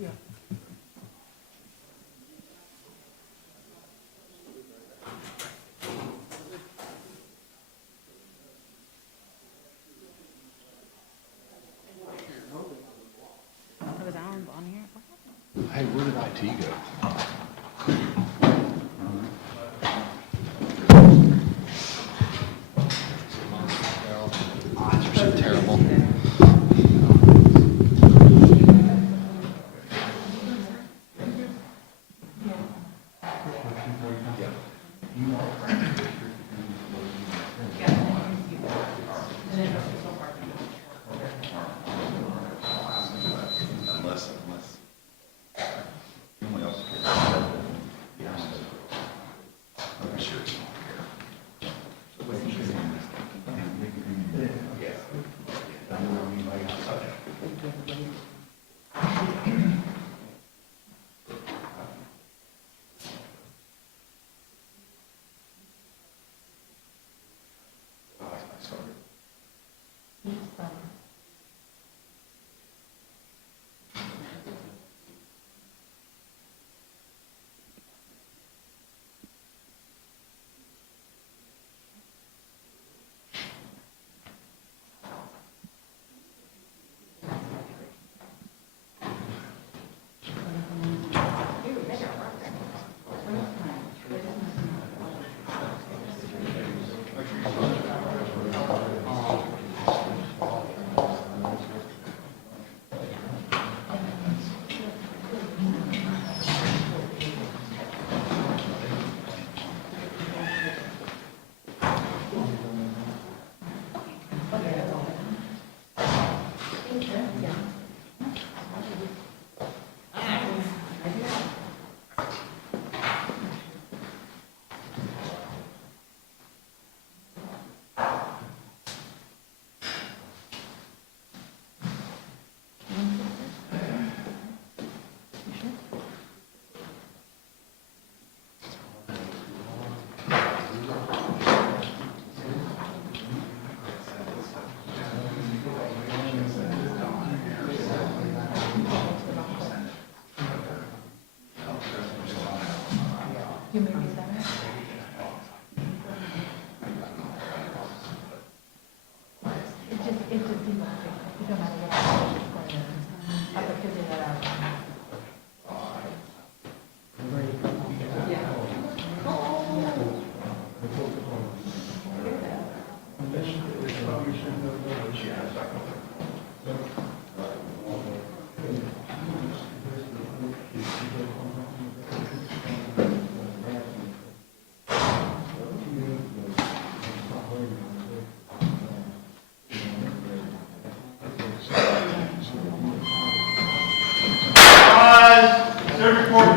Was Alan on here? Hey, where did IT go? Odds are so terrible.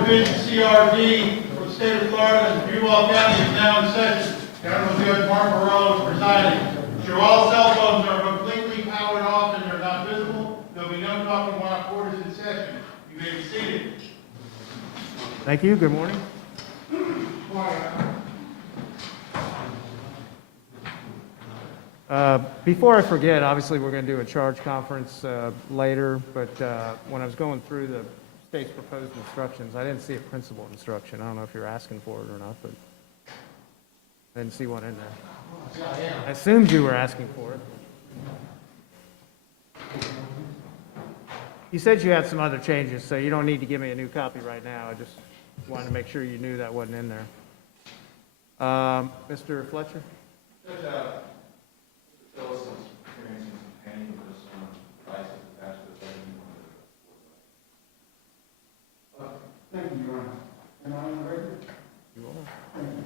Division CRD for the state of Florida and Duval County is now in session. Honorable Judge Mark Morello is presiding. Sure, all cell phones are completely powered off and they're not visible. There'll be no talking while our court is in session. You may be seated. Thank you. Good morning. Before I forget, obviously we're going to do a charge conference later, but when I was going through the state's proposed instructions, I didn't see a principal instruction. I don't know if you're asking for it or not, but I didn't see one in there. I assumed you were asking for it. You said you had some other changes, so you don't need to give me a new copy right now. I just wanted to make sure you knew that wasn't in there. Mr. Fletcher? Phyllis is experiencing some pain with this device of the past Thank you, Your Honor. Am I on the record? You are. Thank you.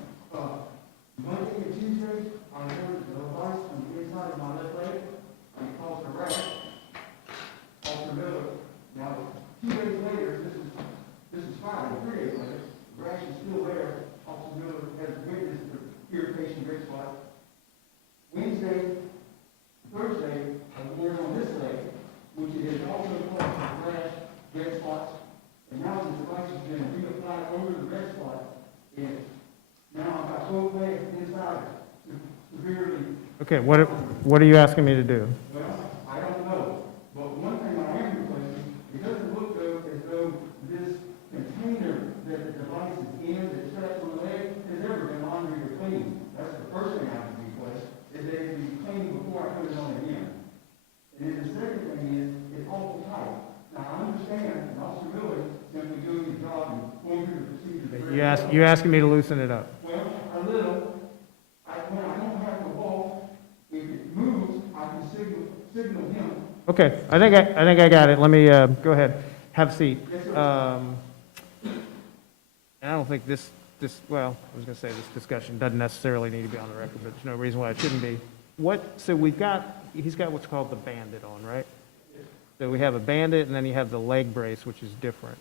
Monday and Tuesday, I heard the device on the inside of my left leg, and it caused a rash. Officer Miller, now, 2 days later, this is Friday, 3 days later, the rash is still there. Officer Miller has witnessed the irritation red spot. Wednesday, Thursday, I wore it on this leg, which it has also caused a rash, red spots. And now the device has been reapplied over the red spot, and now I've got both legs inside severely. Okay, what are you asking me to do? Well, I don't know, but one thing I am requesting, it doesn't look though as though understand, and Officer Miller simply doing his job and going through the procedures. You asking me to loosen it up? Well, a little, when I don't have to walk, if it moves, I can signal him. Okay, I think I got it. Let me, go ahead. Have a seat. Yes, sir. And I don't think well, I was gonna say this discussion doesn't necessarily need to be on the record, but there's no reason why it shouldn't be. So he's got what's called the bandit on, right? So we have a bandit, and then you have the leg brace, which is different,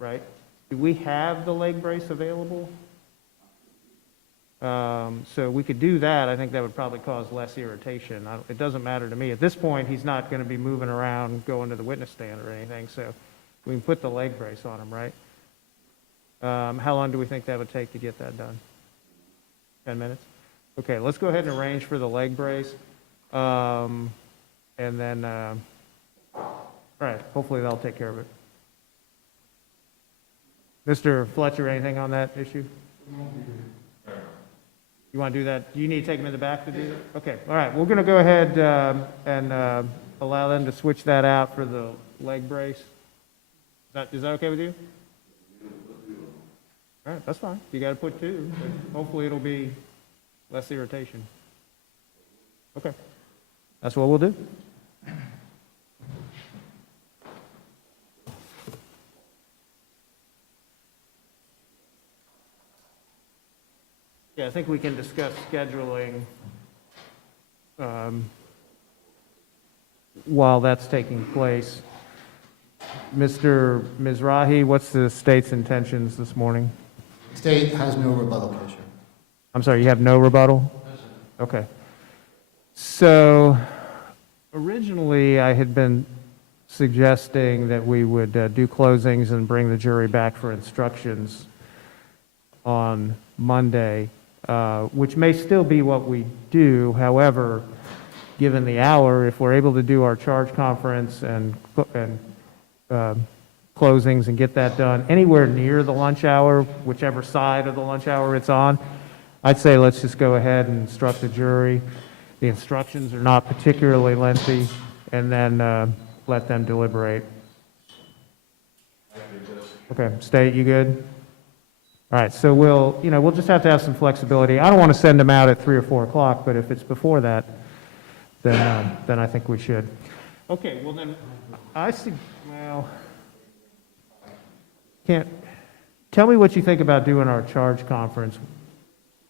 right? Do we have the leg brace available? So we could do that. I think that would probably cause less irritation. It doesn't matter to me. At this point, he's not going to be moving around, going to the witness stand or anything, so we can put the leg brace on him, right? How long do we think that would take to get that done? 10 minutes? Okay, let's go ahead and arrange for the leg brace. And then, all right, hopefully they'll take care of it. Mr. Fletcher, anything on that issue? You want to do that? Do you need to take them in the back to do that? Okay, all right, we're going to go ahead and allow them to switch that out for the leg brace. Is that okay with you? All right, that's fine. You got to put two, but hopefully it'll be less irritation. Okay, that's what we'll do. Yeah, I think we can discuss scheduling while that's taking place. Mr. Mizrahi, what's the state's intentions this morning? State has no rebuttal, Commissioner. I'm sorry, you have no rebuttal? Okay. So originally, I had been suggesting that we would do closings and bring the jury back for instructions on Monday, which may still be what we do. However, given the hour, if we're able to do our charge conference and closings and get that done anywhere near the lunch hour, whichever side of the lunch hour it's on, I'd say let's just go ahead and instruct the jury. The instructions are not particularly lengthy, and then let them deliberate. Okay, State, you good? All right, so we'll just have to have some flexibility. I don't want to send them out at 3 or 4 o'clock, but if it's before that, then I think we should. Okay, well then, tell me what you think about doing our charge conference.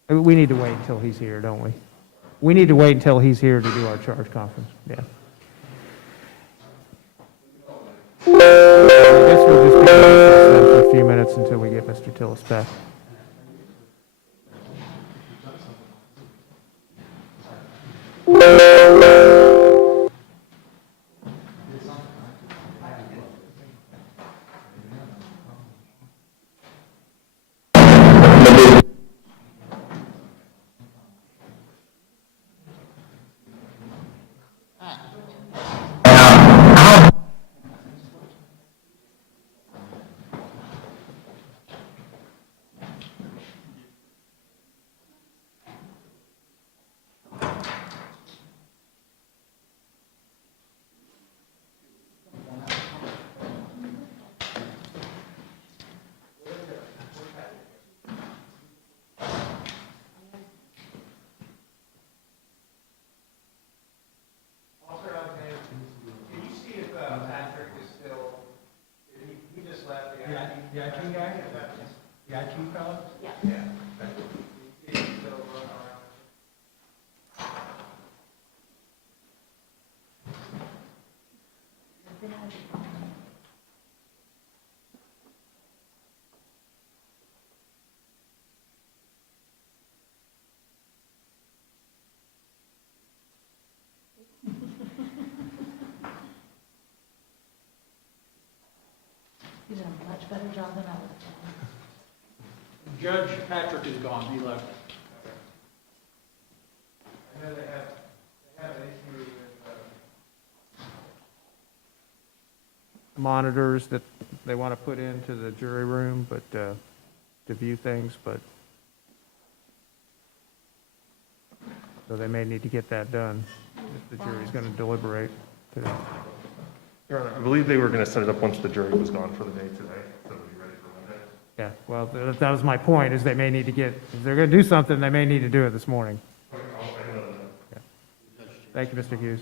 We need to wait until he's here, don't we? We need to wait until he's here to do our charge conference, yeah. I guess we'll just be for a few minutes until we get Mr. Tillis back. The IT guy? The IT fellow? Yeah. You did a much better job than I would have done. Judge Patrick is gone, he left. I know they have an issue with monitors that they want to put into the jury room, but to view things, but so they may need to get that done if the jury's going to deliberate today. Your Honor, I believe they were going to set it up once the jury was gone for the day today, so we'll be ready for Monday. Yeah, well, that was my point, is they may need to get, if they're going to do something, they may need to do it this morning. Okay, I can let them know. Thank you, Mr. Hughes.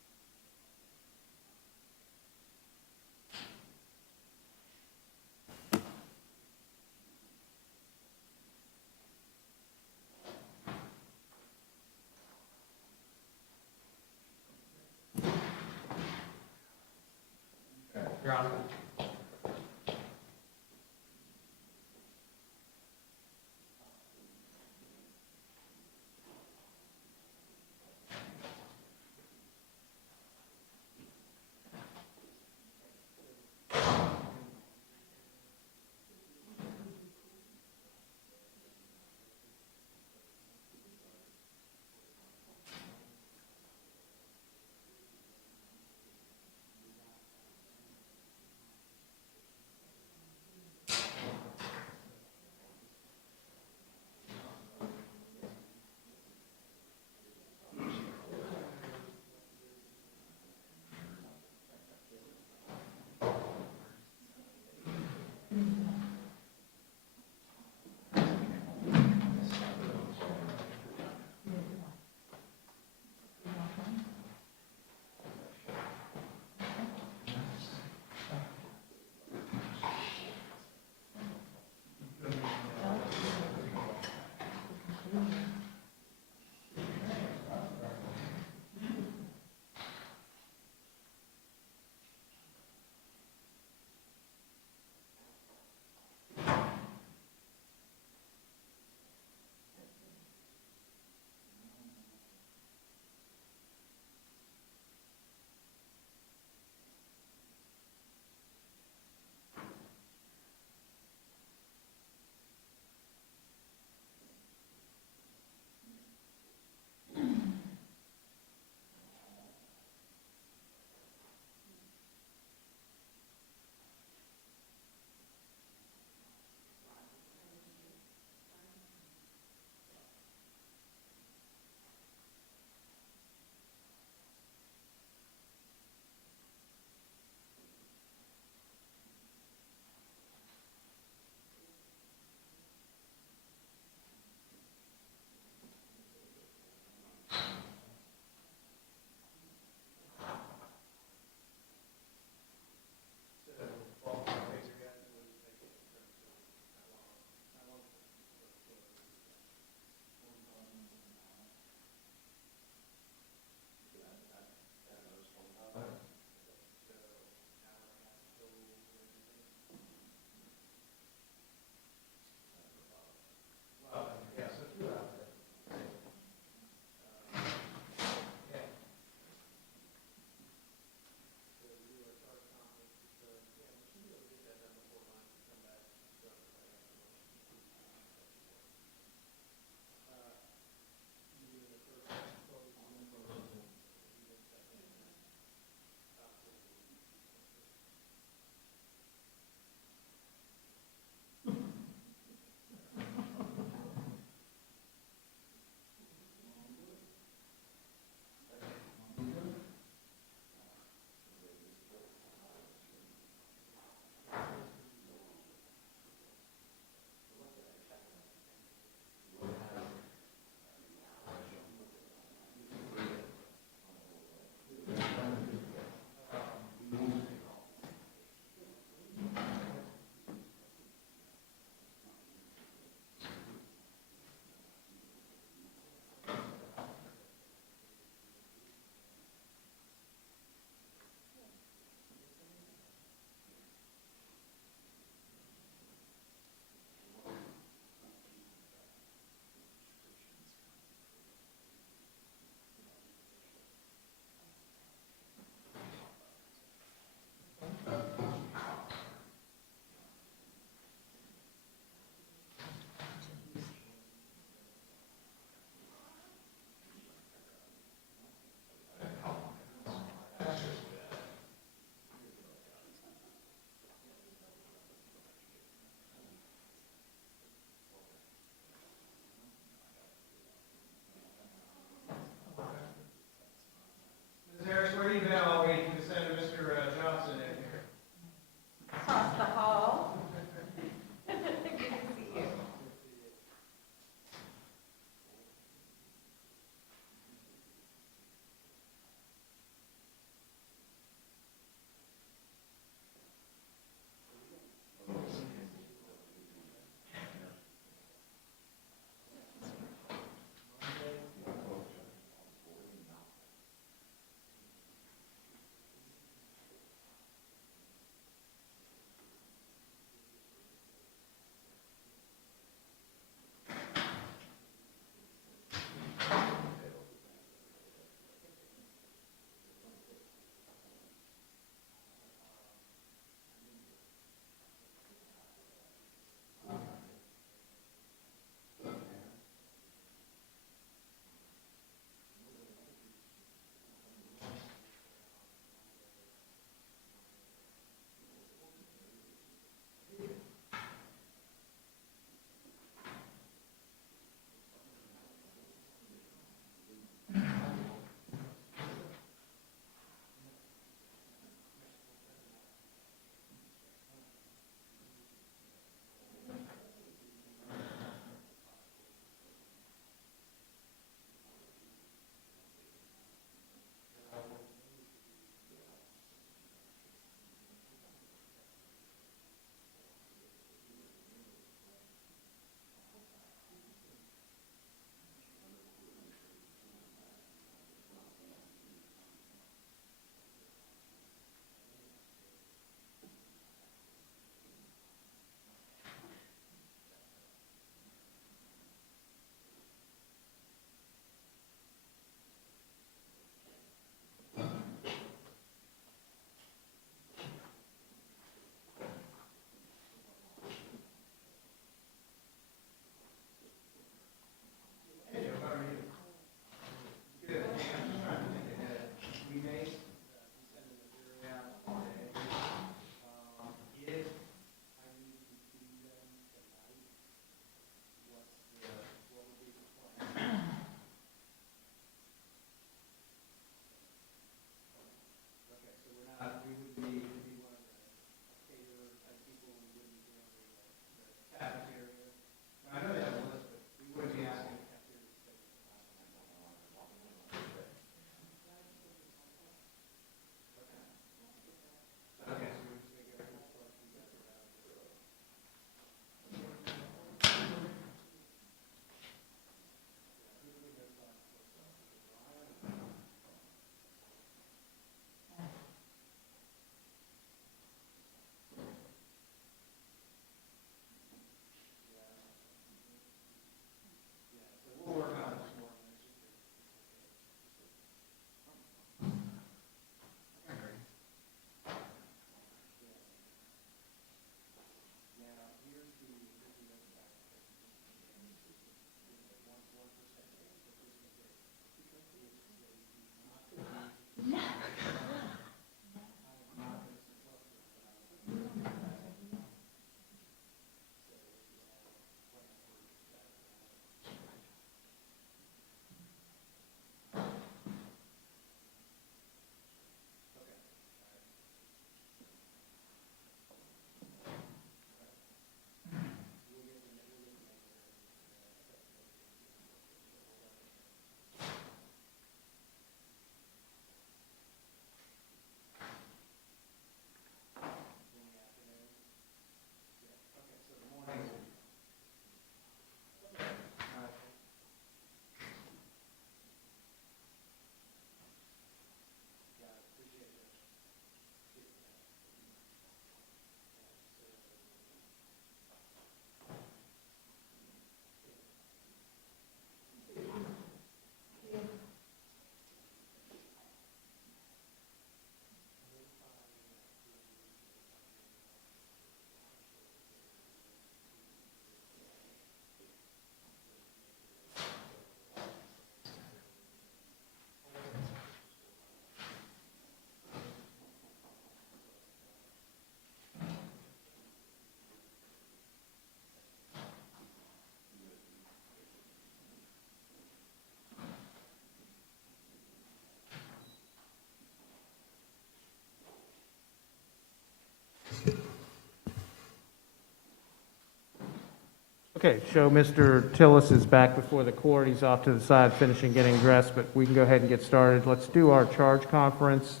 Okay, show Mr. Tillis is back before the court. He's off to the side finishing getting dressed, but we can go ahead and get started. Let's do our charge conference.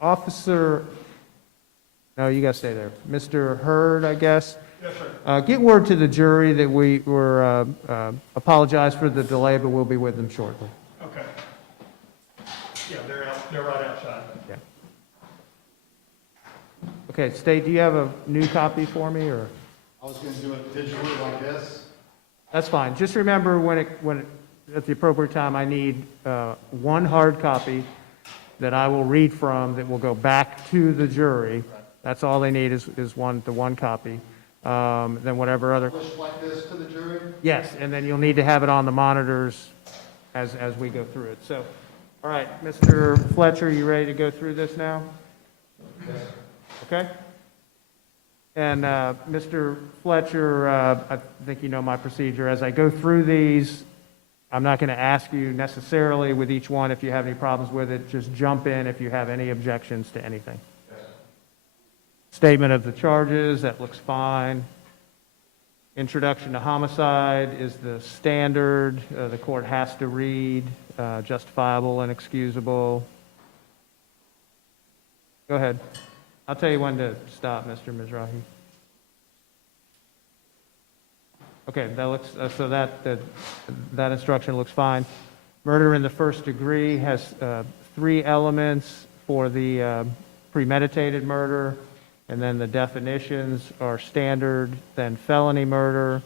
Officer, no, you guys stay there. Mr. Hurd, I guess? Yes, sir. Get word to the jury that we were, apologize for the delay, but we'll be with them shortly. Okay. Yeah, they're right outside. Yeah. Okay, State, do you have a new copy for me, or? I was going to do it digitally like this. That's fine. Just remember at the appropriate time, I need one hard copy that I will read from that will go back to the jury. That's all they need is the one copy. Then whatever other. Push like this to the jury. Yes, and then you'll need to have it on the monitors as we go through it. So, all right, Mr. Fletcher, you ready to go through this now? Yes. Okay? And Mr. Fletcher, I think you know my procedure. As I go through these, I'm not going to ask you necessarily with each one if you have any problems with it. Just jump in if you have any objections to anything. Yes. Statement of the charges, that looks fine. Introduction to homicide is the standard. The court has to read, justifiable and excusable. Go ahead. I'll tell you when to stop, Mr. Mizrahi. Okay, that looks, so that instruction looks fine. Murder in the first degree has 3 elements for the premeditated murder, and then the definitions are standard, then felony murder.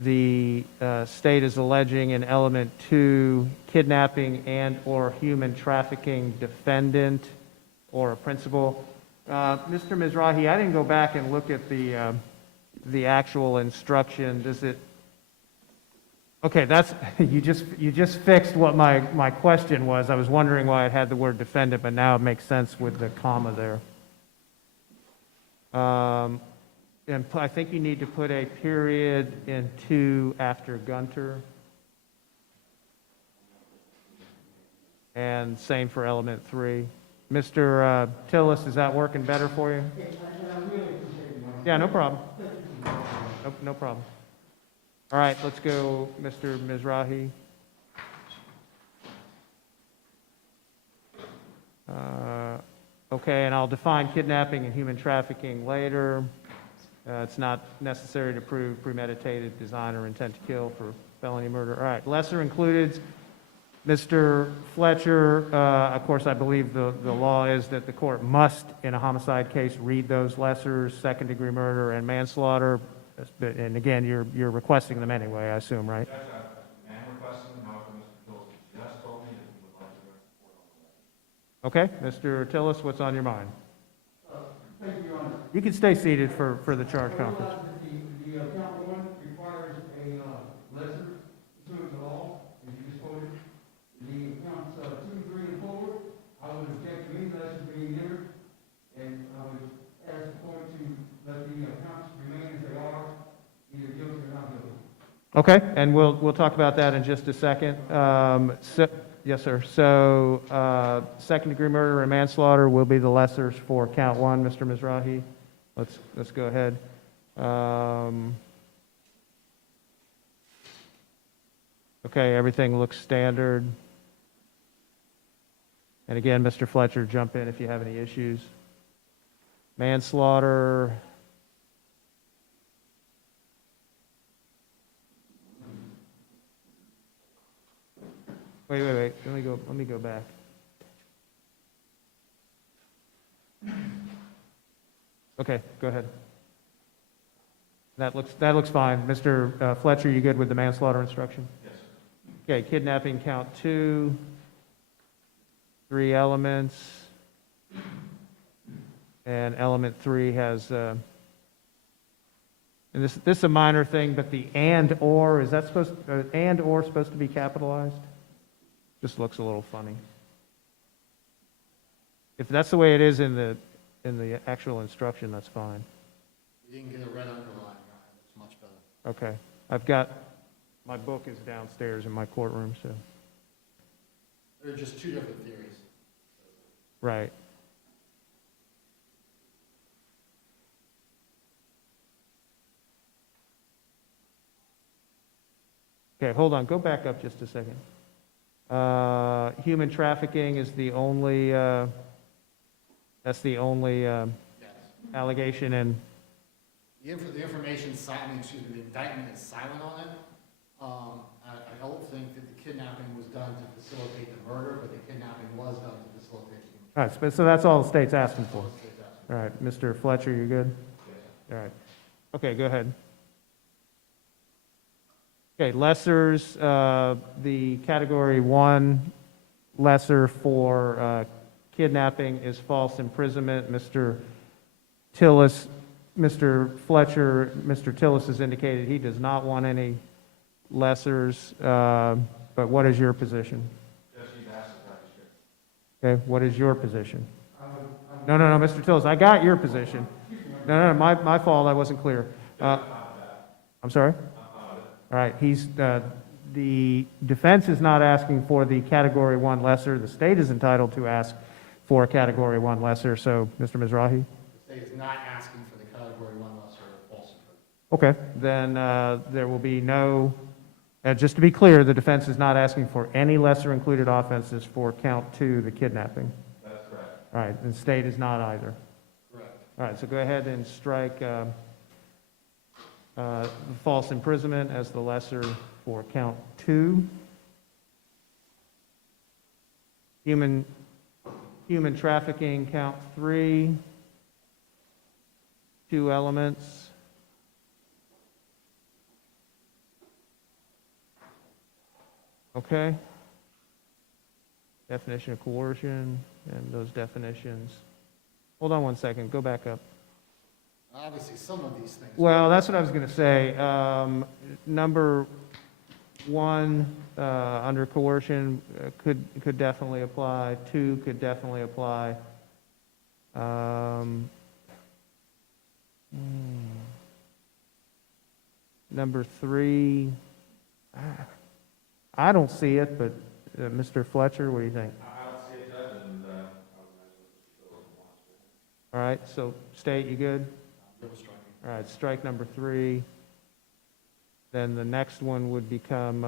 The state is alleging in element 2, kidnapping and/or human trafficking defendant or a principal. Mr. Mizrahi, I didn't go back and look at the actual instruction. Does it? Okay, that's you just fixed what my question was. I was wondering why it had the word defendant, but now it makes sense with the comma there. And I think you need to put a period in 2 after Gunter. And same for element 3. Mr. Tillis, is that working better for you? Yeah, no problem. No problem. All right, let's go, Mr. Mizrahi. Okay, and I'll define kidnapping and human trafficking later. It's not necessary to prove premeditated design or intent to kill for felony murder. All right, lesser included. Mr. Fletcher, of course, I believe the law is that the court must, in a homicide case, read those lessers, second-degree murder and manslaughter. And again, you're requesting them anyway, I assume, right? Judge, I am requesting them, however, Mr. Tillis just told me that he would like to report on the letter. Okay, Mr. Tillis, what's on your mind? Thank you, Your Honor. You can stay seated for the charge I conference. realize that the count 1 requires a lesser pursuant to law, as you just quoted. The counts 2, 3, and 4, I would object to any lessons being entered, and I would ask the court to let the counts remain as they are, either guilty or not guilty. Okay, and we'll talk about that in just a second. Yes, sir. So, second-degree murder and manslaughter will be the lessers for count 1, Mr. Mizrahi. Let's go ahead. Okay, everything looks standard. And again, Mr. Fletcher, jump in if you have any issues. Manslaughter. Wait. Let me go back. Okay, go ahead. That looks fine. Mr. Fletcher, you good with the manslaughter instruction? Yes. Okay, kidnapping count 2, 3 elements, and element 3 has, and this is a minor thing, but the and/or, is that and/or supposed to be capitalized? Just looks a little funny. If that's the way it is in the actual instruction, that's fine. You didn't get a red underline, Ryan. It's much better. Okay, my book is downstairs in my courtroom, so, There are just 2 different theories. right. Okay, hold on, go back up just a second. Human trafficking is the only, that's the only Yes. allegation, and, The information, excuse me, the indictment is silent on it. I don't think that the kidnapping was done to facilitate the murder, but the kidnapping was done to facilitate the all right, so that's all the state's asking for. murder. All right, Mr. Fletcher, you good? All right. Okay, go ahead. Okay, lessers, the category 1 lesser for kidnapping is false imprisonment. Mr. Tillis, Mr. Fletcher, Mr. Tillis has indicated he does not want any lessers, but what is your position? Just you've asked if that is Okay, what is your position? No, Mr. Tillis, I got your position. No, my fault, I wasn't clear. I'm sorry? All right, the defense is not asking for the category 1 lesser. The state is entitled to ask for a category 1 lesser, so, Mr. Mizrahi? The state is not asking for the category 1 lesser of false imprisonment. Okay, then there will be no, just to be clear, the defense is not asking for any lesser included offenses for count 2, the kidnapping. That's correct. All right, and the state is not either. Correct. All right, so go ahead and strike false imprisonment as the lesser for count 2. Human trafficking, count 3. 2 elements. Okay. Definition of coercion and those definitions. Hold on one second, go back up. Obviously, some of these things. Well, that's what I was going to say. Number 1, under coercion, could definitely apply. 2 could definitely apply. Number 3, I don't see it, but Mr. Fletcher, what do you think? I don't see it, Judge, and I would imagine Mr. Phillips wants to. All right, so state, you good? Bill striking. All right, strike number 3. Then the next one would become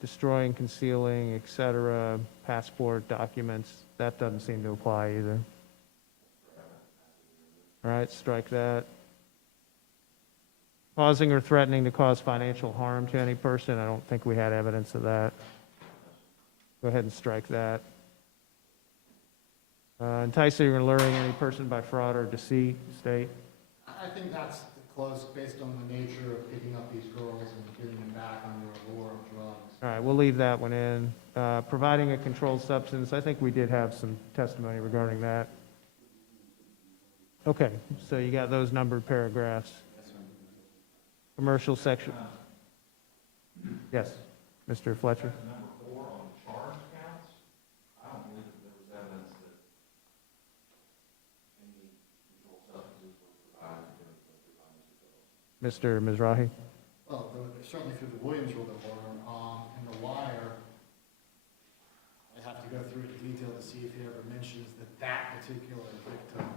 destroying, concealing, et cetera, passport, documents. That doesn't seem to apply either. All right, strike that. Causing or threatening to cause financial harm to any person. I don't think we had evidence of that. Go ahead and strike that. Enticing or luring any person by fraud or deceit, state. I think that's close based on the nature of picking up these girls and getting them back under a lure of drugs. All right, we'll leave that one in. Providing a controlled substance, I think we did have some testimony regarding that. Okay, so you got those numbered paragraphs. Commercial section. Yes, Mr. Fletcher. Number 4 on the charge counts, I don't believe that there was evidence that any controlled substances were provided during the by Mr. Phillips. Mr. Mizrahi. Well, certainly through the Williams rule that were, in the wire, I'd have to go through it in detail to see if he ever mentions that that particular victim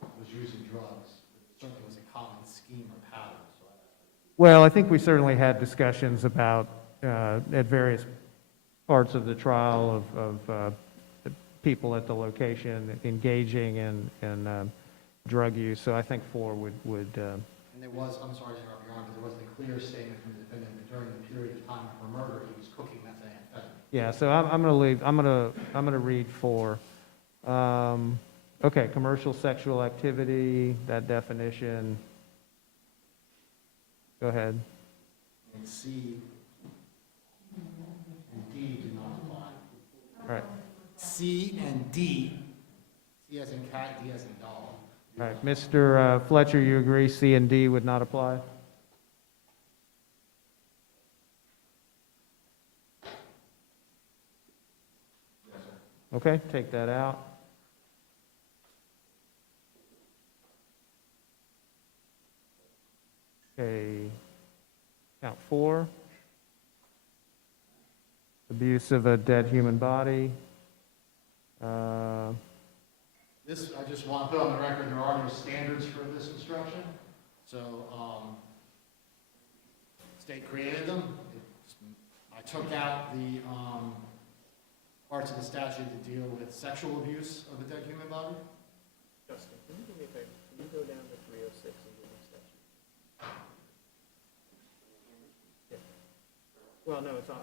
was using drugs. It certainly was a common scheme or pattern, so I'd have to. Well, I think we certainly had discussions about, at various parts of the trial of the people at the location engaging in drug use, so I think 4 would And there was, I'm sorry to interrupt your honor, but there was a clear statement from the defendant that during the period of time of her murder, he was cooking methamphetamine. yeah, so I'm going to leave, I'm going to read 4. Okay, commercial sexual activity, that definition. Go ahead. And C and D do not apply. All right, C and D, C as in cat, D as in dog. all right. Mr. Fletcher, you agree C and D would not apply? Yes, sir. Okay, take that out. Okay, count 4. Abuse of a dead human body. This, I just want to put on the record, there are no standards for this instruction. So, state created them. took out the parts of the statute that deal with sexual abuse of a dead human body. Justin, can you do me a favor? Can you go down to 306 and give me statute? Yeah. Well, no, it's on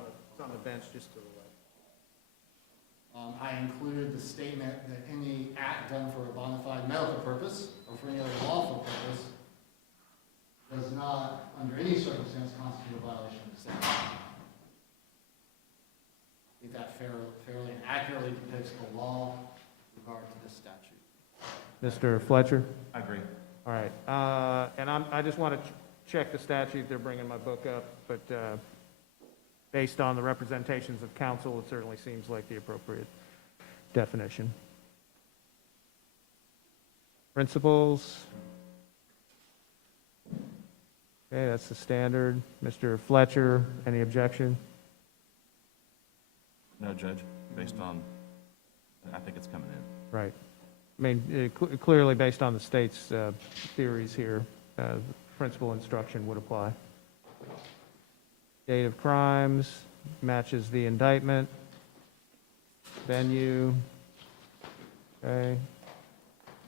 the bench just to the left. I included the statement that any act done for a bona fide medical purpose or for any other lawful purpose does not, under any circumstance, constitute a violation of the statute. I think that fairly and accurately depicts the law with regard to this statute. Mr. Fletcher? I agree. All right, and I just want to check the statute, they're bringing my book up, but based on the representations of counsel, it certainly seems like the appropriate definition. Principles. Okay, that's the standard. Mr. Fletcher, any objection? No, Judge, based on, I think it's coming in. Right. I mean, clearly based on the state's theories here, principal instruction would apply. Date of crimes matches the indictment. Venue. Okay.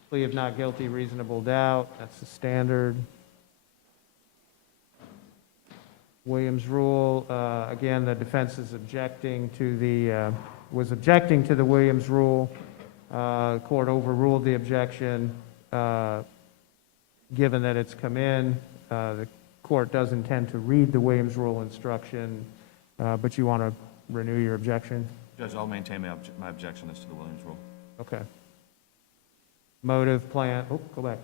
Plea of not guilty, reasonable doubt. That's the standard. Williams rule. Again, the defense is objecting to the Williams rule. Court overruled the objection. Given that it's come in, the court does intend to read the Williams rule instruction, but you want to renew your objection? Judge, I'll maintain my objection as to the Williams rule. Okay. Motive, plan, oh, go back.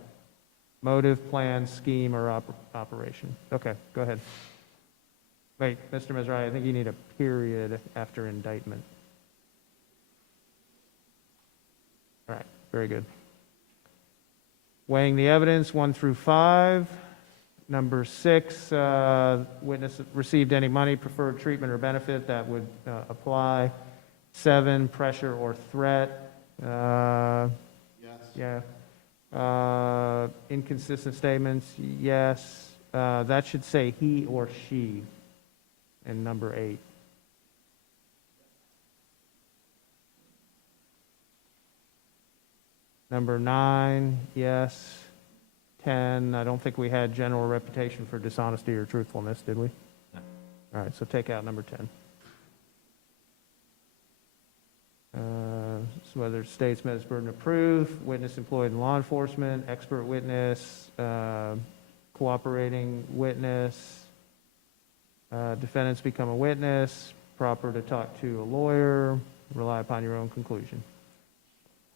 Motive, plan, scheme, or operation. Okay, go ahead. Wait, Mr. Mizrahi, I think you need a period after indictment. All right, very good. Weighing the evidence, 1 through 5. Number 6, witness received any money, preferred treatment, or benefit that would apply. 7, pressure or threat. Yes. Yeah. Inconsistent statements, yes. That should say he or she in number 8. Number 9, yes. 10, I don't think we had general reputation for dishonesty or truthfulness, did we? No. All right, so take out number 10. So whether states met its burden of proof, witness employed in law enforcement, expert witness, cooperating witness, defendants become a witness, proper to talk to a lawyer, rely upon your own conclusion.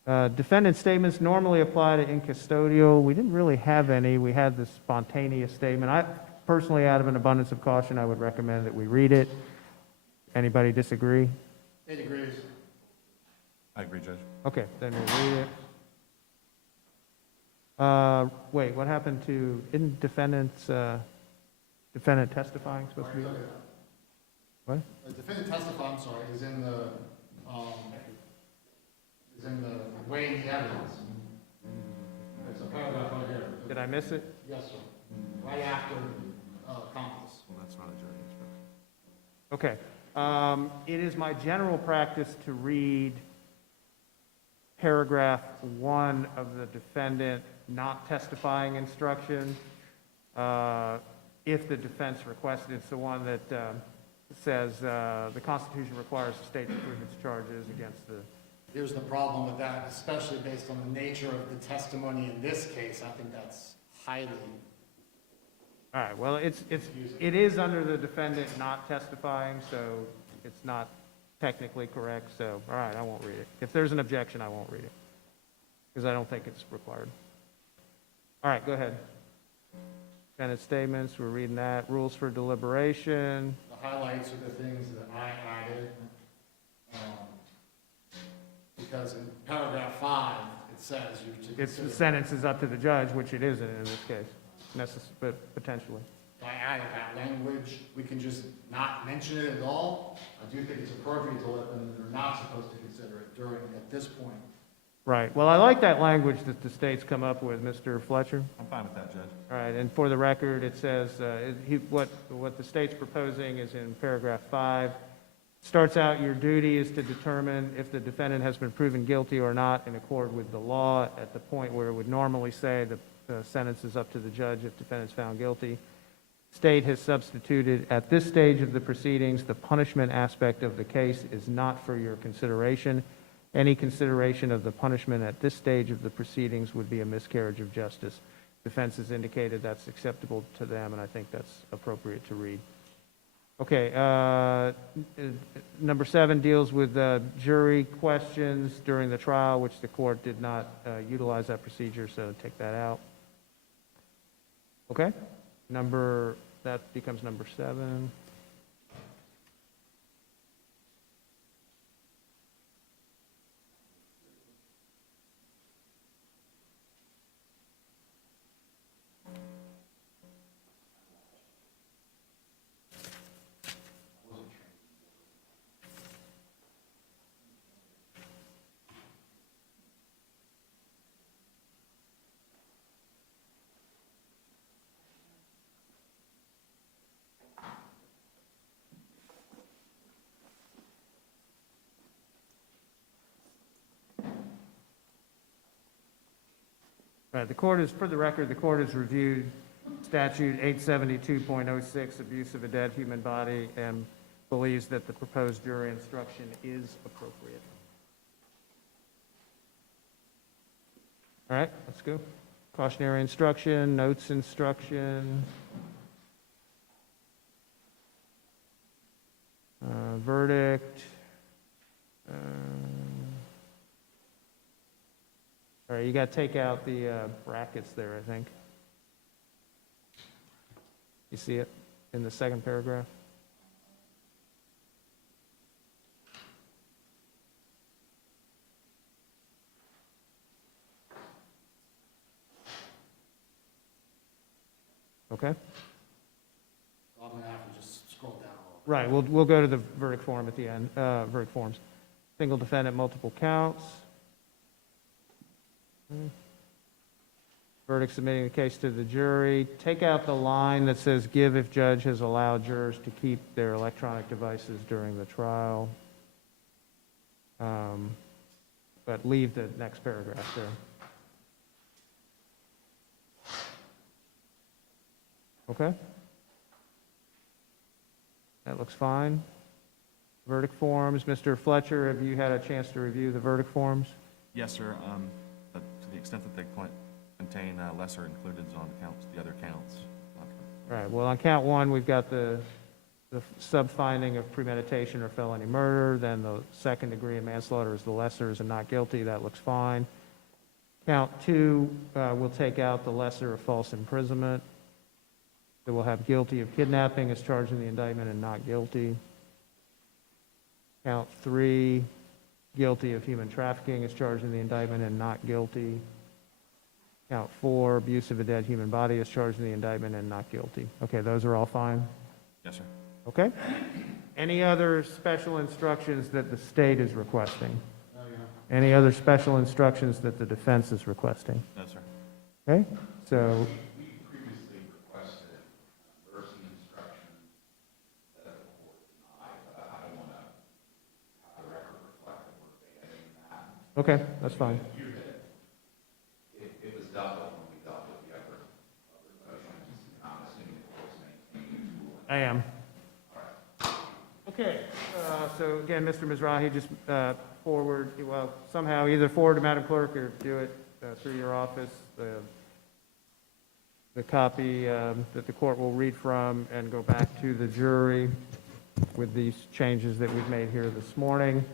Defendant statements normally apply to in custodial. We didn't really have any. We had the spontaneous statement. I personally, out of an abundance of caution, I would recommend that we read it. Anybody disagree? It agrees. I agree, Judge. Okay, then we'll read it. Wait, what happened to, isn't defendant testifying supposed to be? What? The defendant testifying, I'm sorry, is in the weighing the evidence. It's a paragraph right here. Did I miss it? Yes, sir. Right after accomplice. Well, that's not a jury instruction. Okay. It is my general practice to read paragraph 1 of the defendant not testifying instruction. If the defense requested, it's the one that says the Constitution requires the state to prove its charges against the... Here's the problem with that, especially based on the nature of the testimony in this case. I think that's highly... All right, well, it is under the defendant not testifying, so it's not technically correct, so, all right, I won't read it. If there's an objection, I won't read it, because I don't think it's required. All right, go ahead. Defendant statements, we're reading that. Rules for deliberation. The highlights are the things that I added. Because in paragraph 5, it says you to It's the consider... sentence is up to the judge, which it isn't in this case, but potentially. By adding that language, we can just not mention it at all. I do think it's appropriate to let them, they're not supposed to consider it at this point Right, well, I like that language that the state's come up with, Mr. Fletcher. I'm fine with that, Judge. All right, and for the record, it says, what the state's proposing is in paragraph 5. Starts out, your duty is to determine if the defendant has been proven guilty or not in accord with the law, at the point where it would normally say the sentence is up to the judge if defendant's found guilty. State has substituted, at this stage of the proceedings, the punishment aspect of the case is not for your consideration. Any consideration of the punishment at this stage of the proceedings would be a miscarriage of justice. Defense has indicated that's acceptable to them, and I think that's appropriate to read. Okay, number 7 deals with jury questions during the trial, which the court did not utilize that procedure, so take that out. Okay, that becomes number 7. Right, for the record, the court has reviewed statute 872.06, abuse of a dead human body, and believes that the proposed jury instruction is appropriate. All right, let's go. Cautionary instruction, notes instruction, verdict. All right, you got to take out the brackets there, I think. You see it in the second paragraph? Okay. I'm gonna have to just scroll down a little. Right, we'll go to the verdict form at the end, verdict forms. Single defendant, multiple counts. Verdict submitting the case to the jury. Take out the line that says, give if judge has allowed jurors to keep their electronic devices during the trial. But leave the next paragraph there. Okay? That looks fine. Verdict forms. Mr. Fletcher, have you had a chance to review the verdict forms? Yes, sir. But to the extent that they contain lesser included on the other counts. All right, well, on count 1, we've got the sub-finding of premeditation or felony murder, then the second degree of manslaughter is the lesser is a not guilty, that looks fine. Count 2, we'll take out the lesser of false imprisonment. So we'll have guilty of kidnapping as charged in the indictment and not guilty. Count 3, guilty of human trafficking as charged in the indictment and not guilty. Count 4, abuse of a dead human body as charged in the indictment and not guilty. Okay, those are all fine? Yes, sir. Okay. Any other special instructions that the state is requesting? Oh, yeah. Any other special instructions that the defense is requesting? No, sir. Okay, so, We previously requested reversing instructions that the court denied, but I don't want to have the record reflect that we're abandoning that. okay, that's fine. It was dealt with when we dealt with the other motions. I'm assuming the court's maintaining its ruling. I am. Okay, so again, Mr. Mizrahi, just forward, well, somehow either forward to Madam Clerk or do it through your office, the copy that the court will read from and go back to the jury with these changes that we've made here this morning.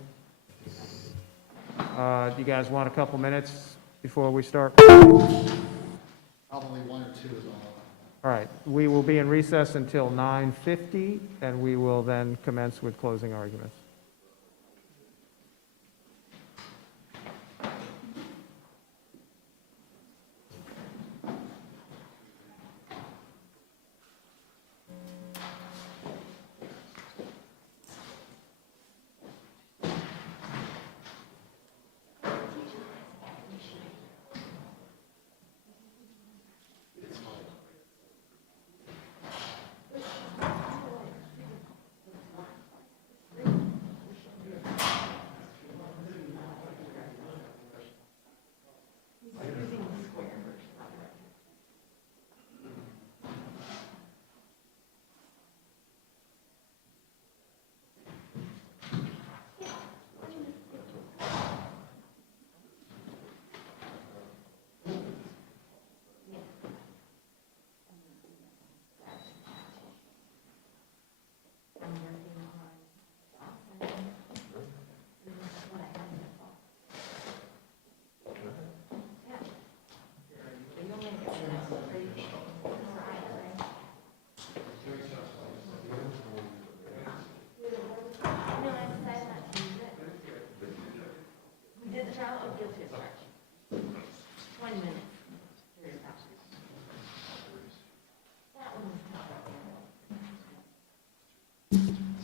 Do you guys want a couple minutes before we start? Probably 1 or 2 is all. All right, we will be in recess until 9:50, and we will then commence with closing arguments.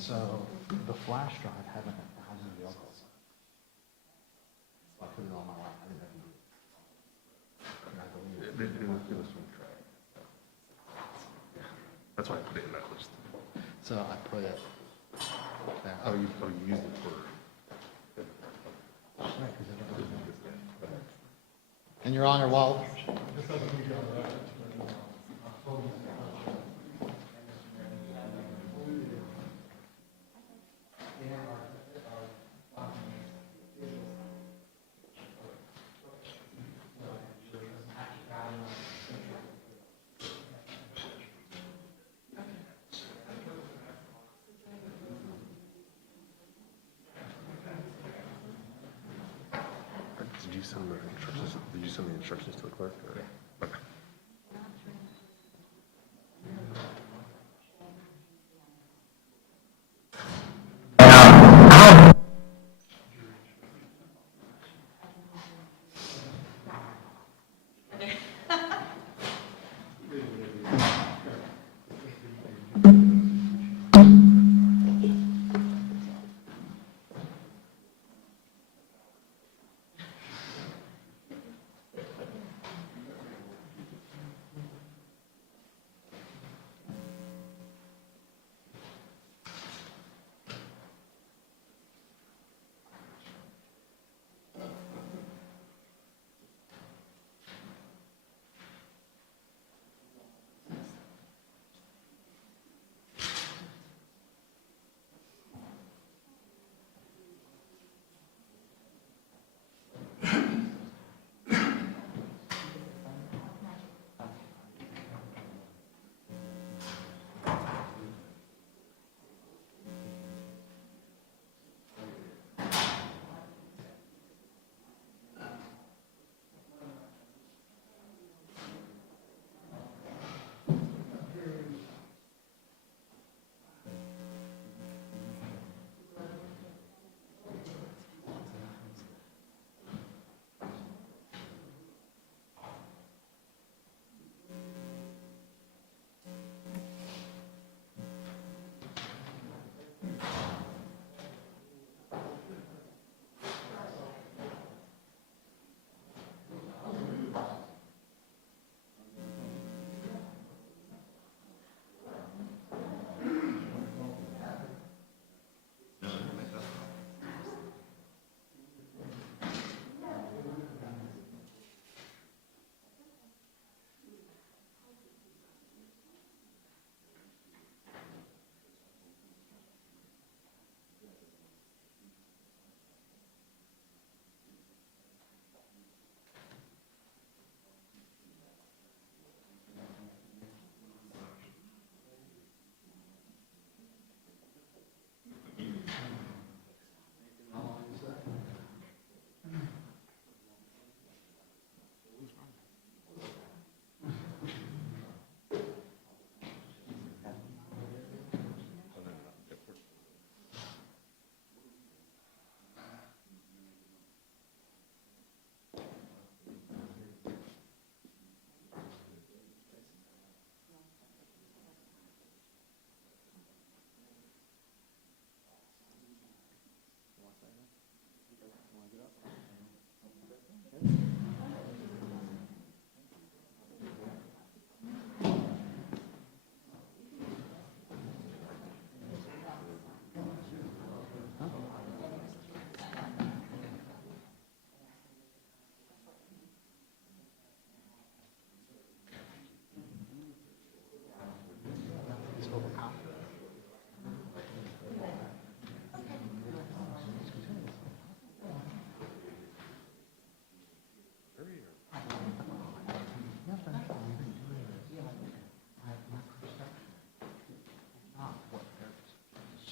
So the flash drive had like 1,000 vehicles. So I put it on my lap. I didn't have to do it. And I deleted it. It was from track. That's why I put it in that list. So I put it there. Oh, you used it for. Right, 'cause I don't know. And Your Honor, while Did you send the instructions? Did you send the instructions to the clerk? Or? Okay.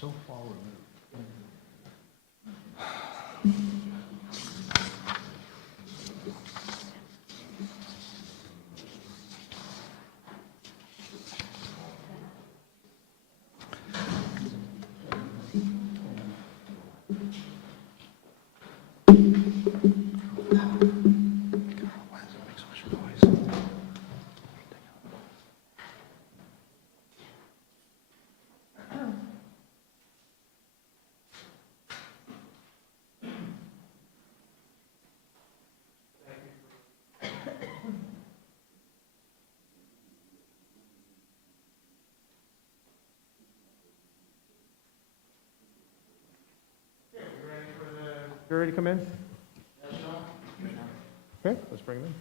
so far removed. jury to come in? Okay, let's bring them in.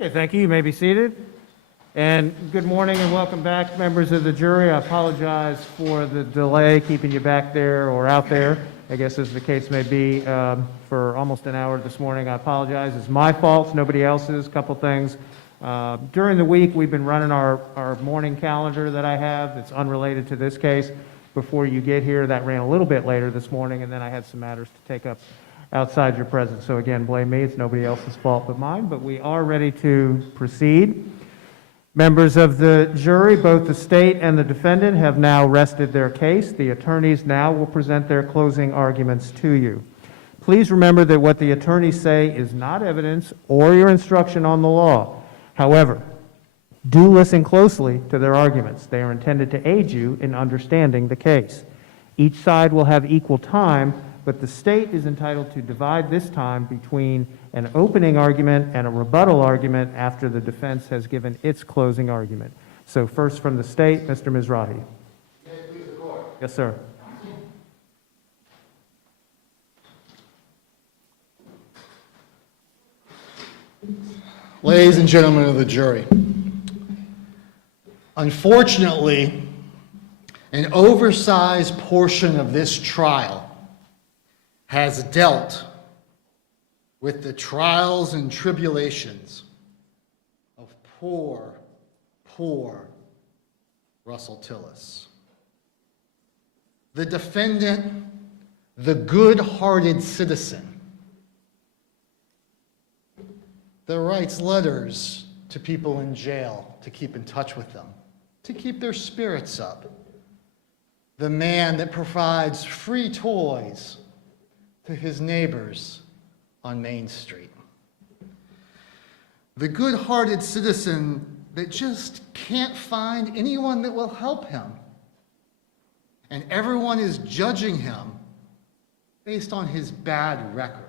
Okay, thank you. You may be seated. And good morning and welcome back, members of the jury. I apologize for the delay keeping you back there or out there, I guess as the case may be, for almost an hour this morning. I apologize. It's my fault, it's nobody else's. Couple things. During the week, we've been running our morning calendar that I have that's unrelated to this case. Before you get here, that ran a little bit later this morning, and then I had some matters to take up outside your presence. So again, blame me. It's nobody else's fault but mine, but we are ready to proceed. Members of the jury, both the state and the defendant, have now rested their case. The attorneys now will present their closing arguments to you. Please remember that what the attorneys say is not evidence or your instruction on the law. However, do listen closely to their arguments. They are intended to aid you in understanding the case. Each side will have equal time, but the state is entitled to divide this time between an opening argument and a rebuttal argument after the defense has given its closing argument. So first from the state, Mr. Mizrahi. Yes, please, the court. Yes, sir. Ladies and gentlemen of the jury, unfortunately, an oversized portion of this trial has dealt with the trials and tribulations of poor Russell Tillis. The defendant, the good-hearted citizen that writes letters to people in jail to keep in touch with them, to keep their spirits up. The man that provides free toys to his neighbors on Main Street. The good-hearted citizen that just can't find anyone that will help him. And everyone is judging him based on his bad record.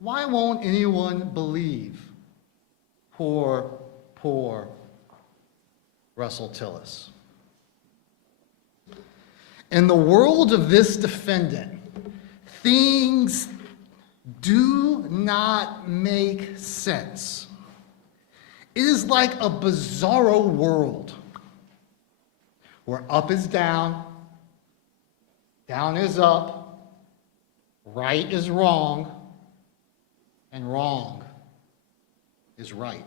Why won't anyone believe poor Russell Tillis? In the world of this defendant, things do not make sense. It is like a bizarro world where up is down is up, right is wrong, and wrong is right.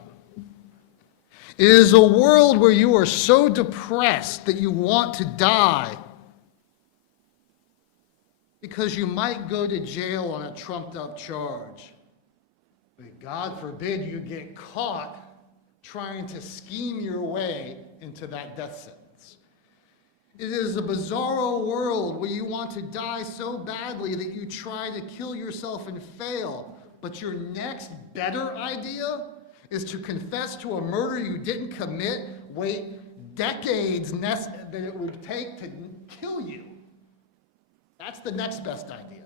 It is a world where you are so depressed that you want to die because you might go to jail on a trumped-up charge. But God forbid you get caught trying to scheme your way into that death sentence. It is a bizarro world where you want to die so badly that you try to kill yourself and fail, but your next better idea is to confess to a murder you didn't commit, wait decades that it would take to kill you. That's the next best idea.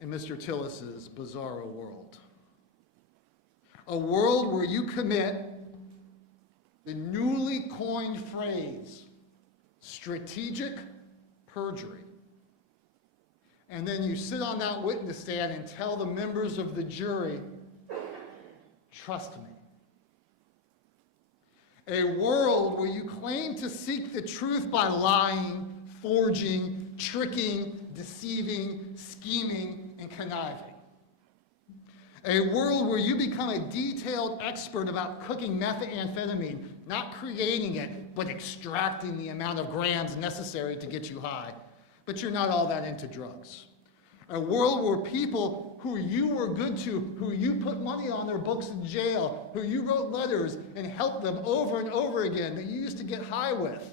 in Mr. Tillis's bizarro world. A world where you commit the newly coined phrase, strategic perjury. And then you sit on that witness stand and tell the members of the jury, trust me. A world where you claim to seek the truth by lying, forging, tricking, deceiving, scheming, and conniving. A world where you become a detailed expert about cooking methamphetamine, not creating it, but extracting the amount of grams necessary to get you high. But you're not all that into drugs. A world where people who you were good to, who you put money on their books in jail, who you wrote letters and helped them over and over again, that you used to get high with,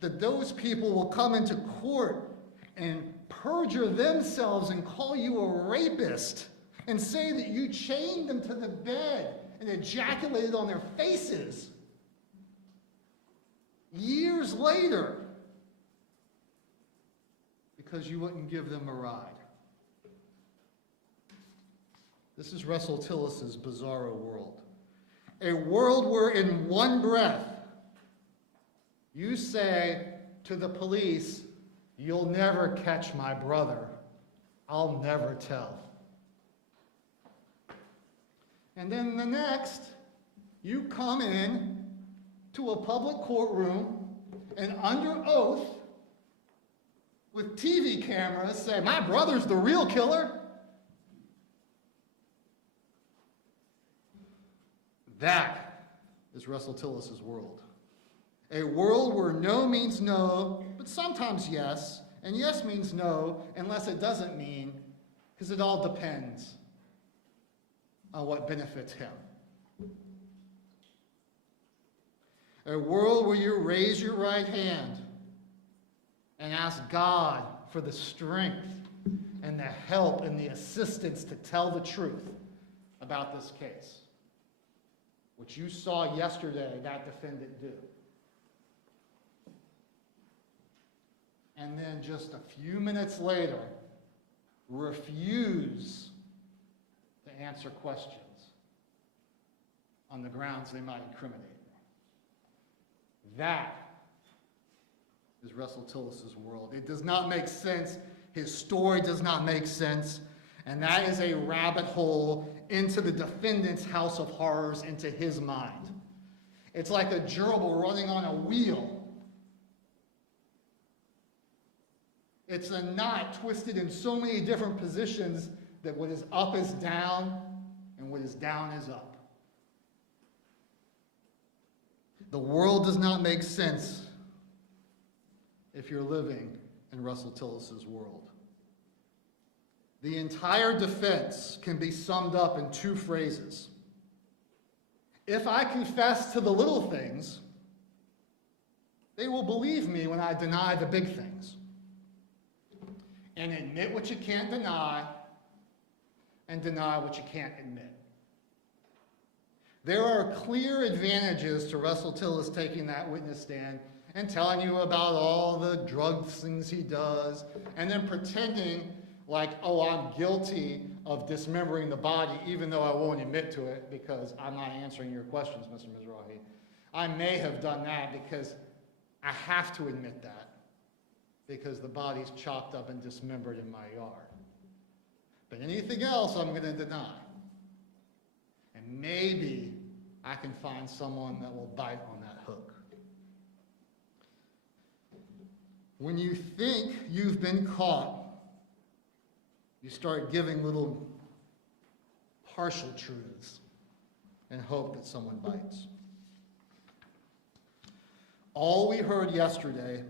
that those people will come into court and perjure themselves and call you a rapist and say that you chained them to the bed and ejaculated on their faces. Years later, because you wouldn't give them a ride. This is Russell Tillis's bizarro world. A world where in one breath you say to the police, you'll never catch my brother. I'll never tell. And then the next, you come in to a public courtroom and under oath with TV cameras say, my brother's the real killer. That is Russell Tillis's world. A world where no means no, but sometimes yes, and yes means no, unless it doesn't mean, because it all depends on what benefits him. A world where you raise your right hand and ask God for the strength and the help and the assistance to tell the truth about this case, which you saw yesterday that defendant do. And then just a few minutes later, refuse to answer questions on the grounds they might incriminate me. That is Russell Tillis's world. It does not make sense. His story does not make sense. And that is a rabbit hole into the defendant's house of horrors, into his mind. It's like a gerbil running on a wheel. It's a knot twisted in so many different positions that what is up is down and what is down is up. The world does not make sense if you're living in Russell Tillis's world. The entire defense can be summed up in two phrases. If I confess to the little things, they will believe me when I deny the big things. And admit what you can't deny, and deny what you can't admit. There are clear advantages to Russell Tillis taking that witness stand and telling you about all the drug things he does, and then pretending like, oh, I'm guilty of dismembering the body, even though I won't admit to it because I'm not answering your questions, Mr. Mizrahi. I may have done that because I have to admit that, because the body's chopped up and dismembered in my yard. But anything else I'm going to deny. And maybe I can find someone that will bite on that hook. When you think you've been caught, you start giving little partial truths and hope that someone bites. All we heard yesterday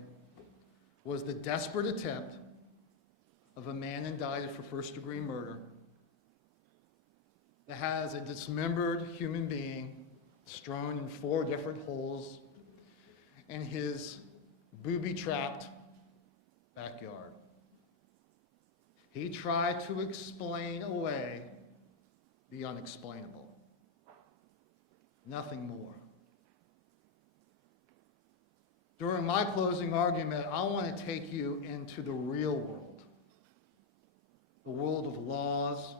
was the desperate attempt of a man indicted for first-degree murder that has a dismembered human being strewn in 4 different holes in his booby-trapped backyard. He tried to explain away the unexplainable. Nothing more. During my closing argument, I want to take you into the real world the world of laws,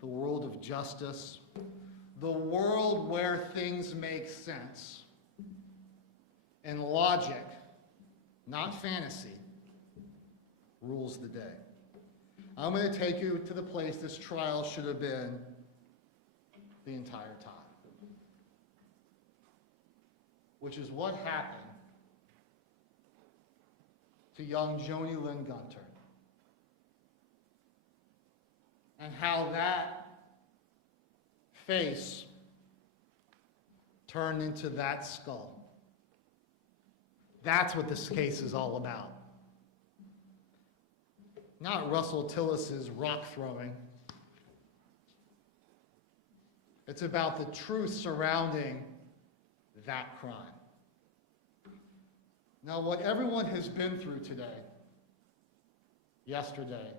the world of justice, the world where things make sense, and logic, not fantasy, rules the day. I'm going to take you to the place this trial should have been the entire time, which is what happened to young Joni Lynn Gunter, and how that face turned into that skull. That's what this case is all about. Not Russell Tillis's rock throwing. It's about the truth surrounding that crime. Now, what everyone has been through today, yesterday,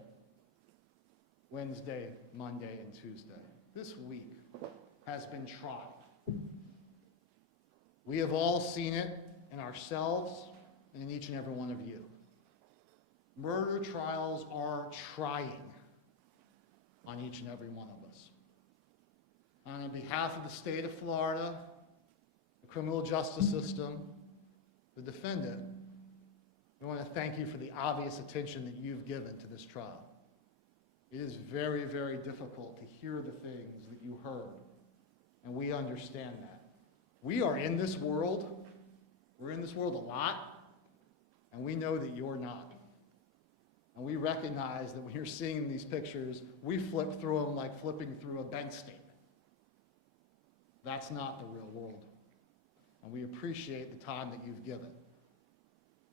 Wednesday, Monday, and Tuesday, this week has been trial. We have all seen it in ourselves and in each and every one of you. Murder trials are trying on each and every one of us. On behalf of the state of Florida, the criminal justice system, the defendant, we want to thank you for the obvious attention that you've given to this trial. It is very, very difficult to hear the things that you heard, and we understand that. We are in this world. We're in this world a lot, and we know that you're not. And we recognize that when you're seeing these pictures, we flip through them like flipping through a bank statement. That's not the real world. And we appreciate the time that you've given.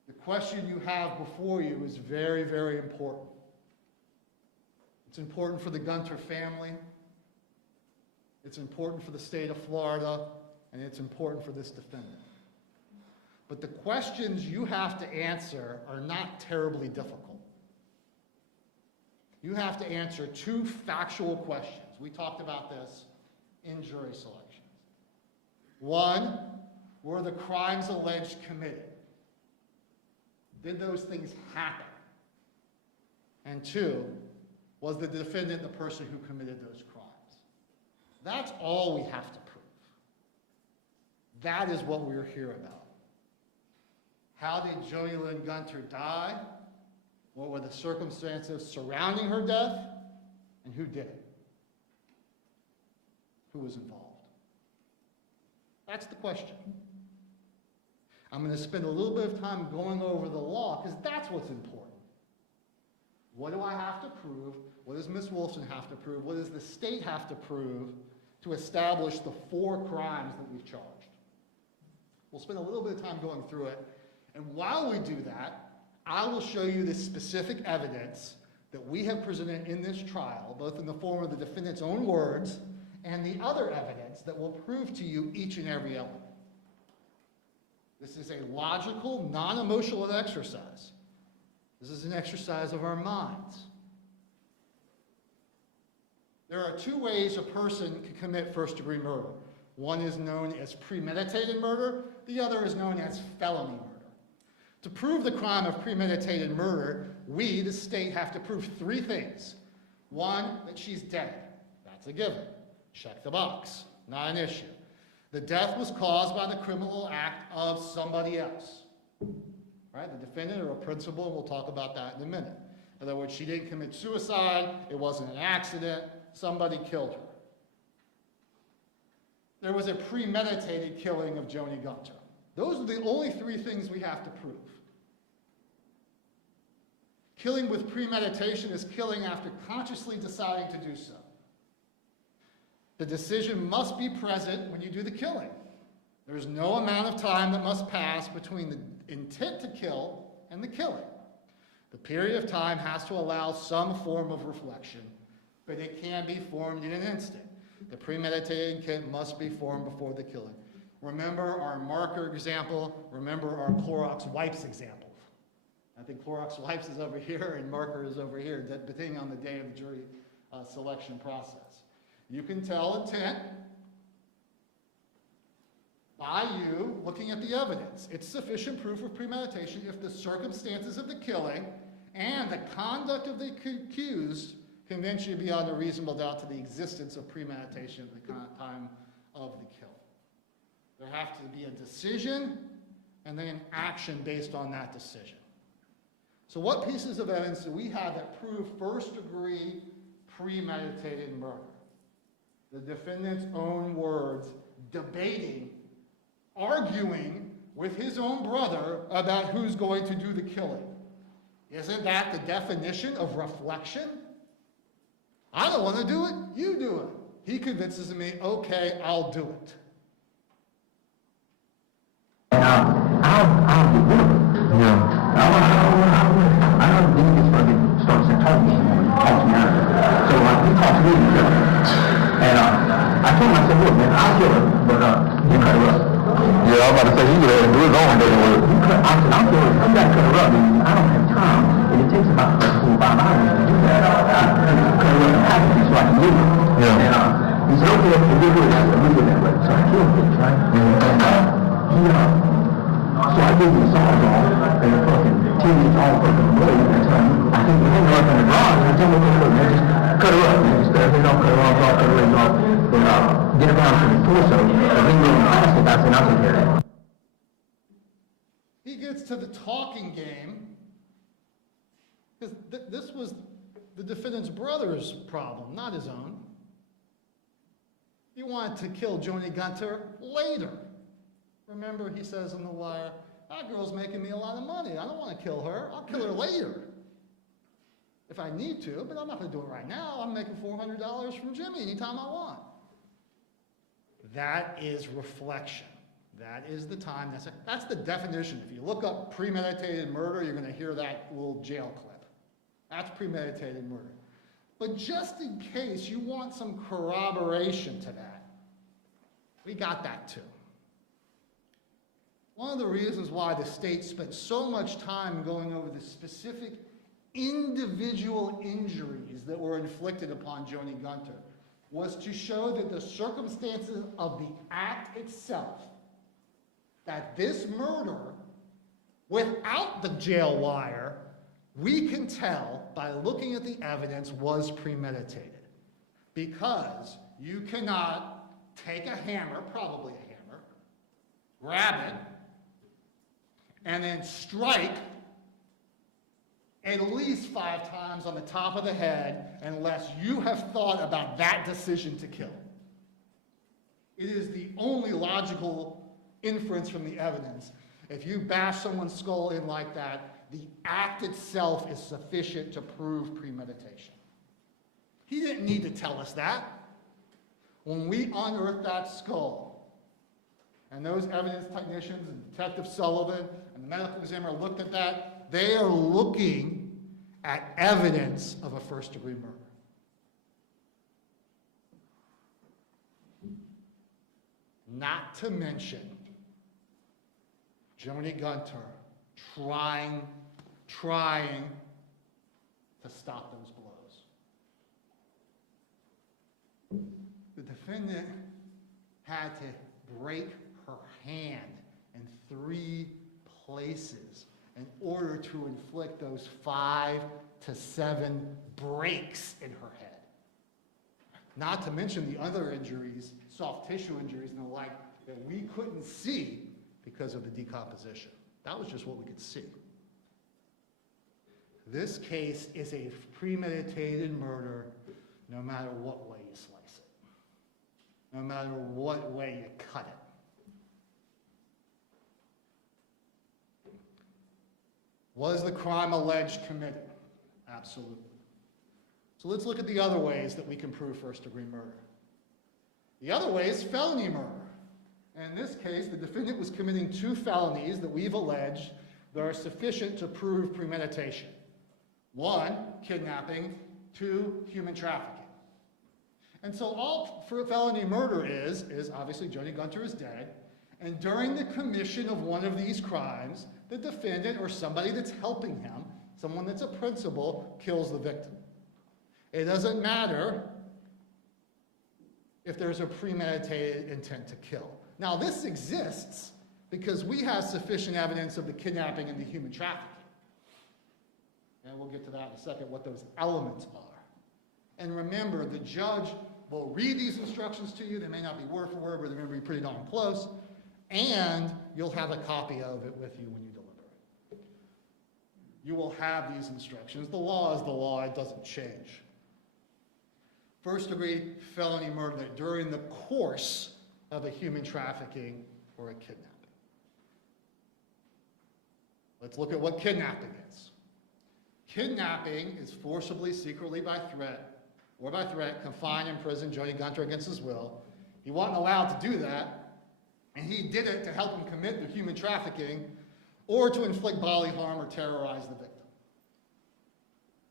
The question you have before you is very, very important. It's important for the Gunter family. It's important for the state of Florida, and it's important for this defendant. But the questions you have to answer are not terribly difficult. You have to answer two factual questions. We talked about this in jury selections. One, were the crimes alleged committed? Did those things happen? And two, was the defendant the person who committed those crimes? That's all we have to prove. That is what we're here about. How did Joni Lynn Gunter die? What were the circumstances surrounding her death? And who did it? Who was involved? That's the question. I'm going to spend a little bit of time going over the law because that's what's important. What do I have to prove? What does Ms. Wolfson have to prove? What does the state have to prove to establish the 4 crimes that we've charged? We'll spend a little bit of time going through it. And while we do that, I will show you the specific evidence that we have presented in this trial, both in the form of the defendant's own words and the other evidence that will prove to you each and every element. This is a logical, non-emotional exercise. This is an exercise of our minds. There are 2 ways a person can commit first-degree murder. One is known as premeditated murder. The other is known as felony murder. To prove the crime of premeditated murder, we, the state, have to prove 3 things. 1, that she's dead. That's a given. Check the box. Not an issue. The death was caused by the criminal act of somebody else. Right? The defendant or a principal, and we'll talk about that in a minute. In other words, she didn't commit suicide. It wasn't an accident. Somebody killed her. There was a premeditated killing of Joni Gunter. Those are the only 3 things we have to prove. Killing with premeditation is killing after consciously deciding to do so. The decision must be present when you do the killing. There's no amount of time that must pass between the intent to kill and the killing. The period of time has to allow some form of reflection, but it can be formed in an instant. The premeditated intent must be formed before the killing. Remember our marker example. Remember our Clorox wipes example. I think Clorox wipes is over here and marker is over here, depending on the day of the jury selection process. You can tell intent by you looking at the evidence. It's sufficient proof of premeditation if the circumstances of the killing and the conduct of the accused convince you beyond a reasonable doubt to the existence of premeditation at the time of the kill. There has to be a decision and then an action based on that decision. So what pieces of evidence do we have that prove first-degree premeditated murder? The defendant's own words, debating, arguing with his own brother about who's going to do the killing. Isn't that the definition of reflection? I don't want to do it, you do it. He convinces me, okay, I'll do it. I'll be good. Yeah. I don't think this fucking starts to talk to me when he talks me out of it. So he talks me to kill her. And I told him, I said, look, man, I'll kill her, but you cut her up. Yeah, I'm about to say, he could do his own dirty work. I said, I'll kill her. You gotta cut her up, man. I don't have time. And it takes about 4 or 5 hours to do that. I cut her up in half so I can do it. Yeah. And he said, okay, if you do it, that's what we do that way. So I killed him, right? And so I gave him the songs on, and the fucking TV's all fucking bloody next time. I think we hung her up in the garage, and I told him, look, man, just cut her up, man. Just cut her off, cut her legs off, but get her down to the torso, and then go in plastic. I said, I'll take care of that. He gets to the talking game, because this was the defendant's brother's problem, not his own. He wanted to kill Joni Gunter later. Remember, he says in The Wire, that girl's making me a lot of money. I don't want to kill her. I'll kill her later if I need to, but I'm not going to do it right now. I'm making $400 from Jimmy anytime I want. That is reflection. That is the time. That's the definition. If you look up premeditated murder, you're going to hear that little jail clip. That's premeditated murder. But just in case you want some corroboration to that, we got that too. One of the reasons why the state spent so much time going over the specific individual injuries that were inflicted upon Joni Gunter was to show that the circumstances of the act itself, that this murder, without the jail wire, we can tell by looking at the evidence was premeditated. Because you cannot take a hammer, probably a hammer, grab it, and then strike at least 5 times on the top of the head unless you have thought about that decision to kill. It is the only logical inference from the evidence. If you bash someone's skull in like that, the act itself is sufficient to prove premeditation. He didn't need to tell us that. When we unearthed that skull, and those evidence technicians and Detective Sullivan and the medical examiner looked at that, they are looking at evidence of a first-degree murder. Not to mention Joni Gunter trying to stop those blows. The defendant had to break her hand in 3 places in order to inflict those 5 to 7 breaks in her head. Not to mention the other injuries, soft tissue injuries and the like, that we couldn't see because of the decomposition. That was just what we could see. This case is a premeditated murder no matter what way you slice it, no matter what way you cut it. Was the crime alleged committed? Absolutely. So let's look at the other ways that we can prove first-degree murder. The other way is felony murder. In this case, the defendant was committing 2 felonies that we've alleged that are sufficient to prove premeditation. 1, kidnapping, 2, human trafficking. And so all for felony murder is obviously Joni Gunter is dead, and during the commission of one of these crimes, the defendant or somebody that's helping him, someone that's a principal, kills the victim. It doesn't matter if there's a premeditated intent to kill. Now, this exists because we have sufficient evidence of the kidnapping and the human trafficking. And we'll get to that in a second, what those elements are. And remember, the judge will read these instructions to you. They may not be word for word, but they're going to be pretty darn close. And you'll have a copy of it with you when you deliberate. You will have these instructions. The law is the law. It doesn't change. First degree felony murder during the course of a human trafficking or a kidnapping. Let's look at what kidnapping is. Kidnapping is forcibly, secretly, by threat, confine, imprison Jody Gunter against his will. He wasn't allowed to do that, and he did it to help him commit the human trafficking or to inflict bodily harm or terrorize the victim.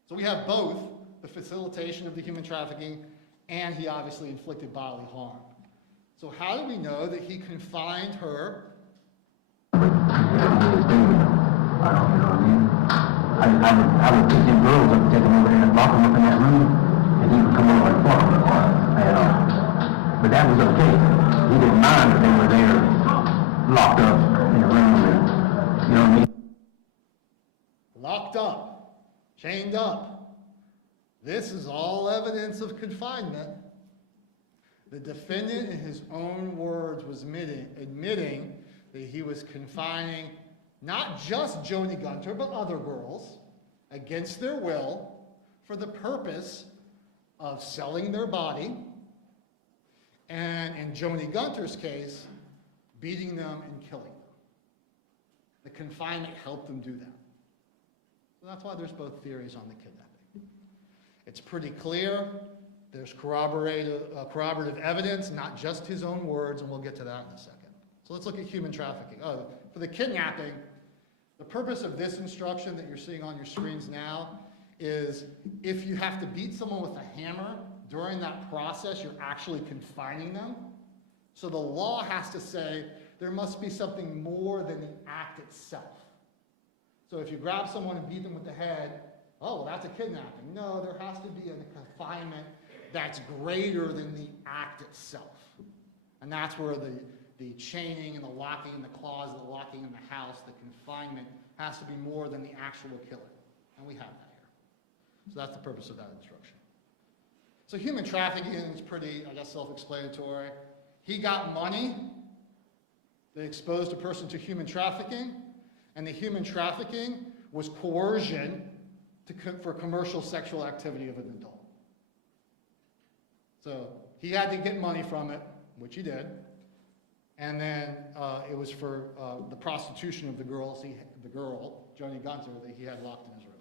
So we have both the facilitation of the human trafficking, and he obviously inflicted bodily harm. So how do we know that he confined her? I would pick them girls up, take them over there and lock them up in that room, and he would come over and fuck them. But that was okay. He didn't mind that they were there, locked up in the room, and, you know what I mean? Locked up, chained up. This is all evidence of confinement. The defendant, in his own words, was admitting that he was confining not just Jody Gunter, but other girls against their will for the purpose of selling their body, and in Jody Gunter's case, beating them and killing them. The confinement helped them do that. So that's why there's both theories on the kidnapping. It's pretty clear. There's corroborative evidence, not just his own words, and we'll get to that in a second. So let's look at human trafficking. For the kidnapping, the purpose of this instruction that you're seeing on your screens now is if you have to beat someone with a hammer, during that process, you're actually confining them. So the law has to say there must be something more than the act itself. So if you grab someone and beat them with the head, oh, well, that's a kidnapping. No, there has to be a confinement that's greater than the act itself. And that's where the chaining and the locking in the closet, the locking in the house, the confinement has to be more than the actual killing. And we have that here. So that's the purpose of that instruction. So human trafficking is pretty, I guess, self-explanatory. He got money. They exposed a person to human trafficking. And the human trafficking was coercion for commercial sexual activity of an adult. So he had to get money from it, which he did. And then it was for the prostitution of the girl, Jody Gunter, that he had locked in his room.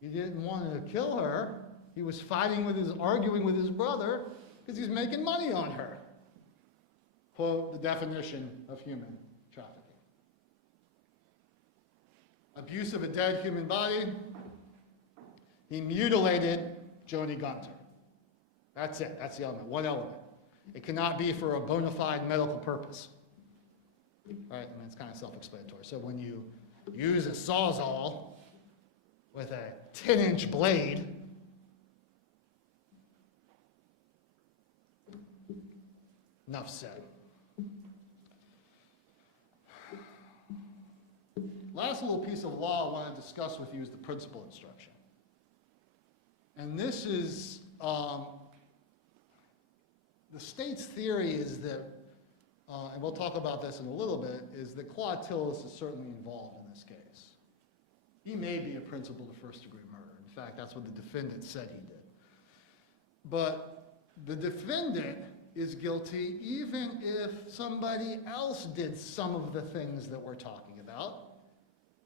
He didn't want to kill her. He was arguing with his brother because he was making money on her. Quote the definition of human trafficking. Abuse of a dead human body. He mutilated Jody Gunter. That's it. That's the element. One element. It cannot be for a bona fide medical purpose. Right? I mean, it's kind of self-explanatory. So when you use a sawzall with a 10-inch blade, enough said. Last little piece of law I want to discuss with you is the principal instruction. And this is, the state's theory is that, and we'll talk about this in a little bit, is that Claude Tillis is certainly involved in this case. He may be a principal to first-degree murder. In fact, that's what the defendant said he did. But the defendant is guilty even if somebody else did some of the things that we're talking about,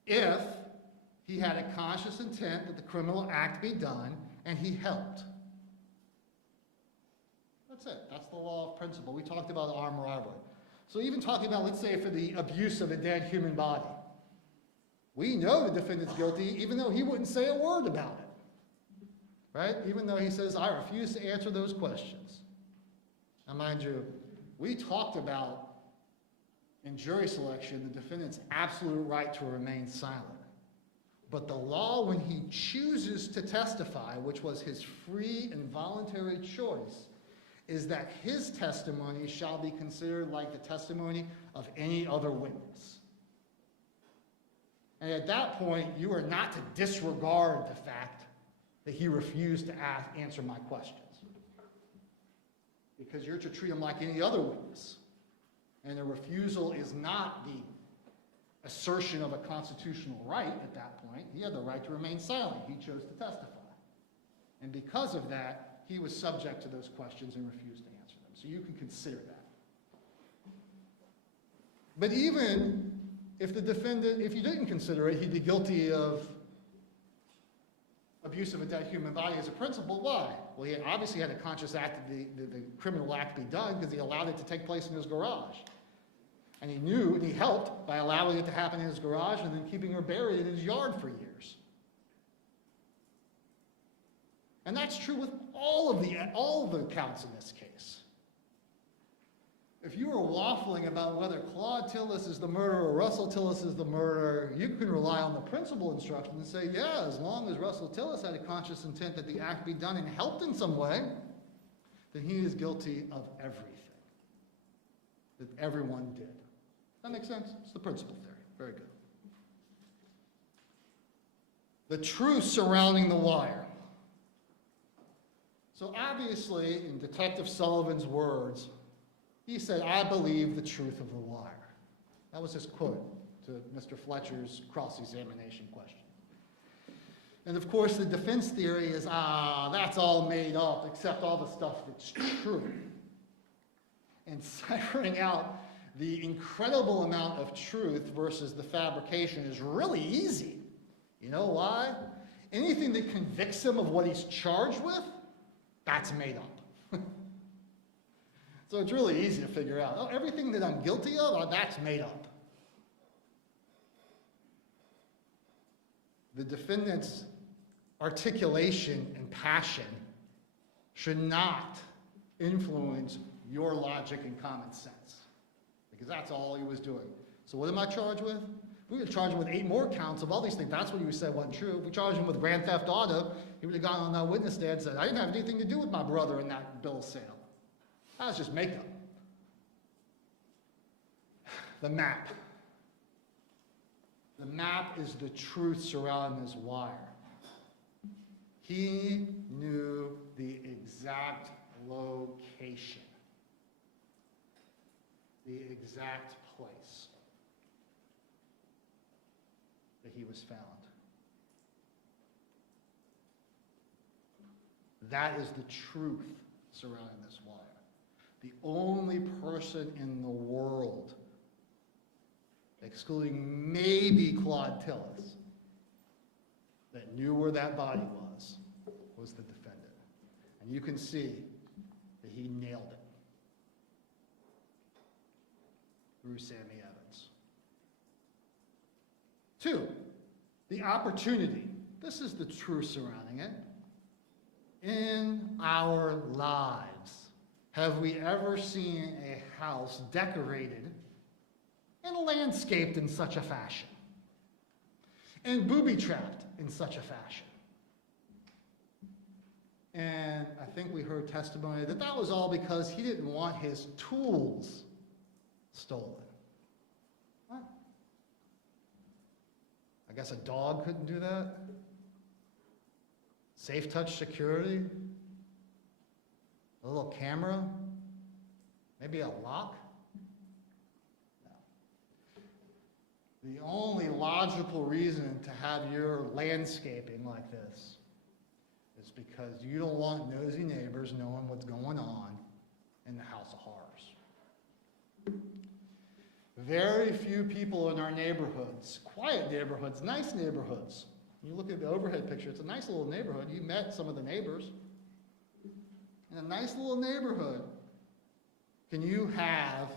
if he had a conscious intent that the criminal act be done and he helped. That's it. That's the law of principle. We talked about armed robbery. So even talking about, let's say, for the abuse of a dead human body, we know the defendant's guilty even though he wouldn't say a word about it. Right? Even though he says, I refuse to answer those questions. Now, mind you, we talked about in jury selection the defendant's absolute right to remain silent. But the law, when he chooses to testify, which was his free and voluntary choice, is that his testimony shall be considered like the testimony of any other witness. And at that point, you are not to disregard the fact that he refused to answer my questions, because you're to treat him like any other witness. And a refusal is not the assertion of a constitutional right at that point. He had the right to remain silent. He chose to testify. And because of that, he was subject to those questions and refused to answer them. So you can consider that. But even if the defendant, if you didn't consider it, he'd be guilty of abuse of a dead human body as a principle. Why? Well, he obviously had a conscious act, the criminal act be done, because he allowed it to take place in his garage. And he knew, and he helped by allowing it to happen in his garage and then keeping her buried in his yard for years. And that's true with all of the counts in this case. If you were waffling about whether Claude Tillis is the murderer or Russell Tillis is the murderer, you can rely on the principal instruction and say, yeah, as long as Russell Tillis had a conscious intent that the act be done and helped in some way, then he is guilty of everything that everyone did. That makes sense? It's the principal theory. Very good. The truth surrounding the wire. So obviously, in Detective Sullivan's words, he said, I believe the truth of the wire. That was his quote to Mr. Fletcher's cross-examination question. And of course, the defense theory is, that's all made up, except all the stuff that's true. And ciphering out the incredible amount of truth versus the fabrication is really easy. You know why? Anything that convicts him of what he's charged with, that's made up. So it's really easy to figure out. Oh, everything that I'm guilty of, that's made up. The defendant's articulation and passion should not influence your logic and common sense, because that's all he was doing. So what am I charged with? We would charge him with 8 more counts of all these things. That's what he said wasn't true. If we charged him with grand theft auto, he would have gone on that witness stand and said, I didn't have anything to do with my brother in that bill of sale. That was just makeup. The map. The map is the truth surrounding this wire. He knew the exact location, the exact place that he was found. That is the truth surrounding this wire. The only person in the world, excluding maybe Claude Tillis, that knew where that body was the defendant. And you can see that he nailed it through Sammy Evans. 2, the opportunity. This is the truth surrounding it. In our lives, have we ever seen a house decorated and landscaped in such a fashion, and booby-trapped in such a fashion? And I think we heard testimony that that was all because he didn't want his tools stolen. What? I guess a dog couldn't do that? Safe touch security? A little camera? Maybe a lock? No. The only logical reason to have your landscaping like this is because you don't want nosy neighbors knowing what's going on in the House of Horrors. Very few people in our neighborhoods, quiet neighborhoods, nice neighborhoods. You look at the overhead picture, it's a nice little neighborhood. You met some of the neighbors. In a nice little neighborhood, can you have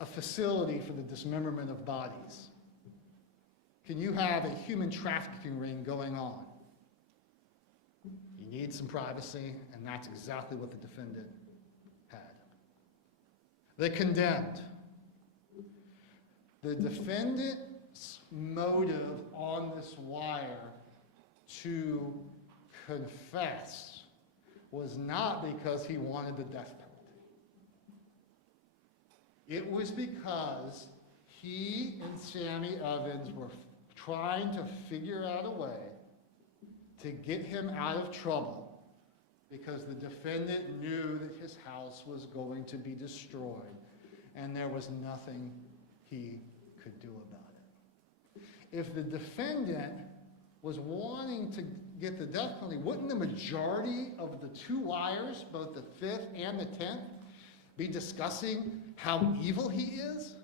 a facility for the dismemberment of bodies? Can you have a human trafficking ring going on? You need some privacy, and that's exactly what the defendant had. The condemned. The defendant's motive on this wire to confess was not because he wanted the death penalty. It was because he and Sammy Evans were trying to figure out a way to get him out of trouble because the defendant knew that his house was going to be destroyed and there was nothing he could do about it. If the defendant was wanting to get the death penalty, wouldn't the majority of the two liars, both the 5th and the 10th, be discussing how evil he is?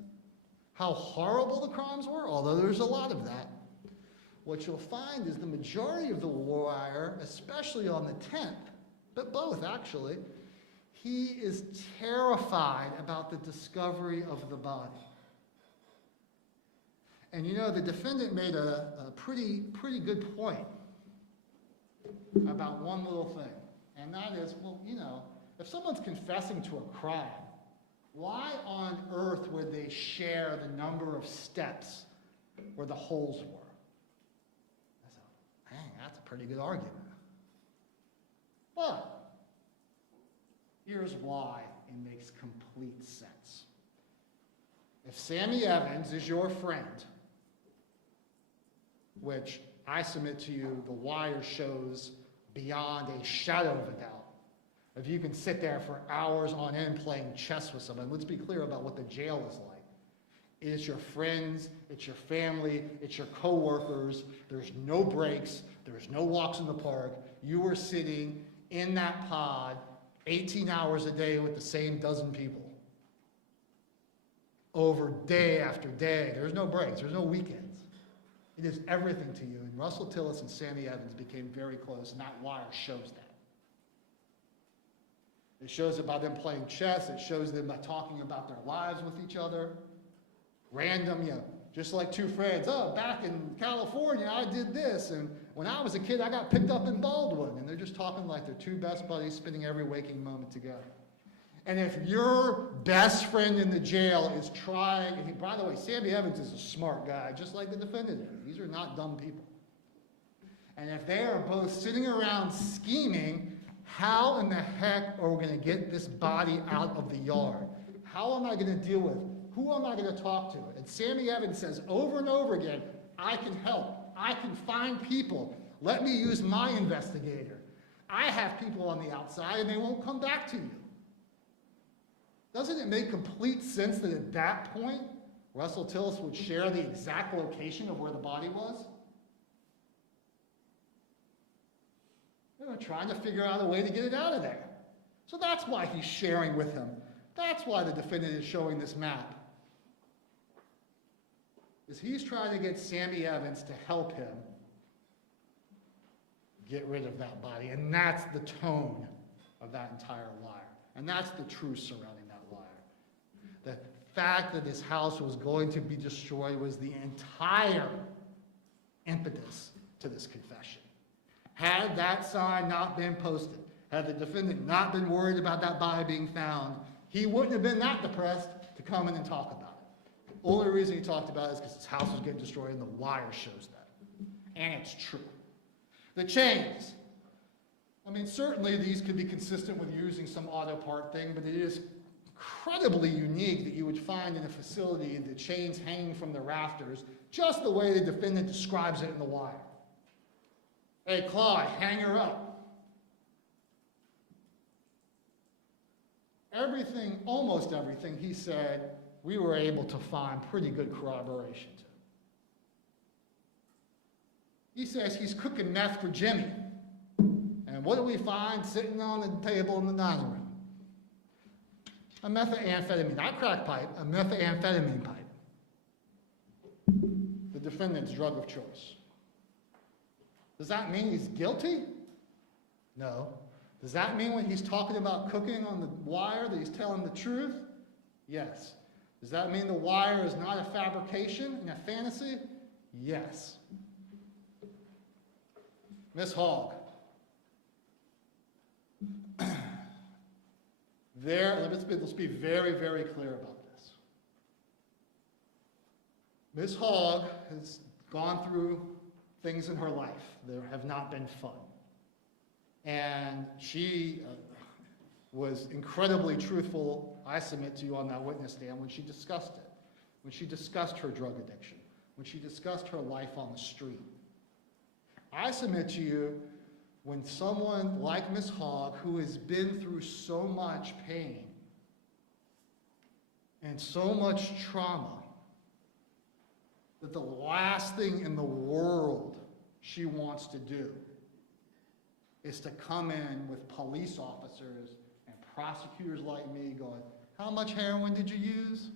How horrible the crimes were? Although there's a lot of that. What you'll find is the majority of the liar, especially on the 10th, but both actually, he is terrified about the discovery of the body. And you know, the defendant made a pretty good point about one little thing. And that is, well, you know, if someone's confessing to a crime, why on earth would they share the number of steps where the holes were? I thought, dang, that's a pretty good argument. But here's why it makes complete sense. If Sammy Evans is your friend, which I submit to you, the wire shows beyond a shadow of a doubt. If you can sit there for hours on end playing chess with someone, let's be clear about what the jail is like. It's your friends, it's your family, it's your coworkers. There's no breaks, there's no walks in the park. You are sitting in that pod 18 hours a day with the same dozen people. Over day after day. There's no breaks, there's no weekends. It is everything to you. And Russell Tillis and Sammy Evans became very close, and that wire shows that. It shows about them playing chess. It shows them by talking about their lives with each other. Random, you know, just like two friends. Oh, back in California, I did this. And when I was a kid, I got picked up in Baldwin. And they're just talking like they're two best buddies spending every waking moment together. And if your best friend in the jail is trying, and by the way, Sammy Evans is a smart guy, just like the defendant is. These are not dumb people. And if they are both sitting around scheming, how in the heck are we going to get this body out of the yard? How am I going to deal with it? Who am I going to talk to? And Sammy Evans says over and over again, I can help. I can find people. Let me use my investigator. I have people on the outside and they won't come back to you. Doesn't it make complete sense that at that point, Russell Tillis would share the exact location of where the body was? They were trying to figure out a way to get it out of there. So that's why he's sharing with him. That's why the defendant is showing this map. Is he's trying to get Sammy Evans to help him get rid of that body. And that's the tone of that entire wire. And that's the truth surrounding that wire. The fact that his house was going to be destroyed was the entire impetus to this confession. Had that sign not been posted, had the defendant not been worried about that body being found, he wouldn't have been that depressed to come in and talk about it. The only reason he talked about it is because his house was getting destroyed and the wire shows that. And it's true. The chains. I mean, certainly these could be consistent with using some auto part thing, but it is incredibly unique that you would find in a facility the chains hanging from the rafters, just the way the defendant describes it in the wire. Hey, Claude, hang her up. Everything, almost everything he said, we were able to find pretty good corroboration to. He says he's cooking meth for Jimmy. And what do we find sitting on the table in the dining room? A methamphetamine, not crack pipe, a methamphetamine pipe. The defendant's drug of choice. Does that mean he's guilty? No. Does that mean when he's talking about cooking on the wire that he's telling the truth? Yes. Does that mean the wire is not a fabrication and a fantasy? Yes. Miss Hogg. Let's be very, very clear about this. Ms. Hogg has gone through things in her life that have not been fun. And she was incredibly truthful, I submit to you, on that witness stand when she discussed it, when she discussed her drug addiction, when she discussed her life on the street. I submit to you, when someone like Ms. Hogg, who has been through so much pain and so much trauma, that the last thing in the world she wants to do is to come in with police officers and prosecutors like me going, how much heroin did you use?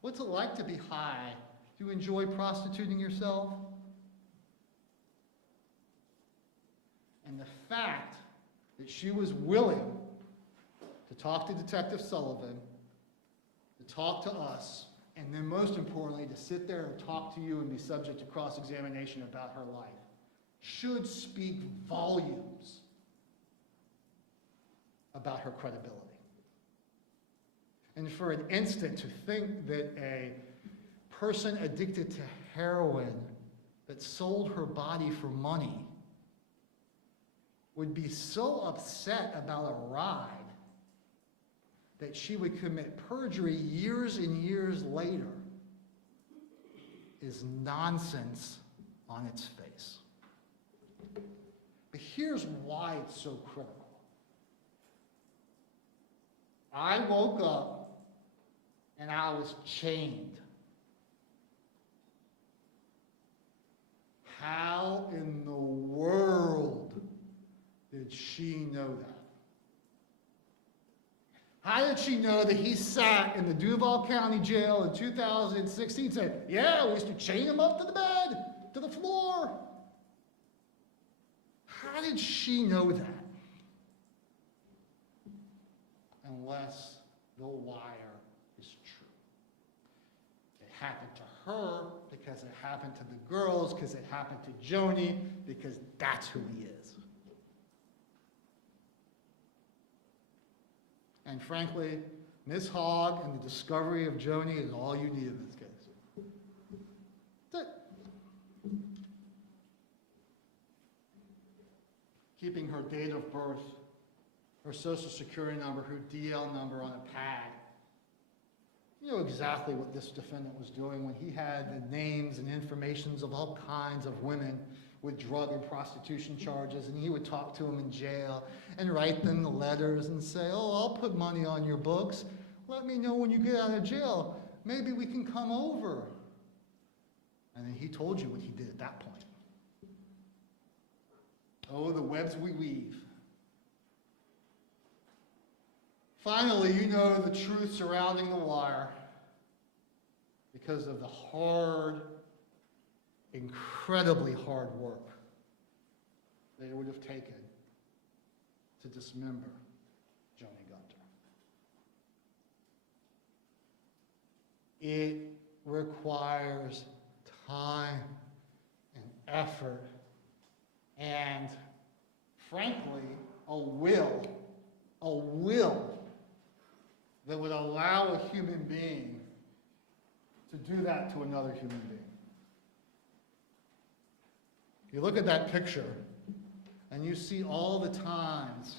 What's it like to be high? Do you enjoy prostituting yourself? And the fact that she was willing to talk to Detective Sullivan, to talk to us, and then most importantly, to sit there and talk to you and be subject to cross-examination about her life, should speak volumes about her credibility. And for an instant to think that a person addicted to heroin that sold her body for money would be so upset about a ride that she would commit perjury years and years later is nonsense on its face. But here's why it's so critical. I woke up and I was chained. How in the world did she know that? How did she know that he sat in the Duval County Jail in 2016 and said, yeah, we used to chain him up to the bed, to the floor? How did she know that? Unless the wire is true. It happened to her because it happened to the girls, because it happened to Joni, because that's who he is. And frankly, Ms. Hogg and the discovery of Joni is all you need in this case. That's it. Keeping her date of birth, her social security number, her DL number on a pad. You know exactly what this defendant was doing when he had the names and informations of all kinds of women with drug and prostitution charges, and he would talk to them in jail and write them the letters and say, oh, I'll put money on your books. Let me know when you get out of jail. Maybe we can come over. And then he told you what he did at that point. Oh, the webs we weave. Finally, you know the truth surrounding the wire because of the hard, incredibly hard work that it would have taken to dismember Joni Gunter. It requires time and effort and, frankly, a will that would allow a human being to do that to another human being. You look at that picture, and you see all the times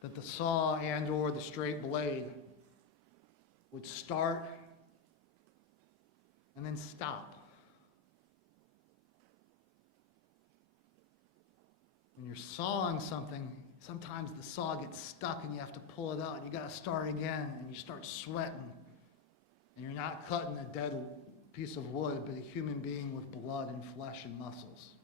that the saw and or the straight blade would start and then stop. When you're sawing something, sometimes the saw gets stuck and you have to pull it out. You got to start again, and you start sweating. And you're not cutting a dead piece of wood, but a human being with blood and flesh and muscles.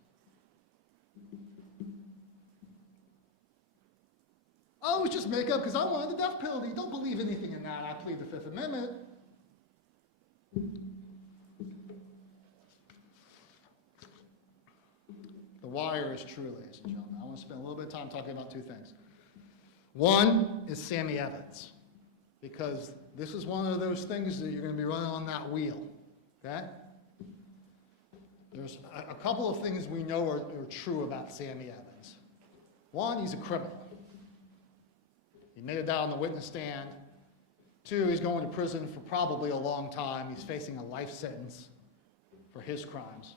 Oh, it was just makeup because I wanted the death penalty. Don't believe anything in that. I plead the Fifth Amendment. The wire is true, ladies and gentlemen. I want to spend a little bit of time talking about two things. One is Sammy Evans, because this is one of those things that you're going to be running on that wheel, okay? There's a couple of things we know are true about Sammy Evans. One, he's a criminal. He made it down on the witness stand. 2, he's going to prison for probably a long time. He's facing a life sentence for his crimes.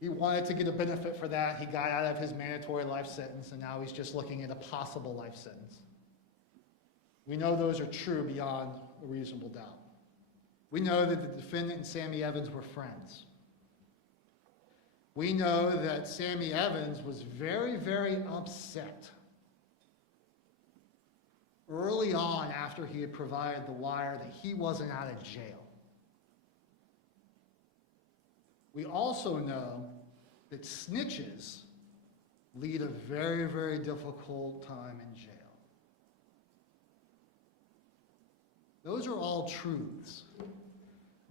He wanted to get a benefit for that. He got out of his mandatory life sentence, and now he's just looking at a possible life sentence. We know those are true beyond a reasonable doubt. We know that the defendant and Sammy Evans were friends. We know that Sammy Evans was very, very upset early on after he had provided the wire that he wasn't out of jail. We also know that snitches lead a very, very difficult time in jail. Those are all truths.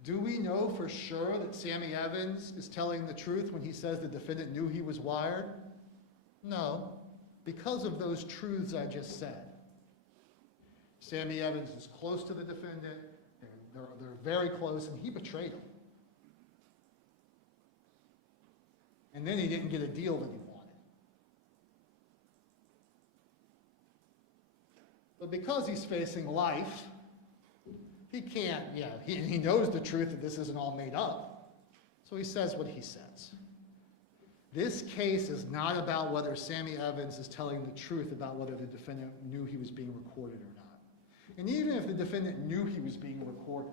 Do we know for sure that Sammy Evans is telling the truth when he says the defendant knew he was wired? No, because of those truths I just said. Sammy Evans is close to the defendant, they're very close, and he betrayed him. And then he didn't get a deal that he wanted. But because he's facing life, he can't, he knows the truth that this isn't all made up. So he says what he says. This case is not about whether Sammy Evans is telling the truth about whether the defendant knew he was being recorded or not. And even if the defendant knew he was being recorded,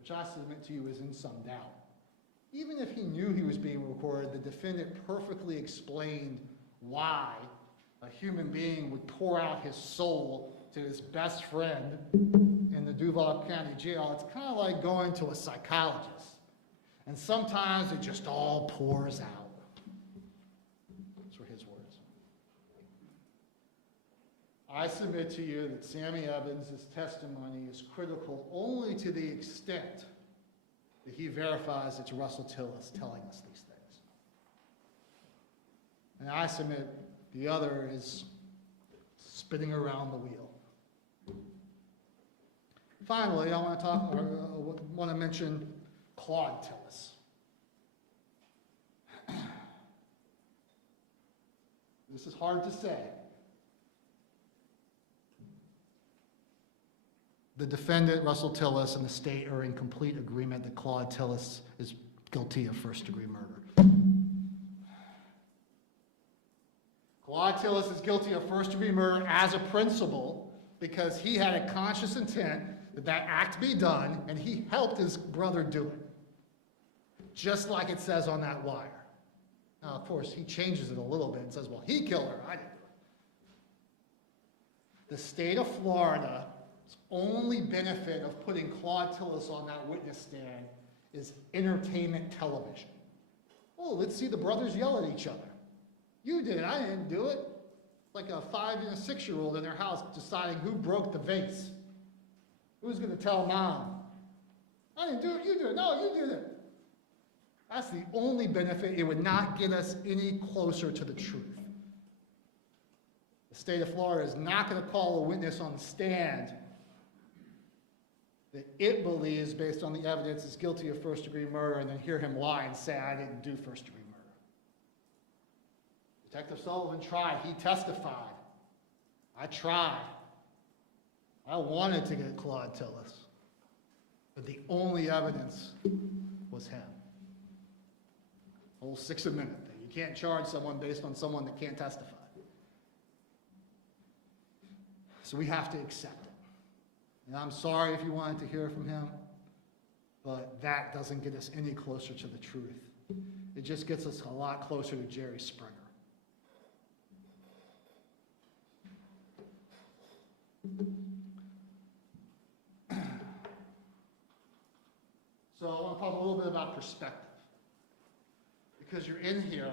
which I submit to you is in some doubt, even if he knew he was being recorded, the defendant perfectly explained why a human being would pour out his soul to his best friend in the Duval County Jail. It's kind of like going to a psychologist. And sometimes it just all pours out. Those were his words. I submit to you that Sammy Evans' testimony is critical only to the extent that he verifies it's Russell Tillis telling us these things. And I submit the other is spinning around the wheel. Finally, I want to mention Claude Tillis. This is hard to say. The defendant, Russell Tillis, and the state are in complete agreement that Claude Tillis is guilty of first-degree murder. Claude Tillis is guilty of first-degree murder as a principal because he had a conscious intent that that act be done, and he helped his brother do it, just like it says on that wire. Now, of course, he changes it a little bit and says, well, he killed her, I didn't do it. The state of Florida's only benefit of putting Claude Tillis on that witness stand is entertainment television. Oh, let's see the brothers yell at each other. You did it, I didn't do it. Like a 5 and a 6-year-old in their house deciding who broke the vase. Who's going to tell mom? I didn't do it, you did it. No, you did it. That's the only benefit. It would not get us any closer to the truth. The state of Florida is not going to call a witness on the stand that it believes, based on the evidence, is guilty of first-degree murder and then hear him lie and say, I didn't do first-degree murder. Detective Sullivan tried. He testified. I tried. I wanted to get Claude Tillis, but the only evidence was him. Whole 6 Amendment thing. You can't charge someone based on someone that can't testify. So we have to accept it. And I'm sorry if you wanted to hear from him, but that doesn't get us any closer to the truth. It just gets us a lot closer to Jerry Springer. So I want to talk a little bit about perspective. Because you're in here,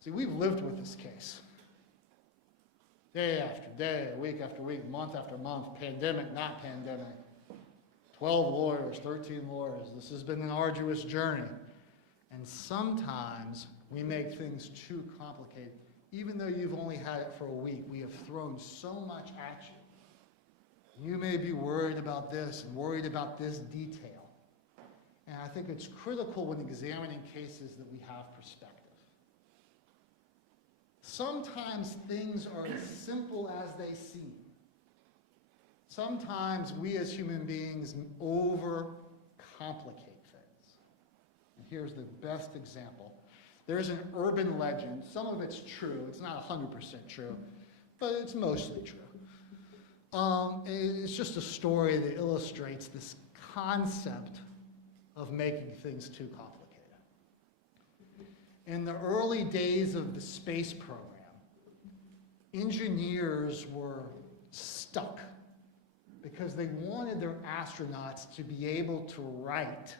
see, we've lived with this case. Day after day, week after week, month after month, pandemic, not pandemic. 12 lawyers, 13 lawyers. This has been an arduous journey. And sometimes we make things too complicated. Even though you've only had it for a week, we have thrown so much at you. You may be worried about this and worried about this detail. And I think it's critical when examining cases that we have perspective. Sometimes things are as simple as they seem. sometimes we as human beings overcomplicate things. And here's the best example. There's an urban legend. Some of it's true. It's not 100% true, but it's mostly true. It's just a story that illustrates this concept of making things too complicated. In the early days of the space program, engineers were stuck because they wanted their astronauts to be able to write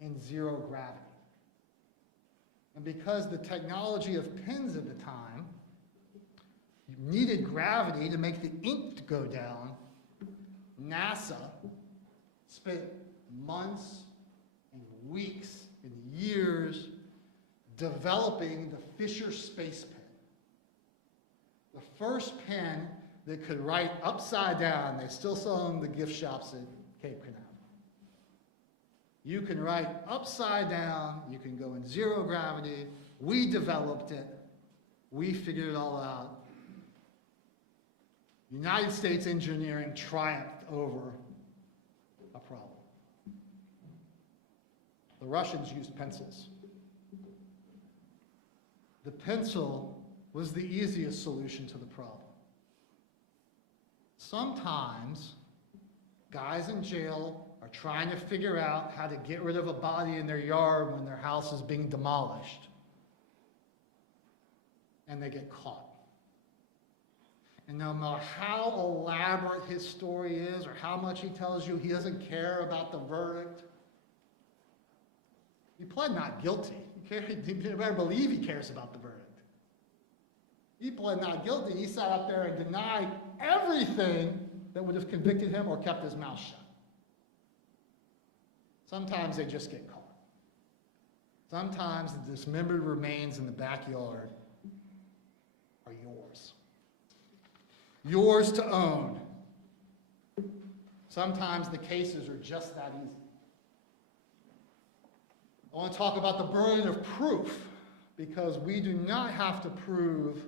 in zero gravity. And because the technology of pens at the time needed gravity to make the ink go down, NASA spent months and weeks and years developing the Fisher space pen. The first pen that could write upside down. They still sell them in the gift shops at Cape Canaveral. You can write upside down. You can go in zero gravity. We developed it. We figured it all out. United States engineering triumphed over a problem. The Russians used pencils. The pencil was the easiest solution to the problem. Sometimes guys in jail are trying to figure out how to get rid of a body in their yard when their house is being demolished, and they get caught. And no matter how elaborate his story is or how much he tells you he doesn't care about the verdict, he pled not guilty. You better believe he cares about the verdict. He pled not guilty. He sat up there and denied everything that would have convicted him or kept his mouth shut. Sometimes they just get caught. Sometimes the dismembered remains in the backyard are yours. Yours to own. Sometimes the cases are just that easy. I want to talk about the burden of proof, because we do not have to prove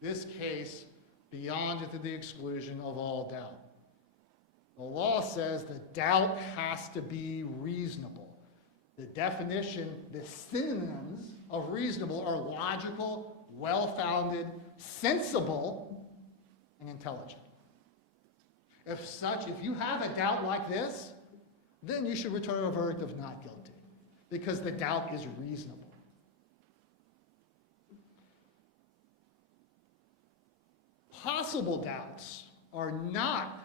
this case beyond and to the exclusion of all doubt. The law says the doubt has to be reasonable. The definition, the synonyms of reasonable are logical, well-founded, sensible, and intelligent. If you have a doubt like this, then you should return a verdict of not guilty, because the doubt is reasonable. Possible doubts are not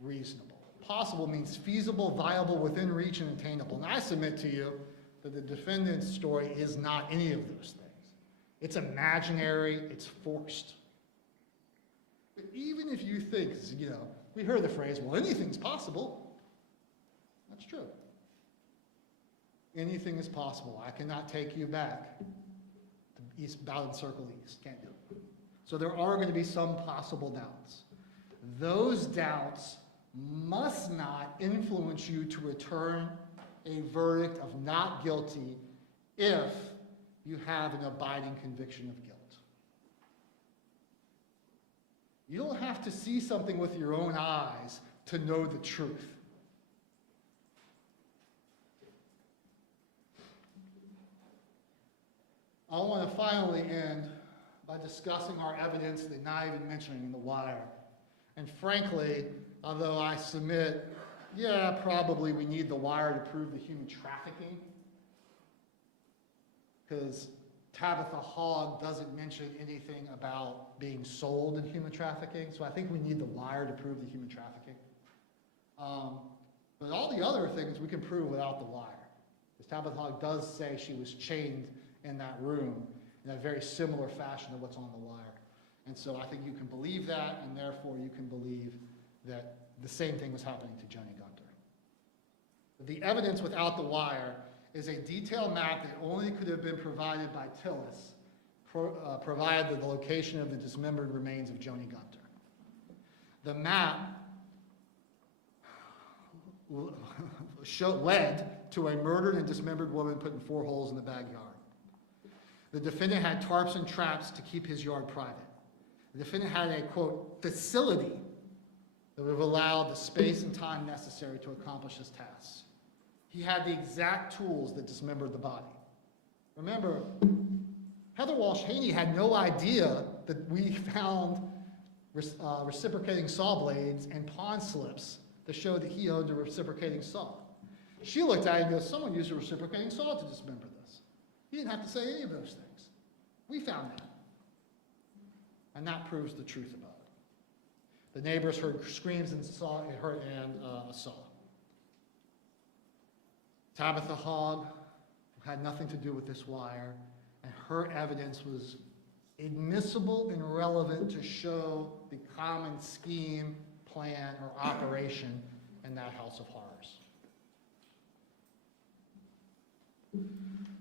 reasonable. Possible means feasible, viable, within reach, and attainable. And I submit to you that the defendant's story is not any of those things. It's imaginary, it's forced. But even if you think, we heard the phrase, well, anything's possible. That's true. Anything is possible. I cannot take you back to East Bowden Circle East. Can't do it. So there are going to be some possible doubts. Those doubts must not influence you to return a verdict of not guilty if you have an abiding conviction of guilt. You don't have to see something with your own eyes to know the truth. I want to finally end by discussing our evidence that not even mentioning in the wire. And frankly, although I submit, probably we need the wire to prove the human trafficking, because Tabitha Hogg doesn't mention anything about being sold in human trafficking, so I think we need the wire to prove the human trafficking. But all the other things we can prove without the wire, because Tabitha Hogg does say she was chained in that room in a very similar fashion to what's on the wire. And so I think you can believe that, and therefore you can believe that the same thing was happening to Joni Gunter. The evidence without the wire is a detailed map that only could have been provided by Tillis, provided the location of the dismembered remains of Joni Gunter. The map led to a murdered and dismembered woman put in 4 holes in the backyard. The defendant had tarps and traps to keep his yard private. The defendant had a, quote, facility that would have allowed the space and time necessary to accomplish his tasks. He had the exact tools that dismembered the body. Remember, Heather Walsh Haney had no idea that we found reciprocating saw blades and pawn slips that showed that he owned a reciprocating saw. She looked at it and goes, someone used a reciprocating saw to dismember this. He didn't have to say any of those things. We found that. And that proves the truth about it. The neighbors heard screams and saw a saw. Tabitha Hogg had nothing to do with this wire, and her evidence was admissible and relevant to show the common scheme, plan, or operation in that House of Horrors.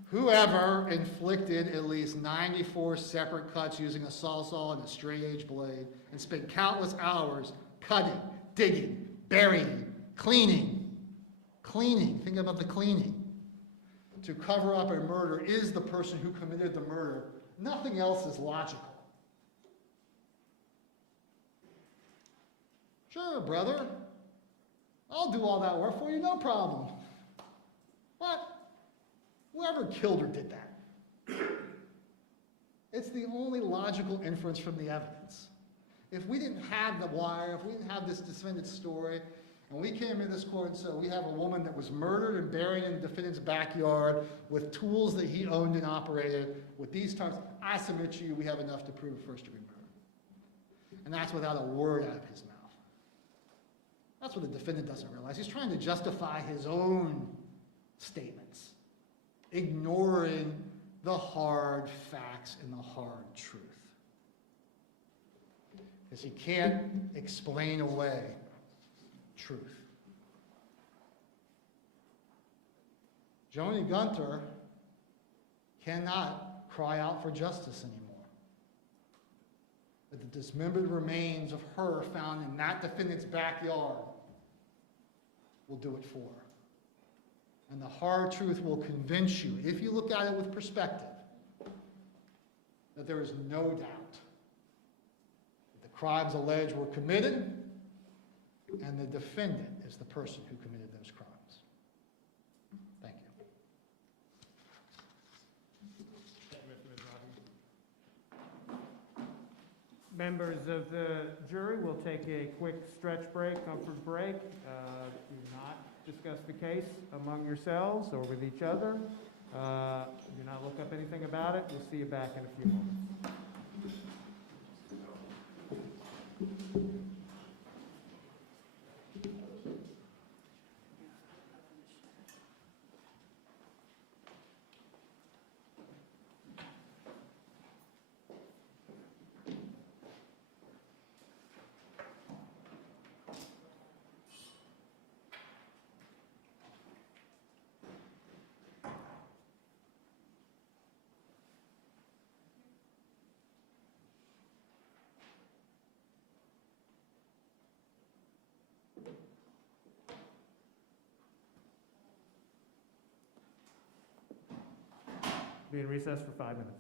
Whoever inflicted at least 94 separate cuts using a sawzall and a straight-edge blade and spent countless hours cutting, digging, burying, cleaning, think about the cleaning, to cover up a murder is the person who committed the murder. Nothing else is logical. Sure, brother. I'll do all that work for you, no problem. What? Whoever killed her did that. It's the only logical inference from the evidence. If we didn't have the wire, if we didn't have this defendant's story, and we came into this court and said we have a woman that was murdered and buried in the defendant's backyard with tools that he owned and operated with these terms, I submit to you we have enough to prove first-degree murder. And that's without a word out of his mouth. That's what the defendant doesn't realize. He's trying to justify his own statements, ignoring the hard facts and the hard truth. Because he can't explain away truth. Joni Gunter cannot cry out for justice anymore. But the dismembered remains of her found in that defendant's backyard will do it for her. And the hard truth will convince you, if you look at it with perspective, that there is no doubt that the crimes alleged were committed and the defendant is the person who committed those crimes. Thank you. Members of the jury will take a quick stretch break, comfort break. Do not discuss the case among yourselves or with each other. Do not look up anything about it. We'll see you back in a few moments. Be in recess for 5 minutes.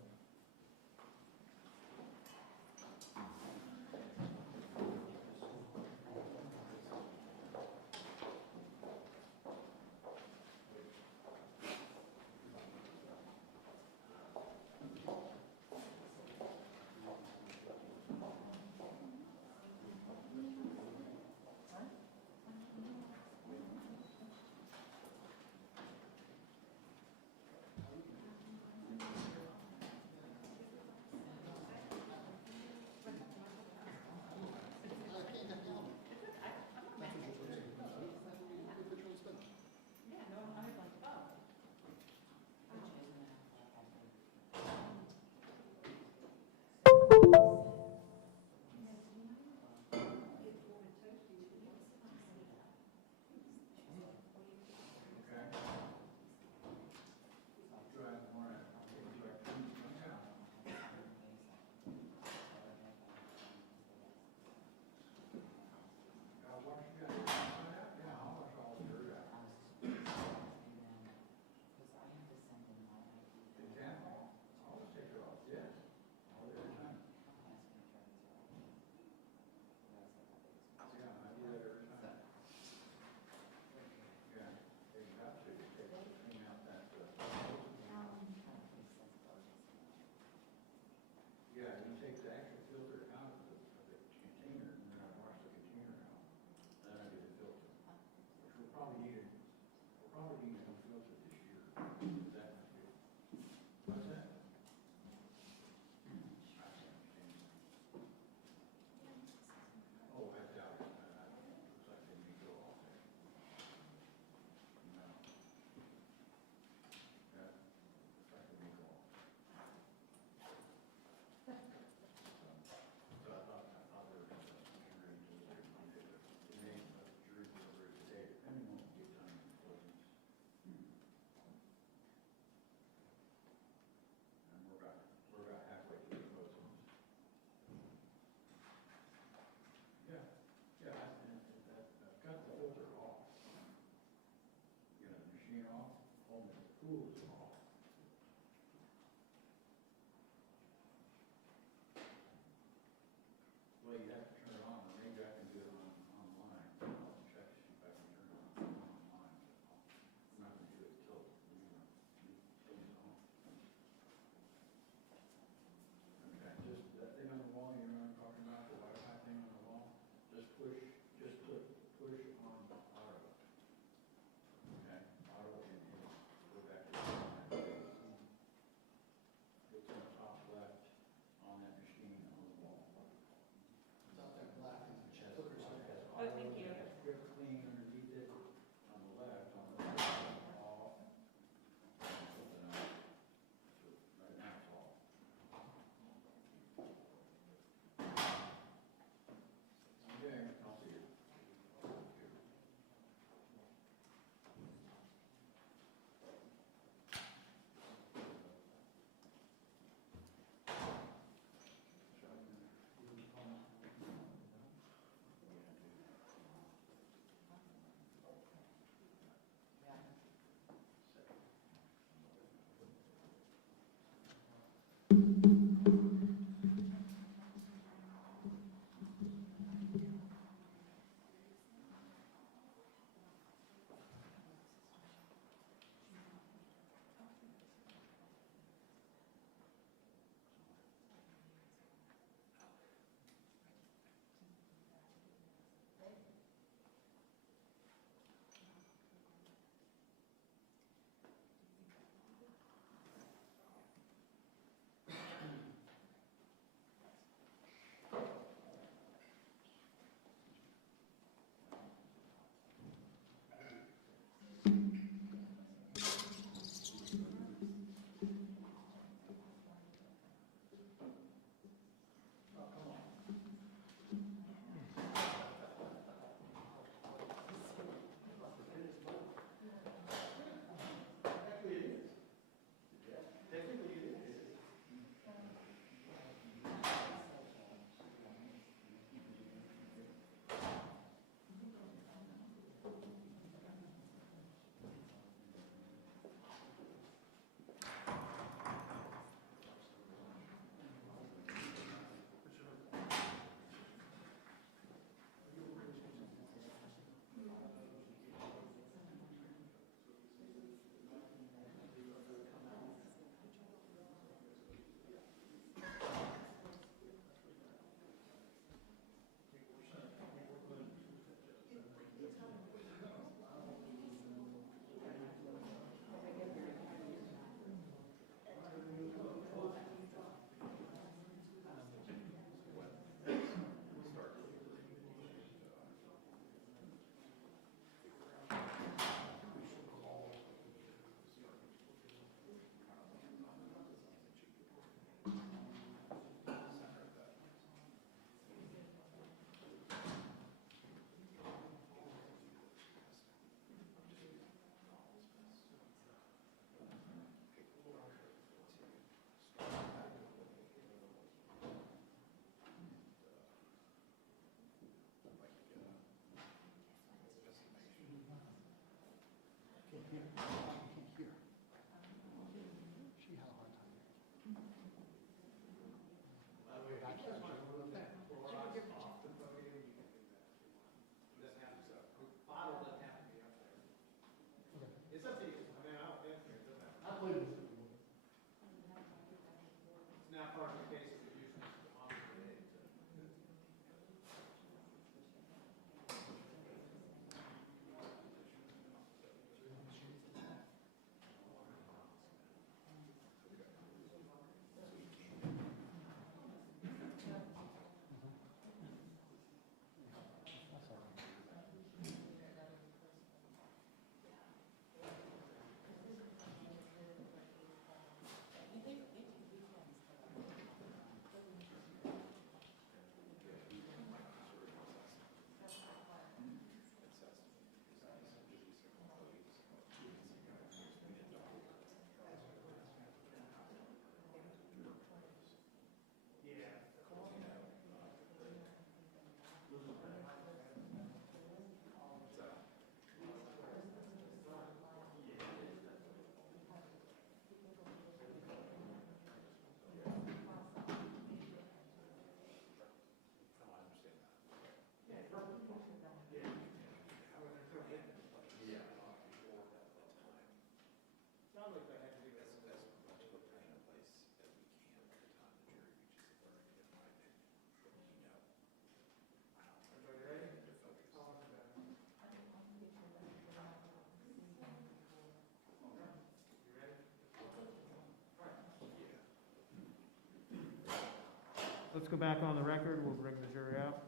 Let's go back on the record. We'll bring the jury out.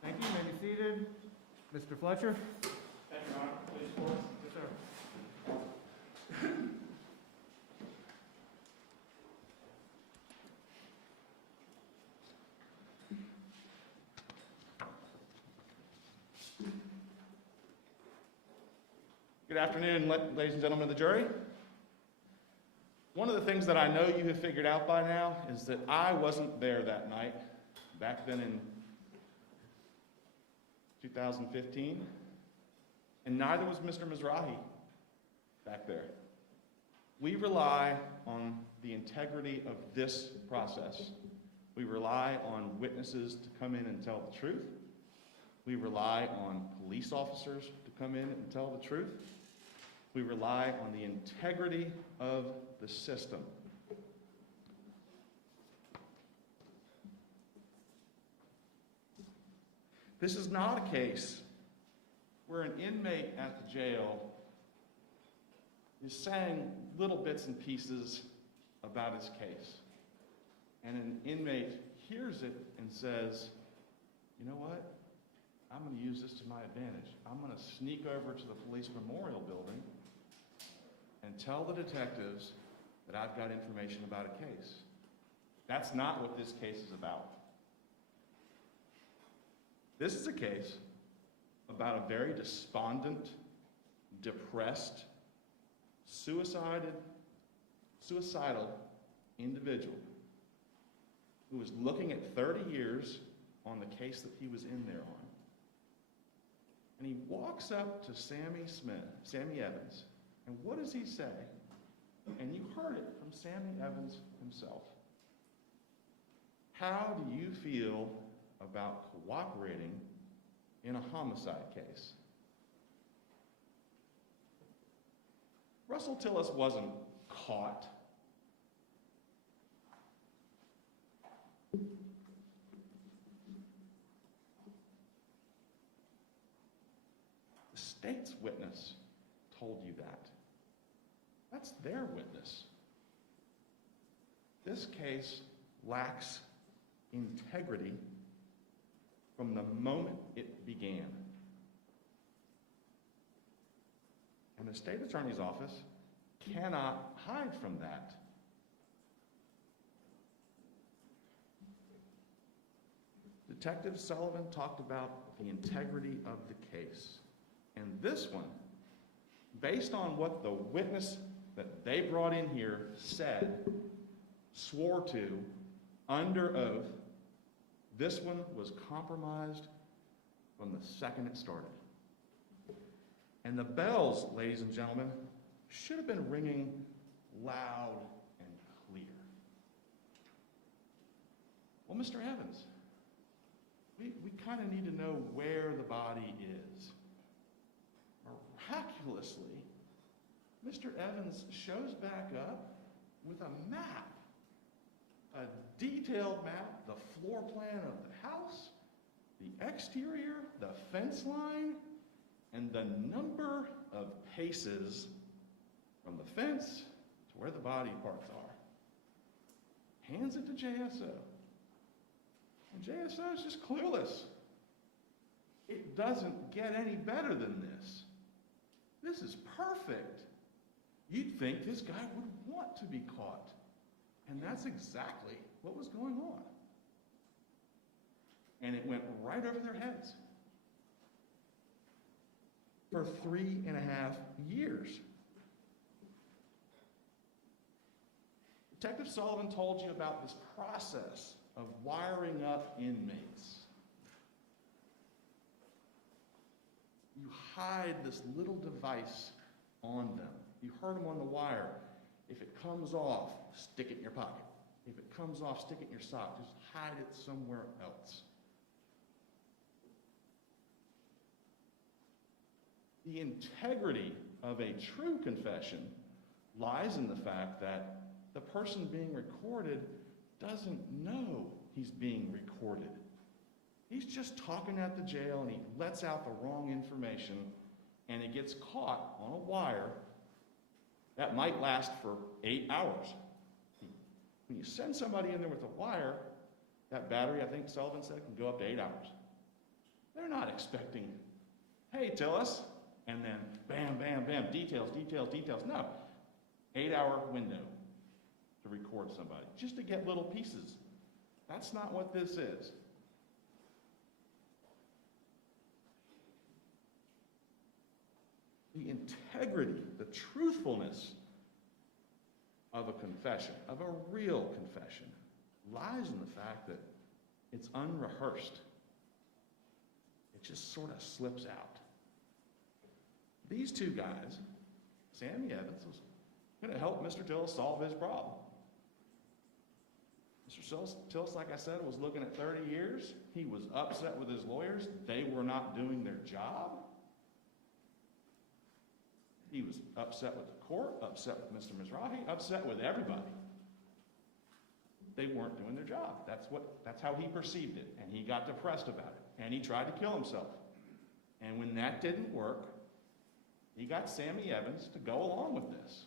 Thank you. You may be seated. Mr. Fletcher? Thank you, Your Honor. Please report. Yes, sir. Good afternoon, ladies and gentlemen of the jury. One of the things that I know you have figured out by now is that I wasn't there that night, back then in 2015, and neither was Mr. Mizrahi back there. We rely on the integrity of this process. We rely on witnesses to come in and tell the truth. We rely on police officers to come in and tell the truth. We rely on the integrity of the system. This is not a case where an inmate at the jail is saying little bits and pieces about his case. And an inmate hears it and says, you know what? I'm going to use this to my advantage. I'm going to sneak over to the police memorial building and tell the detectives that I've got information about a case. That's not what this case is about. This is a case about a very despondent, depressed, suicidal individual who was looking at 30 years on the case that he was in there on. And he walks up to Sammy Evans, and what does he say? And you heard it from Sammy Evans himself. How do you feel about cooperating in a homicide case? Russell Tillis wasn't caught. The state's witness told you that. That's their witness. This case lacks integrity from the moment it began. And the state attorney's office cannot hide from that. Detective Sullivan talked about the integrity of the case. And this one, based on what the witness that they brought in here said, swore to, under oath, this one was compromised from the second it started. And the bells, ladies and gentlemen, should have been ringing loud and clear. Well, Mr. Evans, we kind of need to know where the body is. Miraculously, Mr. Evans shows back up with a map, a detailed map, the floor plan of the house, the exterior, the fence line, and the number of paces from the fence to where the body parts are. Hands it to JSO. And JSO is just clueless. It doesn't get any better than this. This is perfect. You'd think this guy would want to be caught. And that's exactly what was going on. And it went right over their heads. For 3.5 years. Detective Sullivan told you about this process of wiring up inmates. You hide this little device on them. You heard them on the wire. If it comes off, stick it in your pocket. If it comes off, stick it in your sock. Just hide it somewhere else. The integrity of a true confession lies in the fact that the person being recorded doesn't know he's being recorded. He's just talking at the jail and he lets out the wrong information and it gets caught on a wire that might last for 8 hours. When you send somebody in there with a wire, that battery, I think Sullivan said, can go up to 8 hours. They're not expecting, hey, tell us, and then bam, bam, bam, details, details, details. No, 8-hour window to record somebody, just to get little pieces. That's not what this is. The integrity, the truthfulness of a confession, of a real confession, lies in the fact that it's unrehearsed. It just sort of slips out. These two guys, Sammy Evans was going to help Mr. Tillis solve his problem. Mr. Tillis, like I said, was looking at 30 years. He was upset with his lawyers. They were not doing their job. He was upset with the court, upset with Mr. Mizrahi, upset with everybody. They weren't doing their job. That's how he perceived it, and he got depressed about it, and he tried to kill himself. And when that didn't work, he got Sammy Evans to go along with this.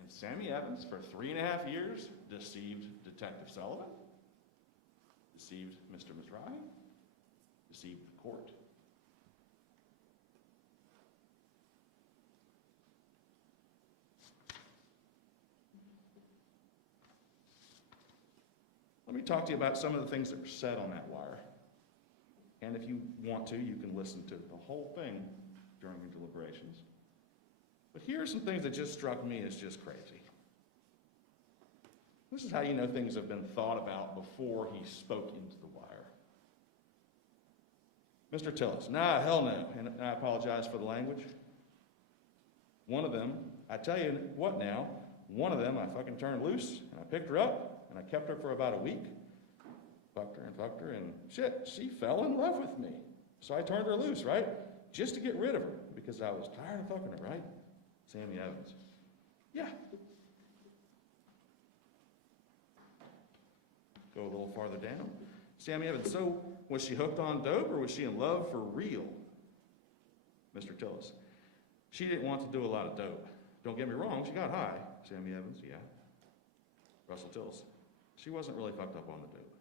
And Sammy Evans, for 3.5 years, deceived Detective Sullivan, deceived Mr. Mizrahi, deceived the court. Let me talk to you about some of the things that were said on that wire. And if you want to, you can listen to the whole thing during your deliberations. But here are some things that just struck me as just crazy. This is how you know things have been thought about before he spoke into the wire. Mr. Tillis, nah, hell no, and I apologize for the language. One of them, I tell you what now, one of them I fucking turned loose, and I picked her up, and I kept her for about a week. Fucked her, and shit, she fell in love with me. So I turned her loose, right? Just to get rid of her, because I was tired of fucking her, right? Sammy Evans. Yeah. Go a little farther down. Sammy Evans, so was she hooked on dope or was she in love for real? Mr. Tillis. She didn't want to do a lot of dope. Don't get me wrong, she got high. Sammy Evans, yeah. Russell Tillis. She wasn't really fucked up on the dope.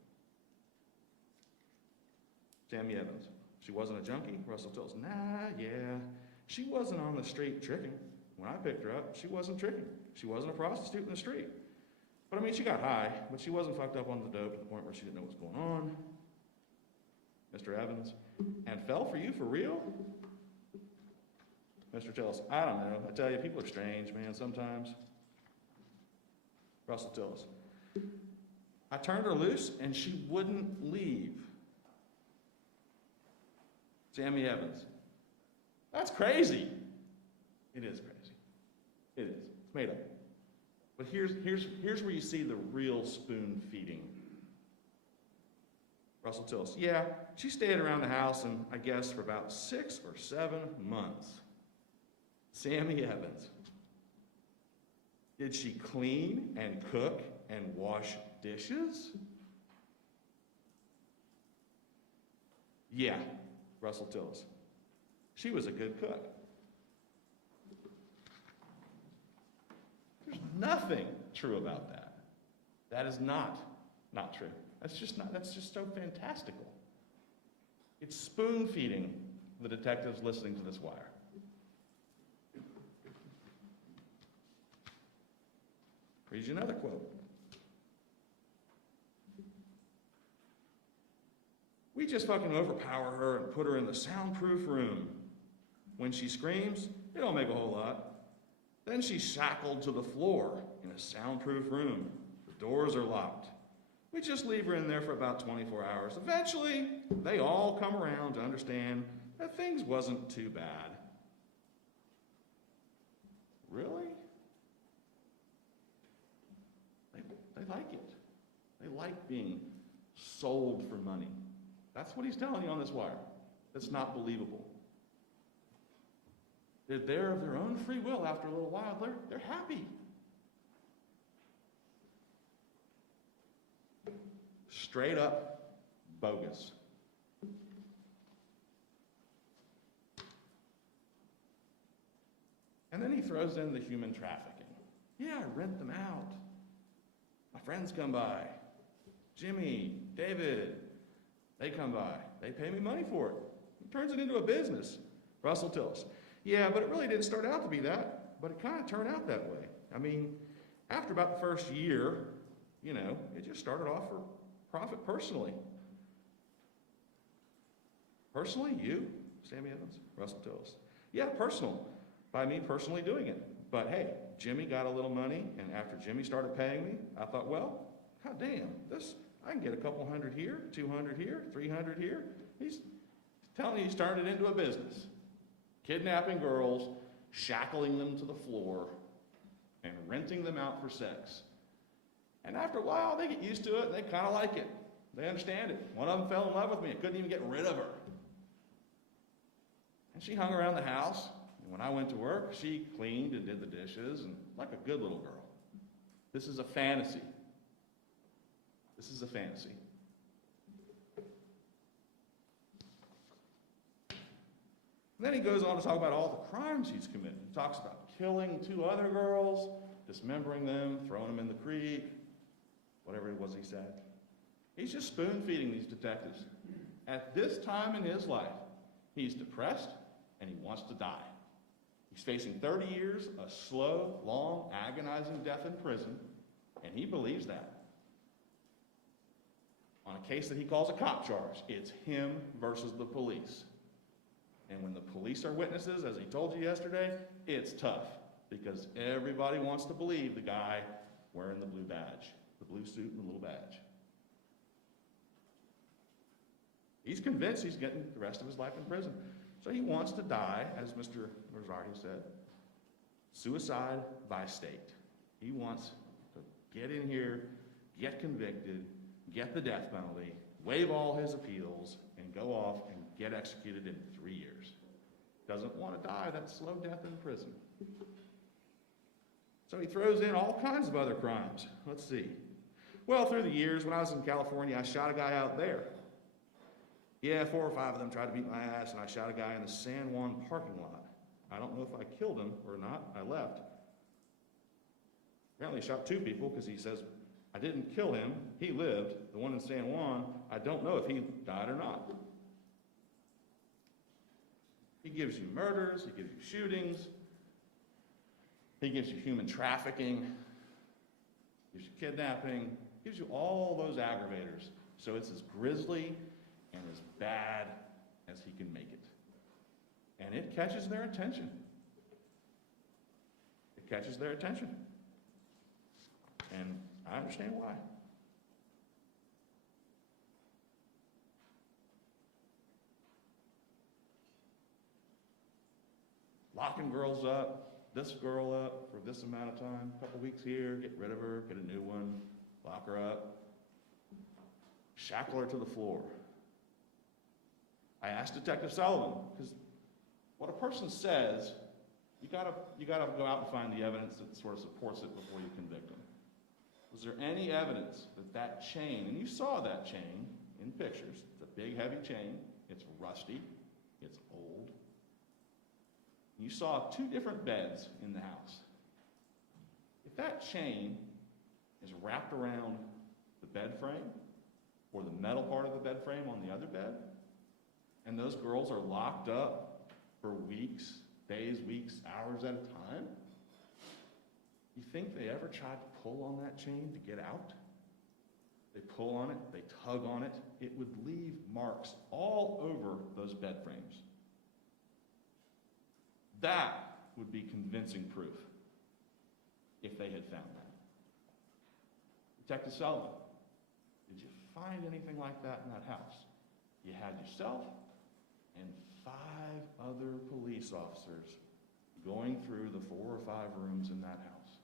Sammy Evans. She wasn't a junkie. Russell Tillis. Nah, yeah. She wasn't on the street tricking. When I picked her up, she wasn't tricking. She wasn't a prostitute in the street. But I mean, she got high, but she wasn't fucked up on the dope to the point where she didn't know what's going on. Mr. Evans. And fell for you for real? Mr. Tillis. I don't know. I tell you, people are strange, man, sometimes. Russell Tillis. I turned her loose and she wouldn't leave. Sammy Evans. That's crazy. It is crazy. It is. It's made up. But here's where you see the real spoon feeding. Russell Tillis. Yeah, she stayed around the house and I guess for about 6 or 7 months. Sammy Evans. Did she clean and cook and wash dishes? Yeah, Russell Tillis. She was a good cook. There's nothing true about that. That is not true. That's just so fantastical. It's spoon feeding the detectives listening to this wire. Read you another quote. We just fucking overpower her and put her in the soundproof room. When she screams, it don't make a whole lot. Then she's shackled to the floor in a soundproof room. The doors are locked. We just leave her in there for about 24 hours. Eventually, they all come around to understand that things wasn't too bad. Really? They like it. They like being sold for money. That's what he's telling you on this wire. That's not believable. They're there of their own free will after a little while. They're happy. Straight up bogus. And then he throws in the human trafficking. Yeah, I rent them out. My friends come by. Jimmy, David, they come by. They pay me money for it. He turns it into a business. Russell Tillis. Yeah, but it really didn't start out to be that, but it kind of turned out that way. I mean, after about the first year, it just started off for profit personally. Personally, you, Sammy Evans, Russell Tillis. Yeah, personal, by me personally doing it. But hey, Jimmy got a little money, and after Jimmy started paying me, I thought, well, god damn, I can get a couple hundred here, 200 here, 300 here. He's telling me he's turned it into a business. Kidnapping girls, shackling them to the floor, and renting them out for sex. And after a while, they get used to it, and they kind of like it. They understand it. One of them fell in love with me. I couldn't even get rid of her. And she hung around the house. And when I went to work, she cleaned and did the dishes, and like a good little girl. This is a fantasy. This is a fantasy. And then he goes on to talk about all the crimes he's committed. He talks about killing 2 other girls, dismembering them, throwing them in the creek, whatever it was he said. He's just spoon-feeding these detectives. At this time in his life, he's depressed and he wants to die. He's facing 30 years, a slow, long, agonizing death in prison, and he believes that. On a case that he calls a cop charge, it's him versus the police. And when the police are witnesses, as he told you yesterday, it's tough because everybody wants to believe the guy wearing the blue badge, the blue suit and the little badge. He's convinced he's getting the rest of his life in prison. So he wants to die, as Mr. Rosardi said, suicide by state. He wants to get in here, get convicted, get the death penalty, waive all his appeals, and go off and get executed in 3 years. Doesn't want to die that slow death in prison. So he throws in all kinds of other crimes. Let's see. Well, through the years, when I was in California, I shot a guy out there. Yeah, 4 or 5 of them tried to beat my ass, and I shot a guy in the San Juan parking lot. I don't know if I killed him or not. I left. Apparently, he shot 2 people because he says, I didn't kill him. He lived. The one in San Juan, I don't know if he died or not. He gives you murders. He gives you shootings. He gives you human trafficking. Gives you kidnapping. Gives you all those aggravators. So it's as grisly and as bad as he can make it. And it catches their attention. It catches their attention. And I understand why. Locking girls up, this girl up for this amount of time, a couple weeks here, get rid of her, get a new one, lock her up, shackle her to the floor. I asked Detective Sullivan, because what a person says, you gotta go out and find the evidence that sort of supports it before you convict them. Was there any evidence that that chain, and you saw that chain in pictures, it's a big heavy chain, it's rusty, it's old. You saw 2 different beds in the house. If that chain is wrapped around the bed frame, or the metal part of the bed frame on the other bed, and those girls are locked up for weeks, days, weeks, hours at a time, You think they ever tried to pull on that chain to get out? They pull on it, they tug on it, it would leave marks all over those bed frames. That would be convincing proof if they had found that. Detective Sullivan, did you find anything like that in that house? You had yourself and 5 other police officers going through the 4 or 5 rooms in that house.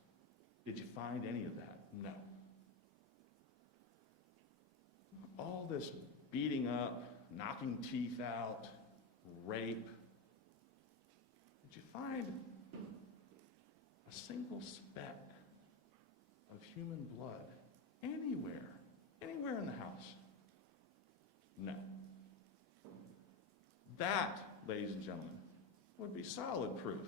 Did you find any of that? No. All this beating up, knocking teeth out, rape. Did you find a single speck of human blood anywhere in the house? No. That, ladies and gentlemen, would be solid proof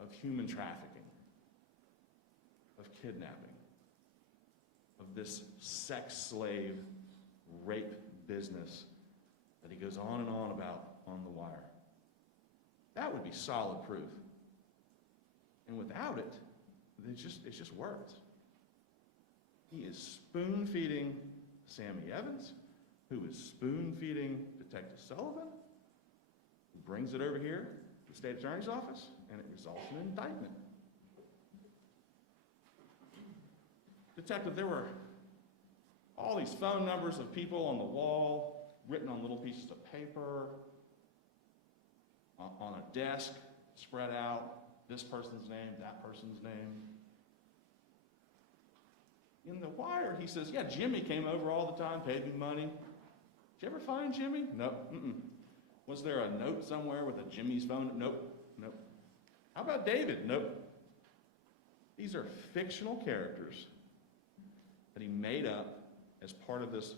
of human trafficking, of kidnapping, of this sex slave rape business that he goes on and on about on the wire. That would be solid proof. And without it, it's just words. He is spoon-feeding Sammy Evans, who is spoon-feeding Detective Sullivan, who brings it over here to the state attorney's office, and it results in an indictment. Detective, there were all these phone numbers of people on the wall, written on little pieces of paper, on a desk, spread out, this person's name, that person's name. In the wire, he says, yeah, Jimmy came over all the time, paid me money. Did you ever find Jimmy? Nope. Was there a note somewhere with a Jimmy's phone? Nope. How about David? Nope. These are fictional characters that he made up as part of this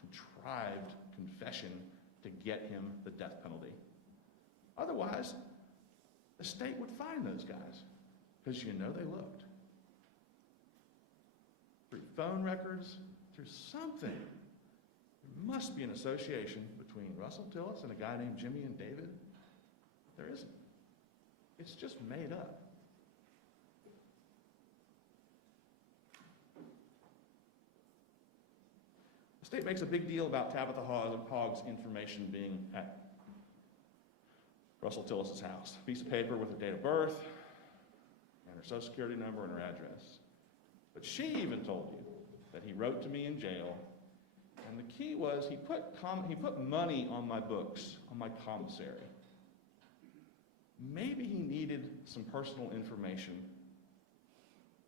contrived confession to get him the death penalty. Otherwise, the state would find those guys, because you know they looked. Through phone records, through something. There must be an association between Russell Tillis and a guy named Jimmy and David. There isn't. It's just made up. The state makes a big deal about Tabitha Hogg's information being at Russell Tillis' house. A piece of paper with her date of birth, and her social security number and her address. But she even told you that he wrote to me in jail, and the key was he put money on my books, on my commissary. Maybe he needed some personal information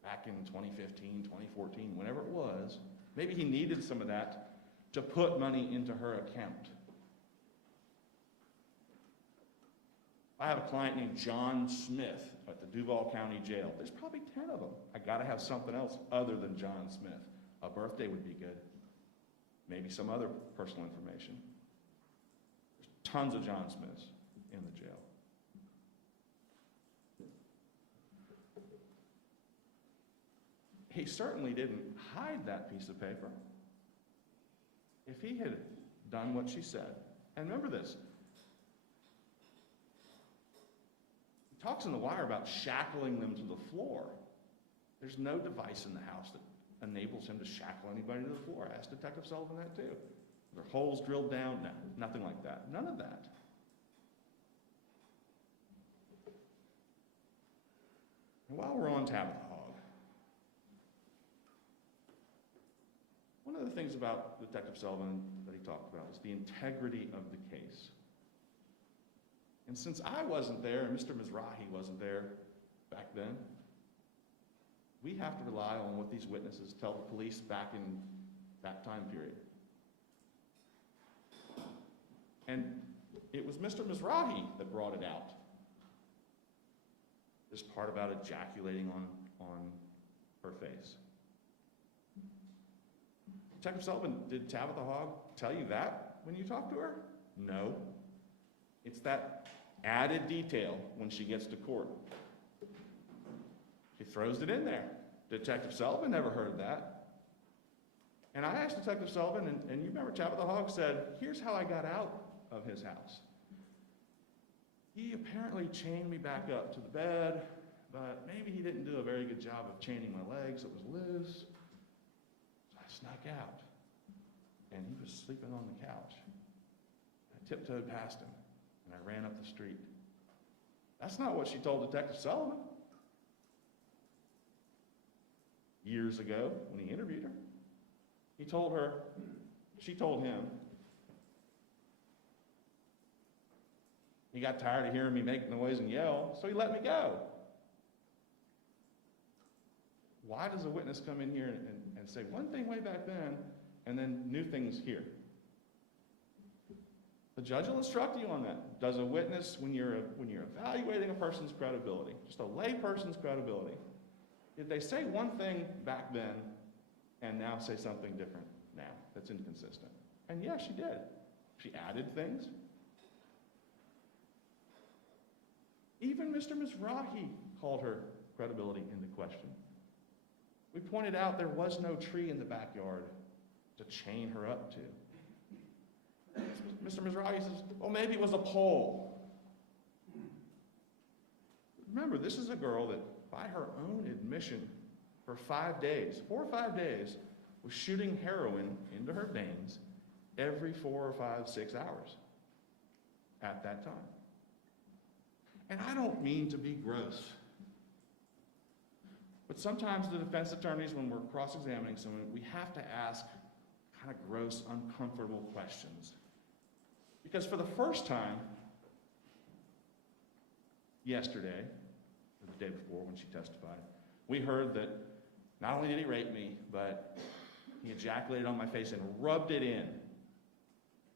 back in 2015, 2014, whenever it was. Maybe he needed some of that to put money into her account. I have a client named John Smith at the Duval County Jail. There's probably 10 of them. I gotta have something else other than John Smith. A birthday would be good. Maybe some other personal information. There's tons of John Smiths in the jail. He certainly didn't hide that piece of paper. If he had done what she said, and remember this, he talks in the wire about shackling them to the floor. There's no device in the house that enables him to shackle anybody to the floor. Ask Detective Sullivan that too. Are there holes drilled down? No, nothing like that. None of that. And while we're on Tabitha Hogg, one of the things about Detective Sullivan that he talked about was the integrity of the case. And since I wasn't there and Mr. Mizrahi wasn't there back then, we have to rely on what these witnesses tell the police back in that time period. And it was Mr. Mizrahi that brought it out. This part about ejaculating on her face. Detective Sullivan, did Tabitha Hogg tell you that when you talked to her? No. It's that added detail when she gets to court. She throws it in there. Detective Sullivan never heard that. And I asked Detective Sullivan, and you remember Tabitha Hogg said, here's how I got out of his house. He apparently chained me back up to the bed, but maybe he didn't do a very good job of chaining my legs. It was loose. So I snuck out, and he was sleeping on the couch. I tiptoed past him, and I ran up the street. That's not what she told Detective Sullivan years ago when he interviewed her. She told him, he got tired of hearing me make noise and yell, so he let me go. Why does a witness come in here and say one thing way back then and then new things here? The judge will instruct you on that. Does a witness, when you're evaluating a person's credibility, just a lay person's credibility, did they say one thing back then and now say something different now that's inconsistent? And yes, she did. She added things. Even Mr. Mizrahi called her credibility into question. We pointed out there was no tree in the backyard to chain her up to. Mr. Mizrahi says, well, maybe it was a pole. Remember, this is a girl that, by her own admission, for 5 days, 4 or 5 days, was shooting heroin into her veins every 4 or 5, 6 hours at that time. And I don't mean to be gross, but sometimes the defense attorneys, when we're cross-examining someone, we have to ask kind of gross, uncomfortable questions. Because for the first time, yesterday, or the day before when she testified, we heard that not only did he rape me, but he ejaculated on my face and rubbed it in.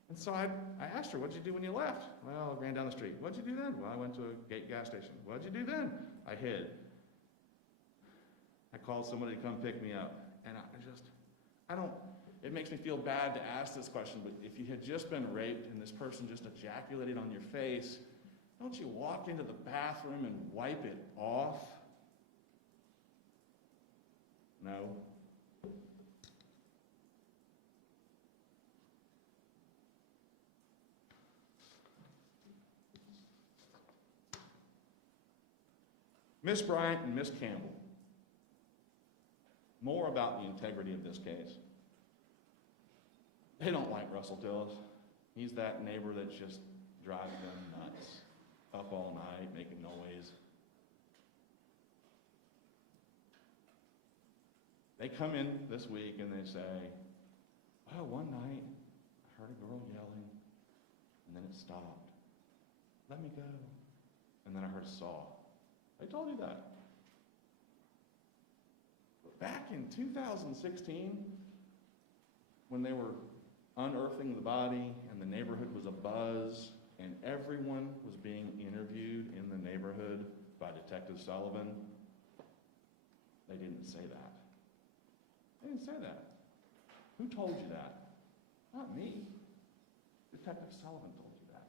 And so I asked her, what'd you do when you left? Well, I ran down the street. What'd you do then? Well, I went to a gate gas station. What'd you do then? I hid. I called somebody to come pick me up. And it makes me feel bad to ask this question, but if you had just been raped and this person just ejaculated on your face, don't you walk into the bathroom and wipe it off? No. Miss Bryant and Miss Campbell. More about the integrity of this case. They don't like Russell Tillis. He's that neighbor that just drives them nuts. Up all night, making noise. They come in this week and they say, well, one night I heard a girl yelling and then it stopped. Let me go. And then I heard a saw. I told you that. But back in 2016, when they were unearthing the body and the neighborhood was abuzz and everyone was being interviewed in the neighborhood by Detective Sullivan, they didn't say that. They didn't say that. Who told you that? Not me. Detective Sullivan told you that.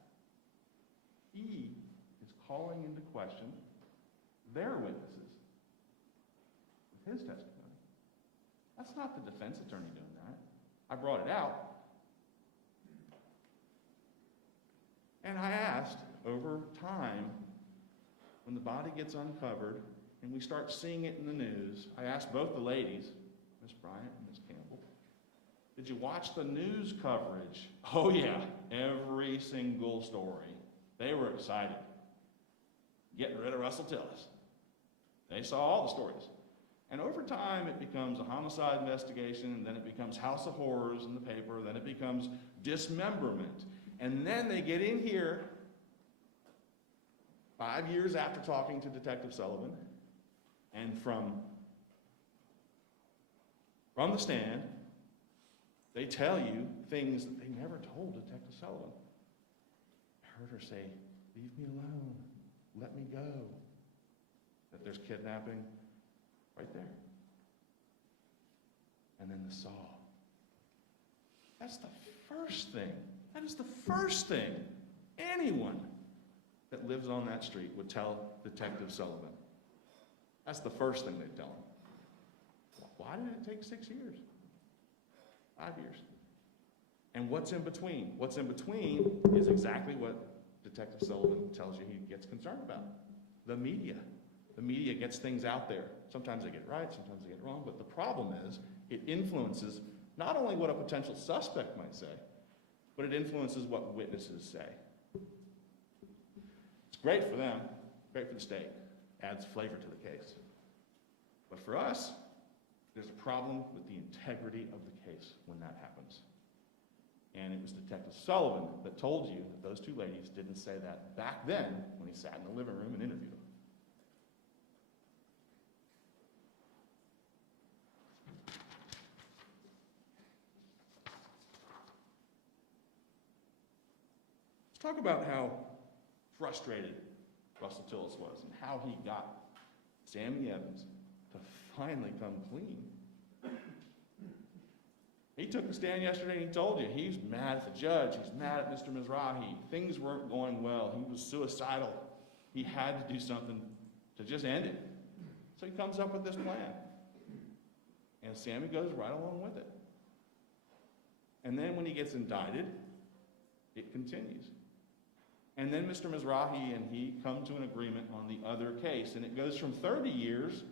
He is calling into question their witnesses with his testimony. That's not the defense attorney doing that. I brought it out. And I asked, over time, when the body gets uncovered and we start seeing it in the news, I asked both the ladies, Miss Bryant and Miss Campbell, did you watch the news coverage? Oh yeah, every single story. They were excited. Getting rid of Russell Tillis. They saw all the stories. And over time, it becomes a homicide investigation, and then it becomes House of Horrors in the paper, then it becomes dismemberment. And then they get in here 5 years after talking to Detective Sullivan, and from the stand, they tell you things that they never told Detective Sullivan. I heard her say, leave me alone, let me go. That there's kidnapping right there. And then the saw. That's the first thing. That is the first thing anyone that lives on that street would tell Detective Sullivan. That's the first thing they'd tell him. Why did it take 6 years? 5 years. And what's in between? What's in between is exactly what Detective Sullivan tells you he gets concerned about? The media. The media gets things out there. Sometimes they get it right, sometimes they get it wrong, but the problem is it influences not only what a potential suspect might say, but it influences what witnesses say. It's great for them, great for the state, adds flavor to the case. But for us, there's a problem with the integrity of the case when that happens. And it was Detective Sullivan that told you that those two ladies didn't say that back then when he sat in the living room and interviewed them. Let's talk about how frustrated Russell Tillis was and how he got Sammy Evans to finally come clean. He took the stand yesterday and he told you he's mad at the judge, he's mad at Mr. Mizrahi, things weren't going well, he was suicidal. He had to do something to just end it. So he comes up with this plan. And Sammy goes right along with it. And then when he gets indicted, it continues. And then Mr. Mizrahi and he come to an agreement on the other case, and it goes from 30 years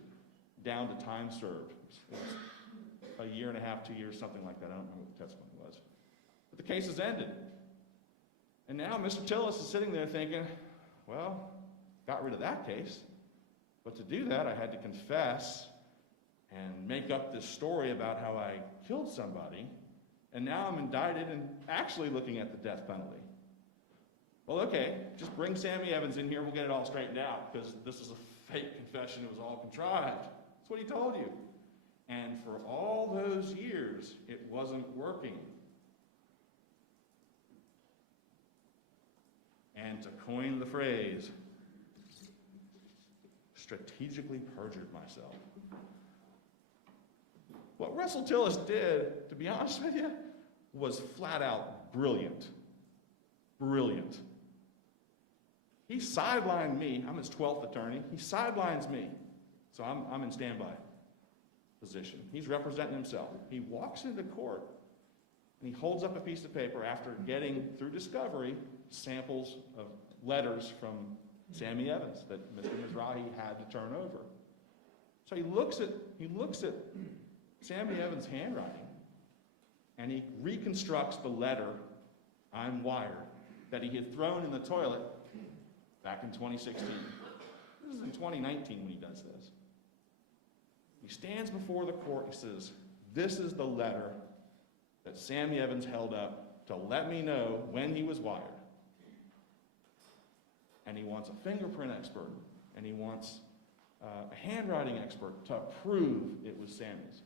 down to time served. It's a year and a half, 2 years, something like that. I don't remember what the testimony was. But the case is ended. And now Mr. Tillis is sitting there thinking, well, got rid of that case. But to do that, I had to confess and make up this story about how I killed somebody. And now I'm indicted and actually looking at the death penalty. Well, okay, just bring Sammy Evans in here, we'll get it all straightened out, because this is a fake confession, it was all contrived. That's what he told you. And for all those years, it wasn't working. And to coin the phrase, strategically perjured myself. What Russell Tillis did, to be honest with you, was flat out brilliant. Brilliant. He sidelined me. I'm his 12th attorney. He sidelines me. So I'm in standby position. He's representing himself. He walks into court and he holds up a piece of paper after getting, through discovery, samples of letters from Sammy Evans that Mr. Mizrahi had to turn over. So he looks at Sammy Evans' handwriting and he reconstructs the letter, "I'm wired," that he had thrown in the toilet back in 2016. This is in 2019 when he does this. He stands before the court and says, this is the letter that Sammy Evans held up to let me know when he was wired. And he wants a fingerprint expert, and he wants a handwriting expert to prove it was Sammy's.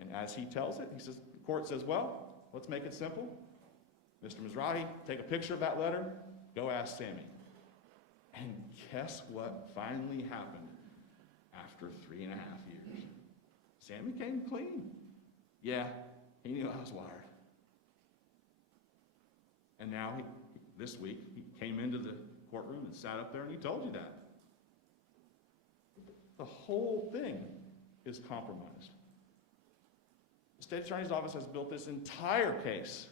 And as he tells it, the court says, well, let's make it simple. Mr. Mizrahi, take a picture of that letter, go ask Sammy. And guess what finally happened after 3.5 years? Sammy came clean. Yeah, he knew I was wired. And now, this week, he came into the courtroom and sat up there and he told you that. The whole thing is compromised. The state attorney's office has built this entire case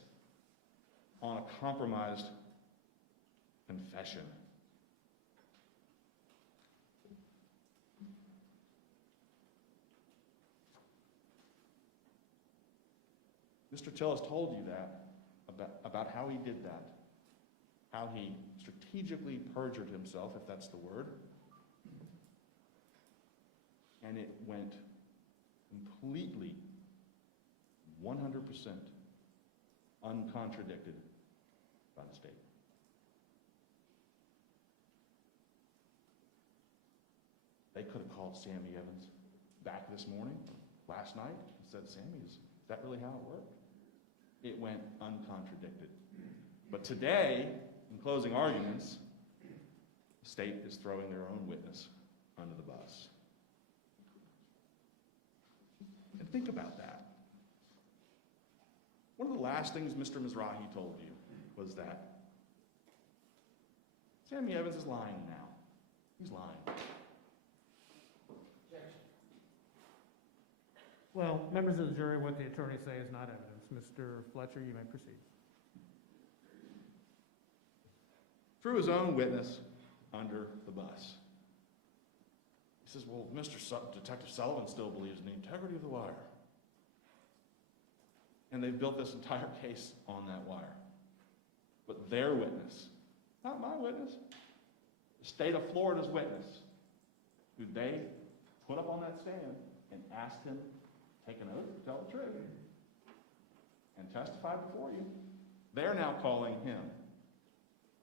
on a compromised confession. Mr. Tillis told you that, about how he did that, how he strategically perjured himself, if that's the word, and it went completely, 100% uncontradicted by the state. They could have called Sammy Evans back this morning, last night, and said, Sammy, is that really how it worked? It went uncontradicted. But today, in closing arguments, the state is throwing their own witness under the bus. And think about that. One of the last things Mr. Mizrahi told you was that Sammy Evans is lying now. He's lying. Well, members of the jury, what the attorneys say is not evidence. Mr. Fletcher, you may proceed. threw his own witness under the bus. He says, well, Detective Sullivan still believes in the integrity of the wire. And they've built this entire case on that wire. But their witness, not my witness, the state of Florida's witness, who they put up on that stand and asked him to take an oath to tell the truth and testify before you, they're now calling him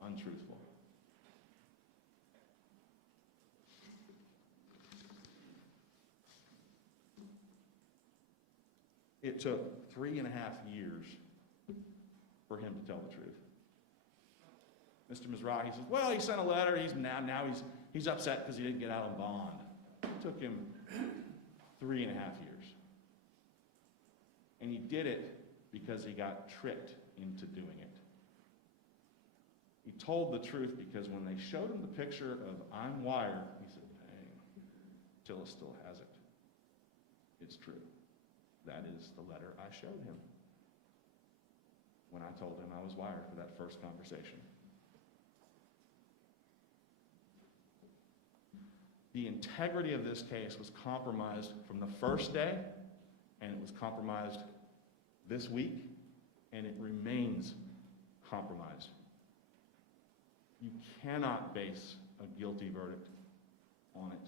untruthful. It took 3.5 years for him to tell the truth. Mr. Mizrahi says, well, he sent a letter, he's upset because he didn't get out on bond. It took him 3.5 years. And he did it because he got tricked into doing it. He told the truth because when they showed him the picture of I'm wired, he said, dang, Tillis still has it. It's true. That is the letter I showed him when I told him I was wired for that first conversation. The integrity of this case was compromised from the first day, and it was compromised this week, and it remains compromised. You cannot base a guilty verdict on it.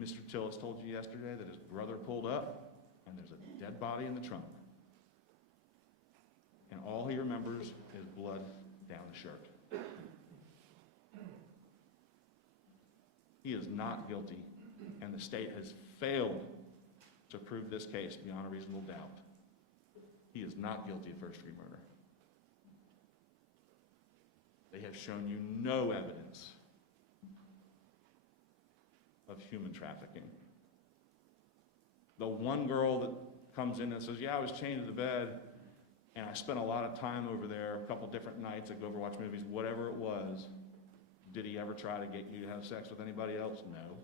Mr. Tillis told you yesterday that his brother pulled up and there's a dead body in the trunk. And all he remembers is blood down the shirt. He is not guilty, and the state has failed to prove this case beyond a reasonable doubt. He is not guilty of first-degree murder. They have shown you no evidence of human trafficking. The one girl that comes in and says, yeah, I was chained to the bed, and I spent a lot of time over there, a couple different nights, I'd go over watch movies, whatever it was. Did he ever try to get you to have sex with anybody else? No.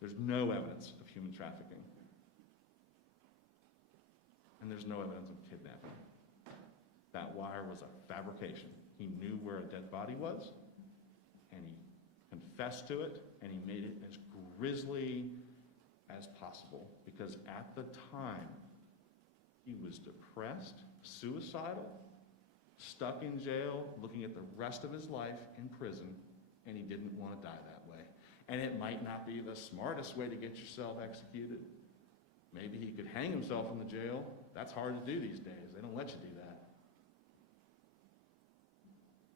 There's no evidence of human trafficking. And there's no evidence of kidnapping. That wire was a fabrication. He knew where a dead body was, and he confessed to it, and he made it as grisly as possible, because at the time, he was depressed, suicidal, stuck in jail, looking at the rest of his life in prison, and he didn't want to die that way. And it might not be the smartest way to get yourself executed. Maybe he could hang himself in the jail. That's hard to do these days. They don't let you do that.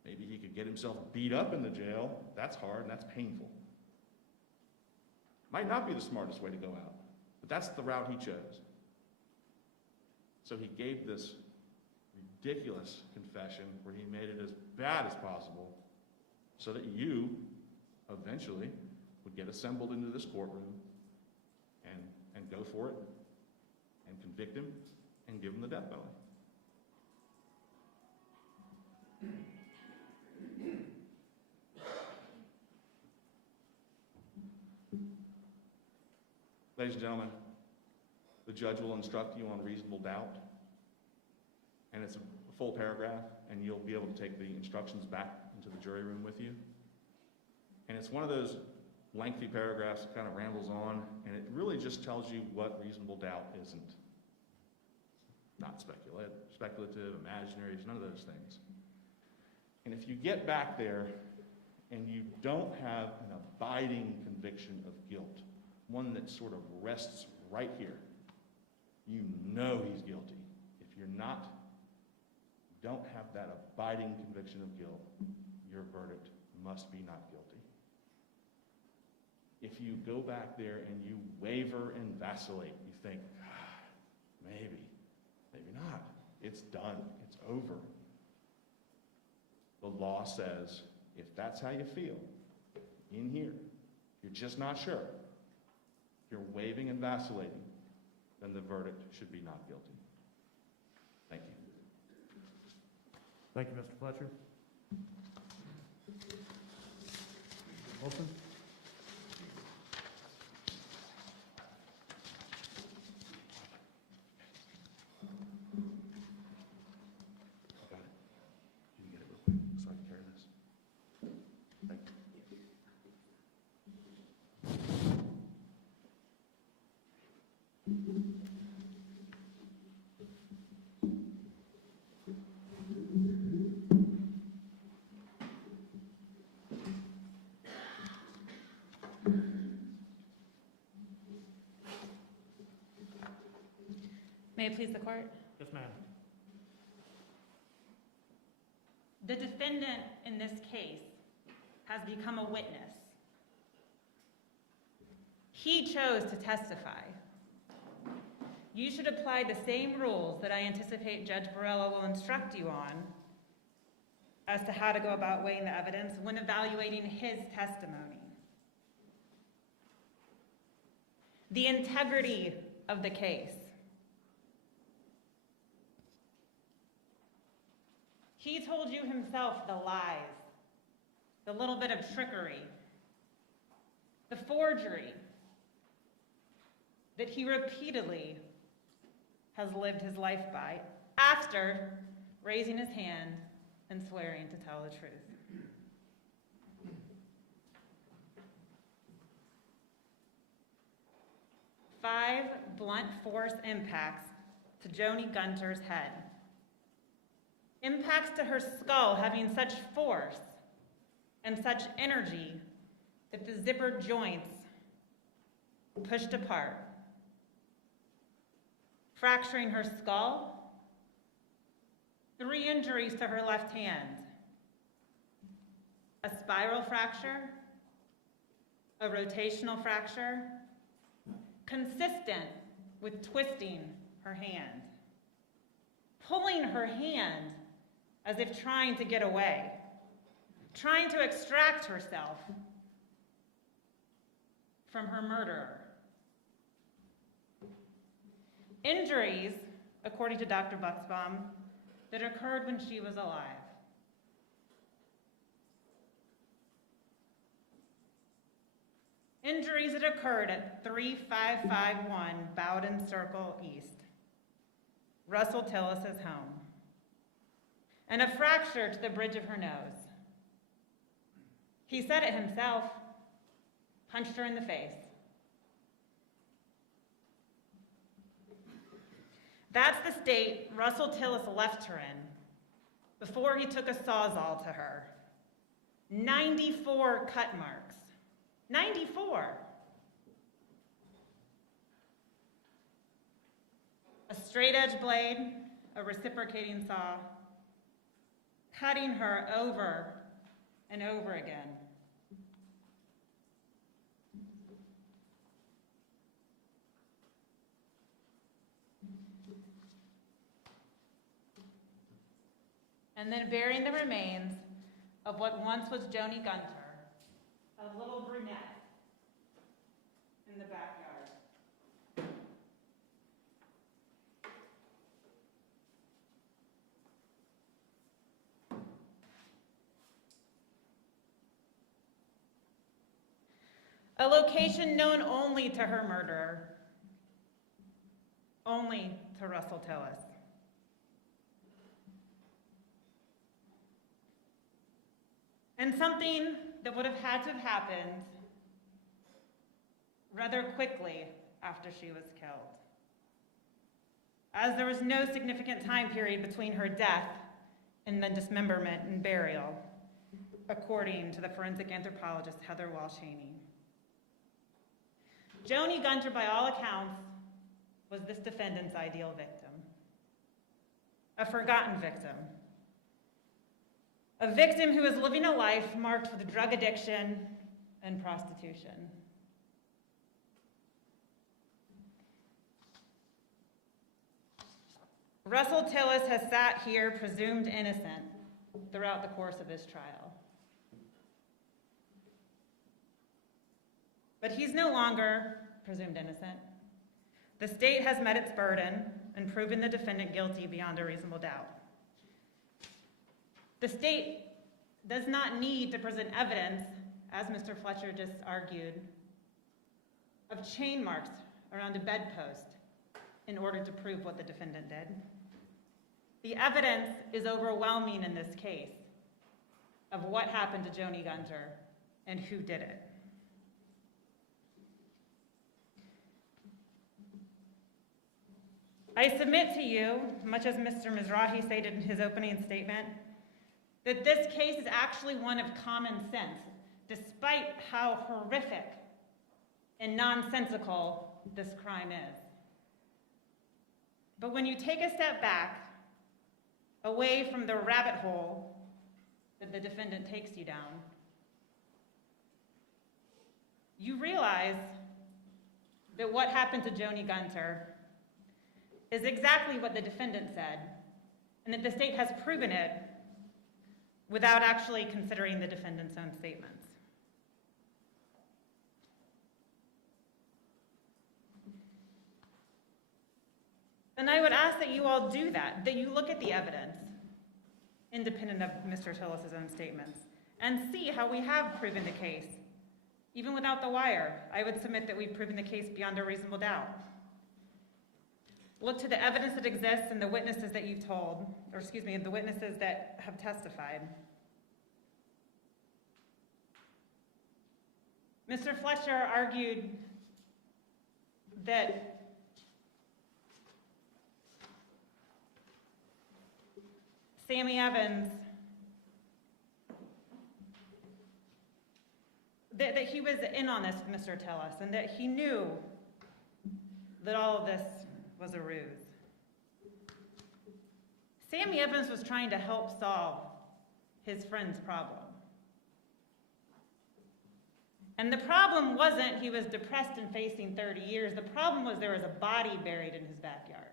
Maybe he could get himself beat up in the jail. That's hard and that's painful. Might not be the smartest way to go out, but that's the route he chose. So he gave this ridiculous confession where he made it as bad as possible so that you eventually would get assembled into this courtroom and go for it and convict him and give him the death penalty. Ladies and gentlemen, the judge will instruct you on reasonable doubt, and it's a full paragraph, and you'll be able to take the instructions back into the jury room with you. And it's one of those lengthy paragraphs that kind of rambles on, and it really just tells you what reasonable doubt isn't. Not speculative, imaginary, none of those things. And if you get back there and you don't have an abiding conviction of guilt, one that sort of rests right here, you know he's guilty. If you're not, don't have that abiding conviction of guilt, your verdict must be not guilty. If you go back there and you waver and vacillate, you think, maybe, maybe not. It's done. It's over. The law says, if that's how you feel, in here, you're just not sure, you're wavering and vacillating, then the verdict should be not guilty. Thank you. Thank you, Mr. Fletcher. Olson? May it please the court? Yes, ma'am. The defendant in this case has become a witness. He chose to testify. You should apply the same rules that I anticipate Judge Barella will instruct you on as to how to go about weighing the evidence when evaluating his testimony. The integrity of the case. He told you himself the lies, the little bit of trickery, the forgery that he repeatedly has lived his life by after raising his hand and swearing to tell the truth. Five blunt force impacts to Joni Gunter's head. Impacts to her skull having such force and such energy that the zipper joints pushed apart, fracturing her skull, 3 injuries to her left hand, a spiral fracture, a rotational fracture, consistent with twisting her hand, pulling her hand as if trying to get away, trying to extract herself from her murderer. Injuries, according to Dr. Buxbaum, that occurred when she was alive. Injuries that occurred at 3551 Bowden Circle East, Russell Tillis's home, and a fracture to the bridge of her nose. He said it himself, punched her in the face. That's the state Russell Tillis left her in before he took a sawzall to her. 94 cut marks. 94. A straight edge blade, a reciprocating saw, cutting her over and over again. And then burying the remains of what once was Joni Gunter, a little brunette, in the backyard. A location known only to her murderer, only to Russell Tillis. And something that would have had to have happened rather quickly after she was killed, as there was no significant time period between her death and the dismemberment and burial, according to the forensic anthropologist Heather Walsh-Haney. Joni Gunter, by all accounts, was this defendant's ideal victim, a forgotten victim, a victim who is living a life marked with drug addiction and prostitution. Russell Tillis has sat here presumed innocent throughout the course of his trial. But he's no longer presumed innocent. The state has met its burden and proven the defendant guilty beyond a reasonable doubt. The state does not need to present evidence, as Mr. Fletcher just argued, of chain marks around a bedpost in order to prove what the defendant did. The evidence is overwhelming in this case of what happened to Joni Gunter and who did it. I submit to you, much as Mr. Mizrahi stated in his opening statement, that this case is actually one of common sense, despite how horrific and nonsensical this crime is. But when you take a step back, away from the rabbit hole that the defendant takes you down, you realize that what happened to Joni Gunter is exactly what the defendant said, and that the state has proven it without actually considering the defendant's own statements. And I would ask that you all do that you look at the evidence, independent of Mr. Tillis' own statements, and see how we have proven the case. Even without the wire, I would submit that we've proven the case beyond a reasonable doubt. Look to the evidence that exists and the witnesses that you've told, or excuse me, the witnesses that have testified. Mr. Fletcher argued that Sammy Evans, that he was in on this, Mr. Tillis, and that he knew that all of this was a ruse. Sammy Evans was trying to help solve his friend's problem. And the problem wasn't he was depressed and facing 30 years. The problem was there was a body buried in his backyard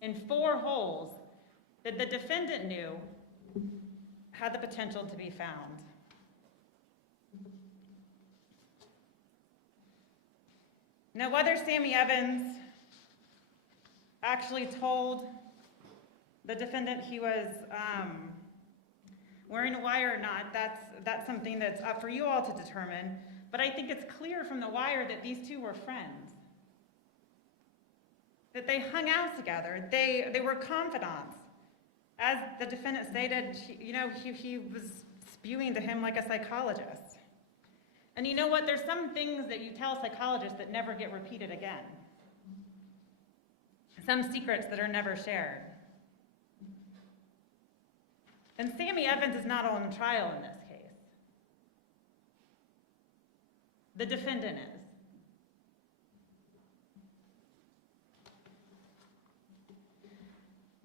in 4 holes that the defendant knew had the potential to be found. Now, whether Sammy Evans actually told the defendant he was wearing a wire or not, that's something that's up for you all to determine. But I think it's clear from the wire that these two were friends, that they hung out together, they were confidants. As the defendant stated, he was spewing to him like a psychologist. And you know what? There's some things that you tell psychologists that never get repeated again. Some secrets that are never shared. And Sammy Evans is not on trial in this case. The defendant is.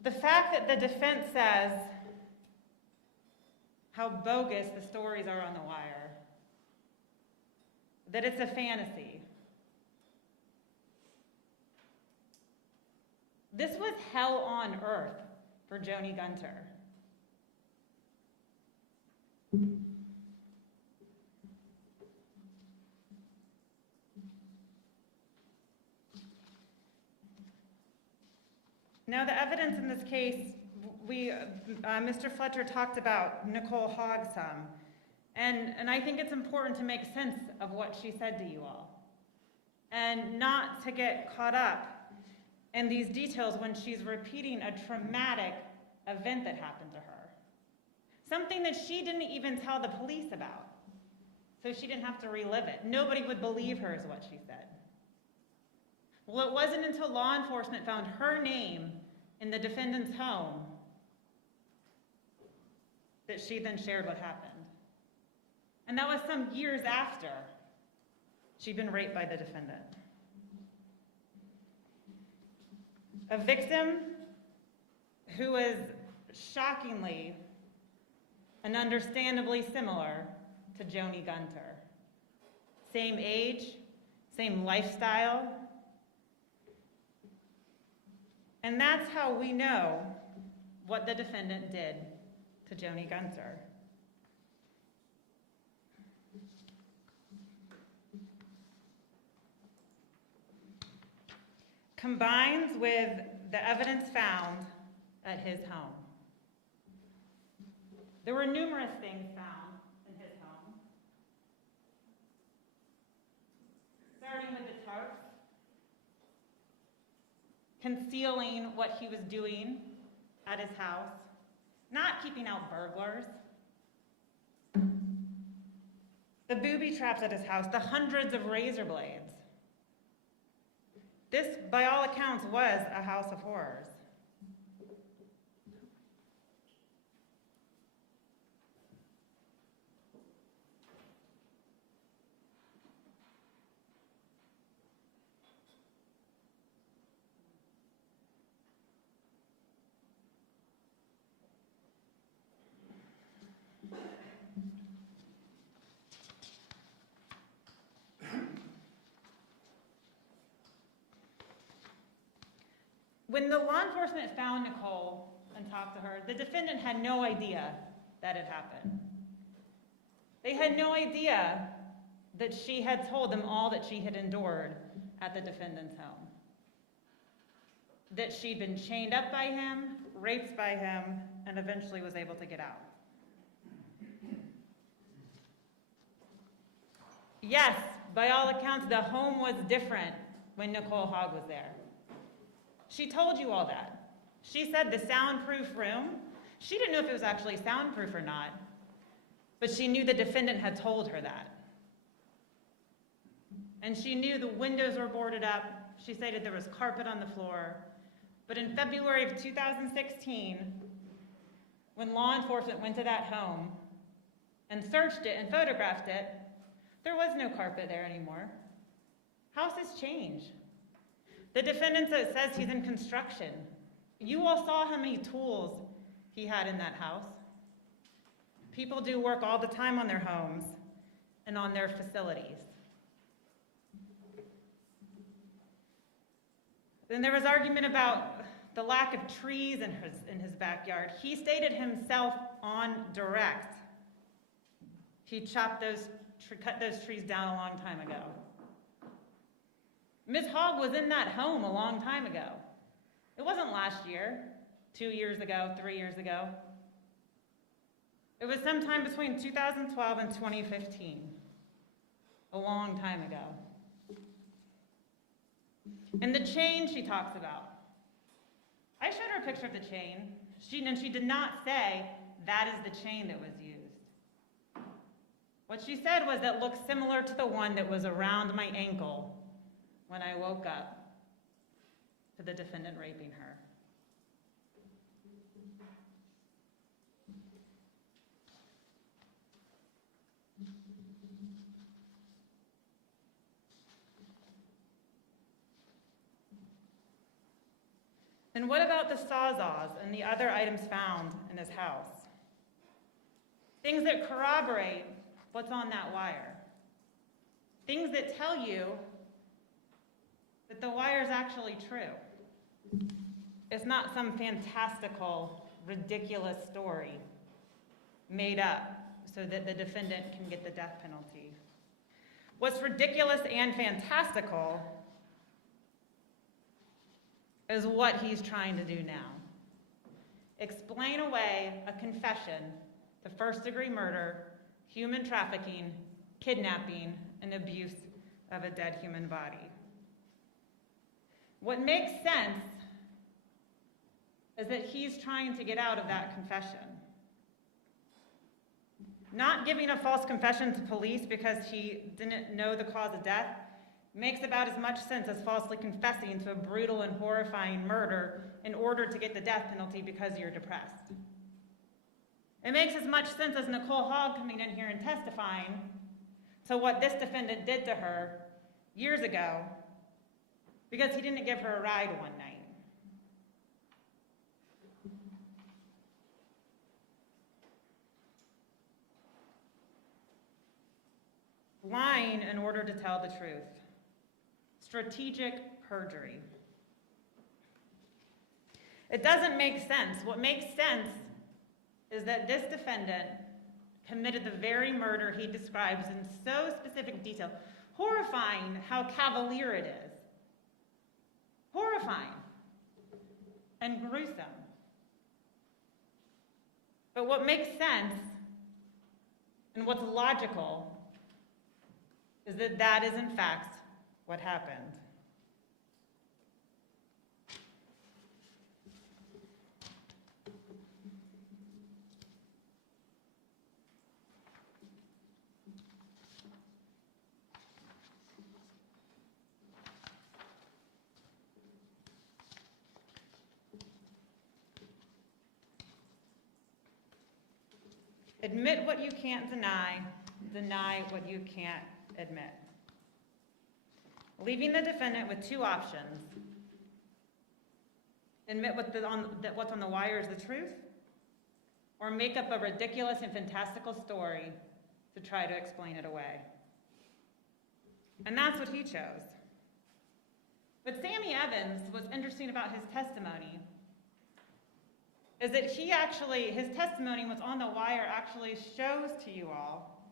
The fact that the defense says how bogus the stories are on the wire, that it's a fantasy. This was hell on earth for Joni Gunter. Now, the evidence in this case, Mr. Fletcher talked about Nicole Hogg some, and I think it's important to make sense of what she said to you all, and not to get caught up in these details when she's repeating a traumatic event that happened to her. Something that she didn't even tell the police about, so she didn't have to relive it. Nobody would believe her is what she said. Well, it wasn't until law enforcement found her name in the defendant's home that she then shared what happened. And that was some years after she'd been raped by the defendant. A victim who was shockingly and understandably similar to Joni Gunter. Same age, same lifestyle. And that's how we know what the defendant did to Joni Gunter. Combined with the evidence found at his home. There were numerous things found in his home, starting with the tarps, concealing what he was doing at his house, not keeping out burglars, the booby traps at his house, the hundreds of razor blades. This, by all accounts, was a house of horrors. When the law enforcement found Nicole and talked to her, the defendant had no idea that it happened. They had no idea that she had told them all that she had endured at the defendant's home. That she'd been chained up by him, raped by him, and eventually was able to get out. Yes, by all accounts, the home was different when Nicole Hogg was there. She told you all that. She said the soundproof room, she didn't know if it was actually soundproof or not, but she knew the defendant had told her that. And she knew the windows were boarded up. She stated there was carpet on the floor. But in February of 2016, when law enforcement went to that home and searched it and photographed it, there was no carpet there anymore. Houses change. The defendant says he's in construction. You all saw how many tools he had in that house. People do work all the time on their homes and on their facilities. Then there was argument about the lack of trees in his backyard. He stated himself on direct. He cut those trees down a long time ago. Ms. Hogg was in that home a long time ago. It wasn't last year, 2 years ago, 3 years ago. It was sometime between 2012 and 2015, a long time ago. And the chain she talks about. I showed her a picture of the chain, and she did not say that is the chain that was used. What she said was that looks similar to the one that was around my ankle when I woke up to the defendant raping her. And what about the sawzalls and the other items found in his house? Things that corroborate what's on that wire. Things that tell you that the wire is actually true. It's not some fantastical, ridiculous story made up so that the defendant can get the death penalty. What's ridiculous and fantastical is what he's trying to do now. Explain away a confession to first-degree murder, human trafficking, kidnapping, and abuse of a dead human body. What makes sense is that he's trying to get out of that confession. Not giving a false confession to police because he didn't know the cause of death makes about as much sense as falsely confessing to a brutal and horrifying murder in order to get the death penalty because you're depressed. It makes as much sense as Nicole Hogg coming in here and testifying to what this defendant did to her years ago because he didn't give her a ride one night. Lying in order to tell the truth. Strategic perjury. It doesn't make sense. What makes sense is that this defendant committed the very murder he describes in so specific detail. Horrifying how cavalier it is. Horrifying and gruesome. But what makes sense and what's logical is that that is in fact what happened. Admit what you can't deny, deny what you can't admit. Leaving the defendant with two options. Admit that what's on the wire is the truth, or make up a ridiculous and fantastical story to try to explain it away. And that's what he chose. But Sammy Evans, what's interesting about his testimony is that his testimony, what's on the wire, actually shows to you all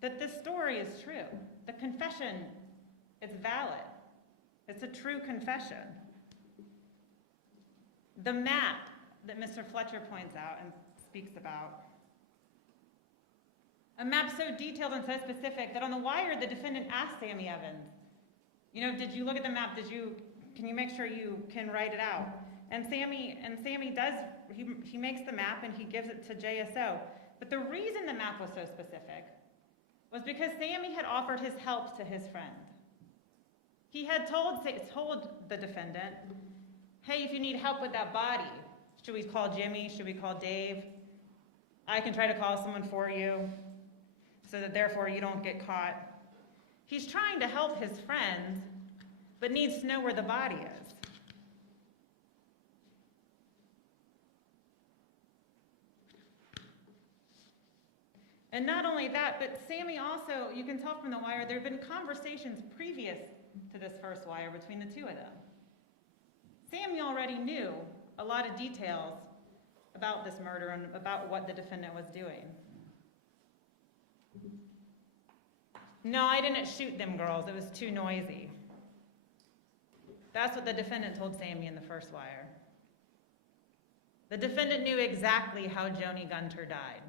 that this story is true. The confession is valid. It's a true confession. The map that Mr. Fletcher points out and speaks about, a map so detailed and so specific that on the wire, the defendant asked Sammy Evans, did you look at the map? Can you make sure you can write it out? And Sammy does, he makes the map and he gives it to JSO. But the reason the map was so specific was because Sammy had offered his help to his friend. He had told the defendant, hey, if you need help with that body, should we call Jimmy? Should we call Dave? I can try to call someone for you so that therefore you don't get caught. He's trying to help his friend, but needs to know where the body is. And not only that, but Sammy also, you can tell from the wire, there have been conversations previous to this first wire between the two of them. Sammy already knew a lot of details about this murder and about what the defendant was doing. No, I didn't shoot them girls. It was too noisy. That's what the defendant told Sammy in the first wire. The defendant knew exactly how Joni Gunter died.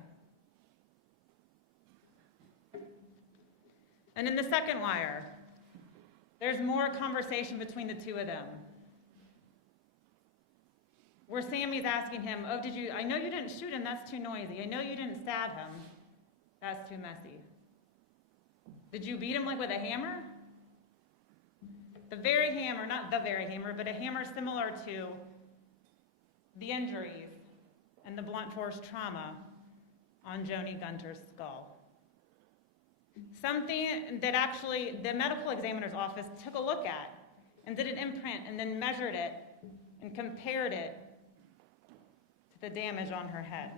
And in the second wire, there's more conversation between the two of them, where Sammy's asking him, oh, I know you didn't shoot him, that's too noisy. I know you didn't stab him, that's too messy. Did you beat him like with a hammer? The very hammer, not the very hammer, but a hammer similar to the injuries and the blunt force trauma on Joni Gunter's skull. Something that actually the medical examiner's office took a look at and did an imprint and then measured it and compared it to the damage on her head.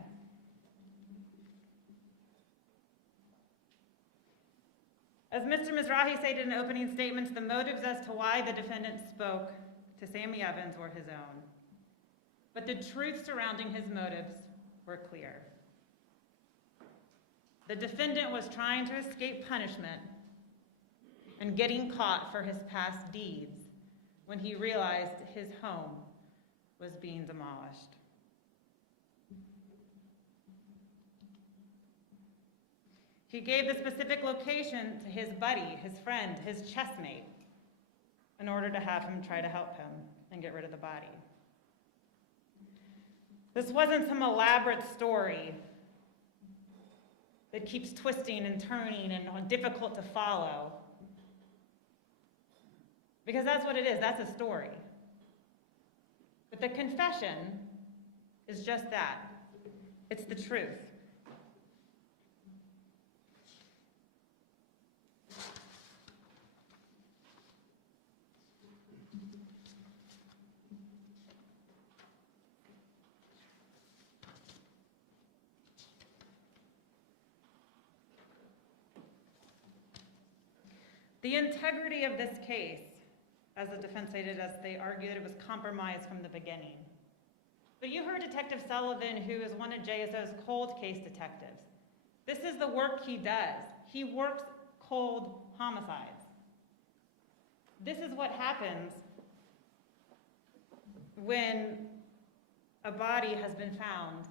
As Mr. Mizrahi stated in opening statements, the motives as to why the defendant spoke to Sammy Evans were his own. But the truth surrounding his motives were clear. The defendant was trying to escape punishment and getting caught for his past deeds when he realized his home was being demolished. He gave the specific location to his buddy, his friend, his chestmate, in order to have him try to help him and get rid of the body. This wasn't some elaborate story that keeps twisting and turning and difficult to follow. Because that's what it is, that's a story. But the confession is just that. It's the truth. The integrity of this case, as the defense stated, as they argued, it was compromised from the beginning. But you heard Detective Sullivan, who is one of JSO's cold case detectives. This is the work he does. He works cold homicides. This is what happens when a body has been found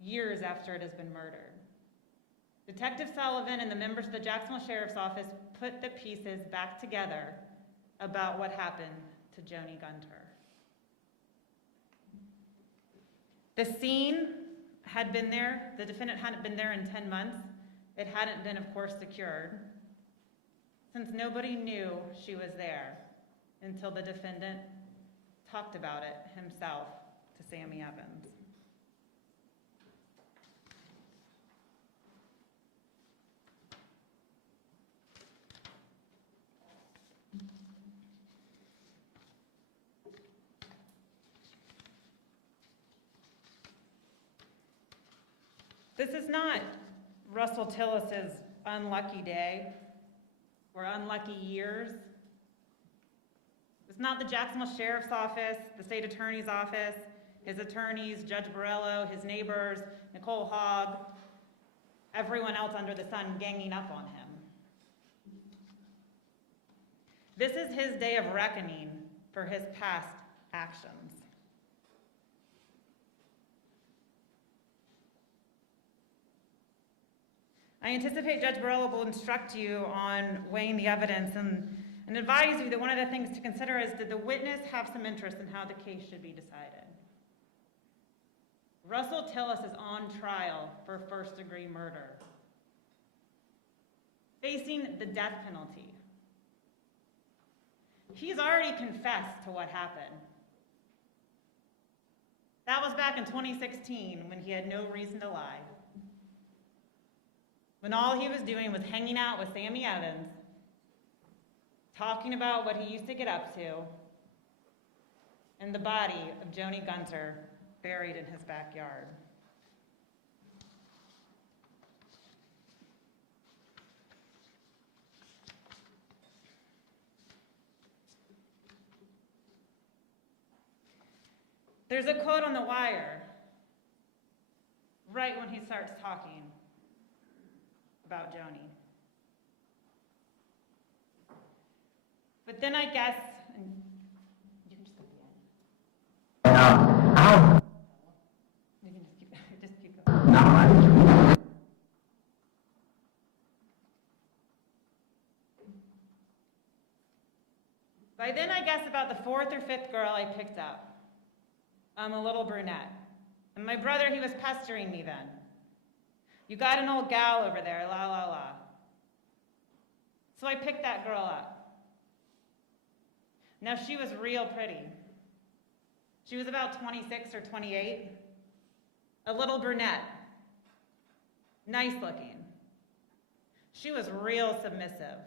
years after it has been murdered. Detective Sullivan and the members of the Jacksonville Sheriff's Office put the pieces back together about what happened to Joni Gunter. The scene had been there. The defendant hadn't been there in 10 months. It hadn't been, of course, secured, since nobody knew she was there until the defendant talked about it himself to Sammy Evans. This is not Russell Tillis's unlucky day or unlucky years. It's not the Jacksonville Sheriff's Office, the State Attorney's Office, his attorneys, Judge Borello, his neighbors, Nicole Hogg, everyone else under the sun ganging up on him. This is his day of reckoning for his past actions. I anticipate Judge Borello will instruct you on weighing the evidence and advise you that one of the things to consider is, did the witness have some interest in how the case should be decided? Russell Tillis is on trial for first-degree murder, facing the death penalty. He's already confessed to what happened. That was back in 2016 when he had no reason to lie. When all he was doing was hanging out with Sammy Evans, talking about what he used to get up to, and the body of Joni Gunter buried in his backyard. There's a quote on the wire right when he starts talking about Joni. But then I guess, and you can just go to the end. You can just keep going. By then I guess about the fourth or fifth girl I picked up. I'm a little brunette. And my brother, he was pestering me then. You got an old gal over there, la la la. So I picked that girl up. Now she was real pretty. She was about 26 or 28. A little brunette. Nice looking. She was real submissive.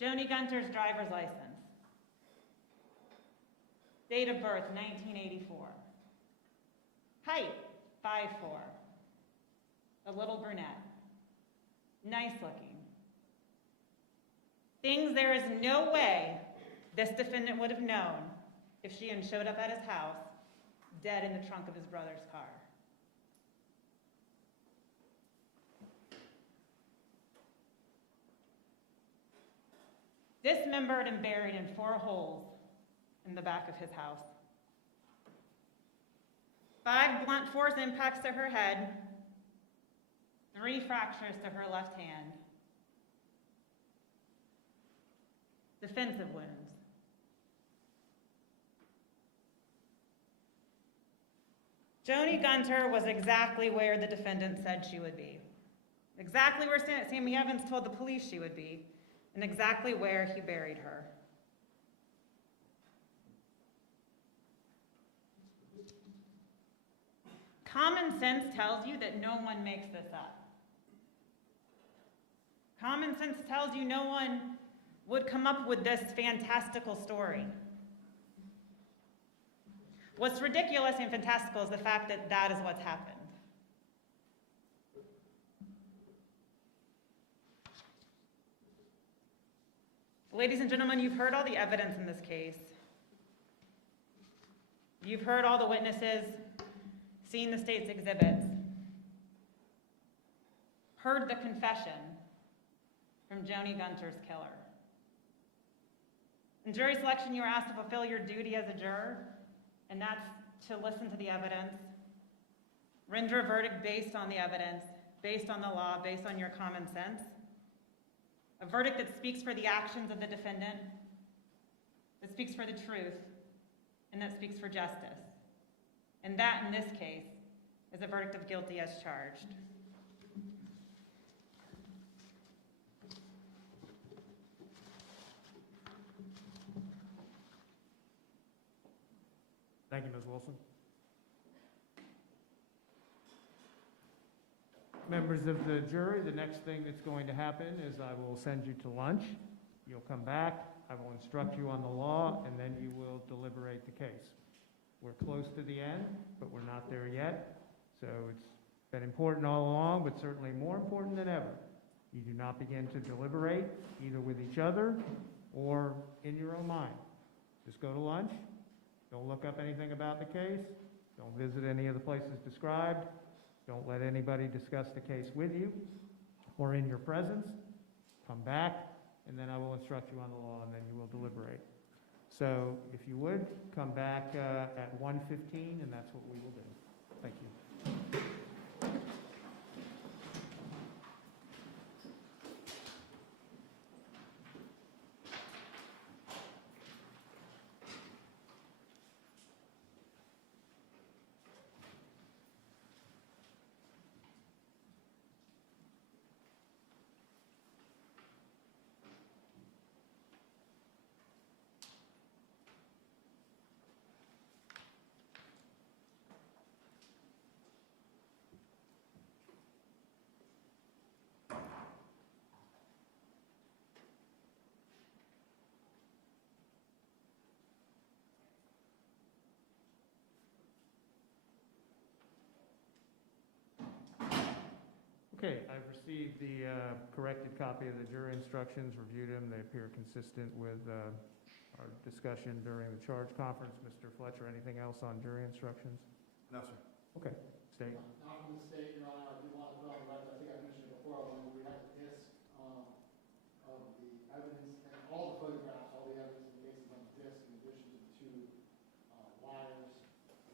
Joni Gunter's driver's license. Date of birth, 1984. Height, 5'4". A little brunette. Nice looking. Things there is no way this defendant would have known if she hadn't showed up at his house, dead in the trunk of his brother's car. Dismembered and buried in 4 holes in the back of his house. 5 blunt force impacts to her head, 3 fractures to her left hand. Defensive wounds. Joni Gunter was exactly where the defendant said she would be. Exactly where Sammy Evans told the police she would be, and exactly where he buried her. Common sense tells you that no one makes this up. Common sense tells you no one would come up with this fantastical story. What's ridiculous and fantastical is the fact that that is what's happened. Ladies and gentlemen, you've heard all the evidence in this case. You've heard all the witnesses, seen the state's exhibits, heard the confession from Joni Gunter's killer. In jury selection, you are asked to fulfill your duty as a juror, and that's to listen to the evidence, render a verdict based on the evidence, based on the law, based on your common sense, a verdict that speaks for the actions of the defendant, that speaks for the truth, and that speaks for justice. And that, in this case, is a verdict of guilty as charged. Thank you, Ms. Wilson. Members of the jury, the next thing that's going to happen is I will send you to lunch. You'll come back, I will instruct you on the law, and then you will deliberate the case. We're close to the end, but we're not there yet. So it's been important all along, but certainly more important than ever You do not begin to deliberate, either with each other or in your own mind. Just go to lunch, don't look up anything about the case, don't visit any of the places described, don't let anybody discuss the case with you or in your presence. Come back, and then I will instruct you on the law, and then you will deliberate. So if you would, come back at 1:15, and that's what we will do. Thank you. Okay, I've received the corrected copy of the jury instructions, reviewed them, they appear consistent with our discussion during the charge conference. Mr. Fletcher, anything else on jury instructions? No, sir. Okay, state. Not from the state, Your Honor, I do want to put on the record, I think I mentioned it before, when we had the disc of the evidence, and all the photographs, all the evidence in the case is on the disc, in addition to the two wires.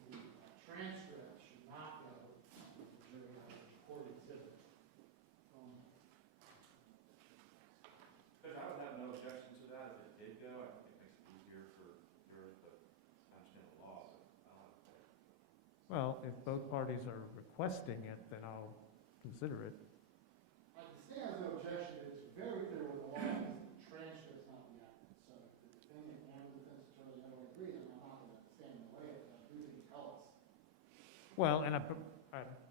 The transcript should not go with the jury on the recorded exhibit. Judge, I would have no objection to that if it did go. I think it makes it easier for jurors to understand the law, but I don't have a problem. Well, if both parties are requesting it, then I'll consider it. The state has no objection, it's very clear what the law is, the transcript's not the evidence. So if the defendant and the defense attorney never agree, then I'm not going to stand in the way of it, I do think it helps. Well, and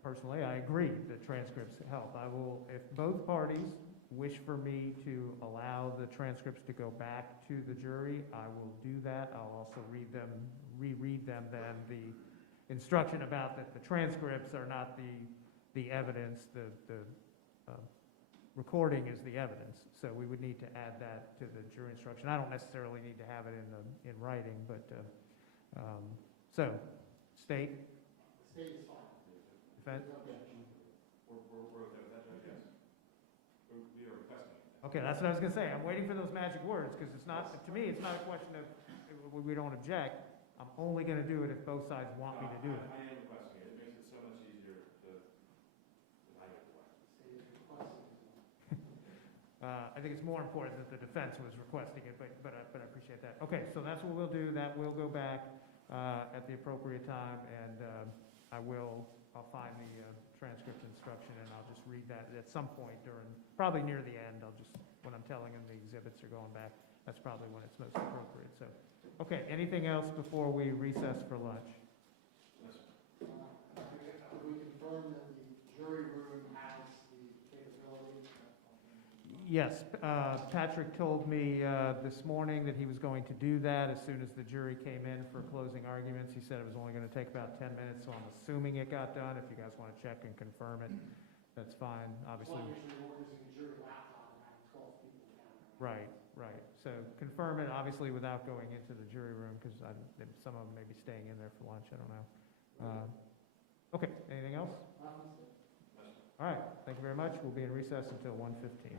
personally, I agree that transcripts help. I will, if both parties wish for me to allow the transcripts to go back to the jury, I will do that. I'll also reread them then, the instruction about that the transcripts are not the evidence, the recording is the evidence. So we would need to add that to the jury instruction. I don't necessarily need to have it in writing, but, so, state? The state is fine. Defense? There's no objection. We're okay with that, Judge? Yes. We are requesting it. Okay, that's what I was gonna say. I'm waiting for those magic words, because it's not, to me, it's not a question of, we don't object. I'm only gonna do it if both sides want me to do it. I am requesting it. It makes it so much easier to I get the way. The state is requesting it. I think it's more important that the defense was requesting it, but I appreciate that. Okay, so that's what we'll do. That will go back at the appropriate time, and I'll find the transcript instruction, and I'll just read that at some point during, probably near the end. When I'm telling them the exhibits are going back, that's probably when it's most appropriate. So, okay, anything else before we recess for lunch? Could we confirm that the jury room has the capability? Yes, Patrick told me this morning that he was going to do that as soon as the jury came in for closing arguments. He said it was only going to take about 10 minutes, so I'm assuming it got done. If you guys want to check and confirm it, that's fine, obviously. As long as you're using a jury laptop and having 12 people down there. Right, right. So confirm it, obviously, without going into the jury room, because some of them may be staying in there for lunch, I don't know. Okay, anything else? Nothing to say. All right, thank you very much. We'll be in recess until 1:15.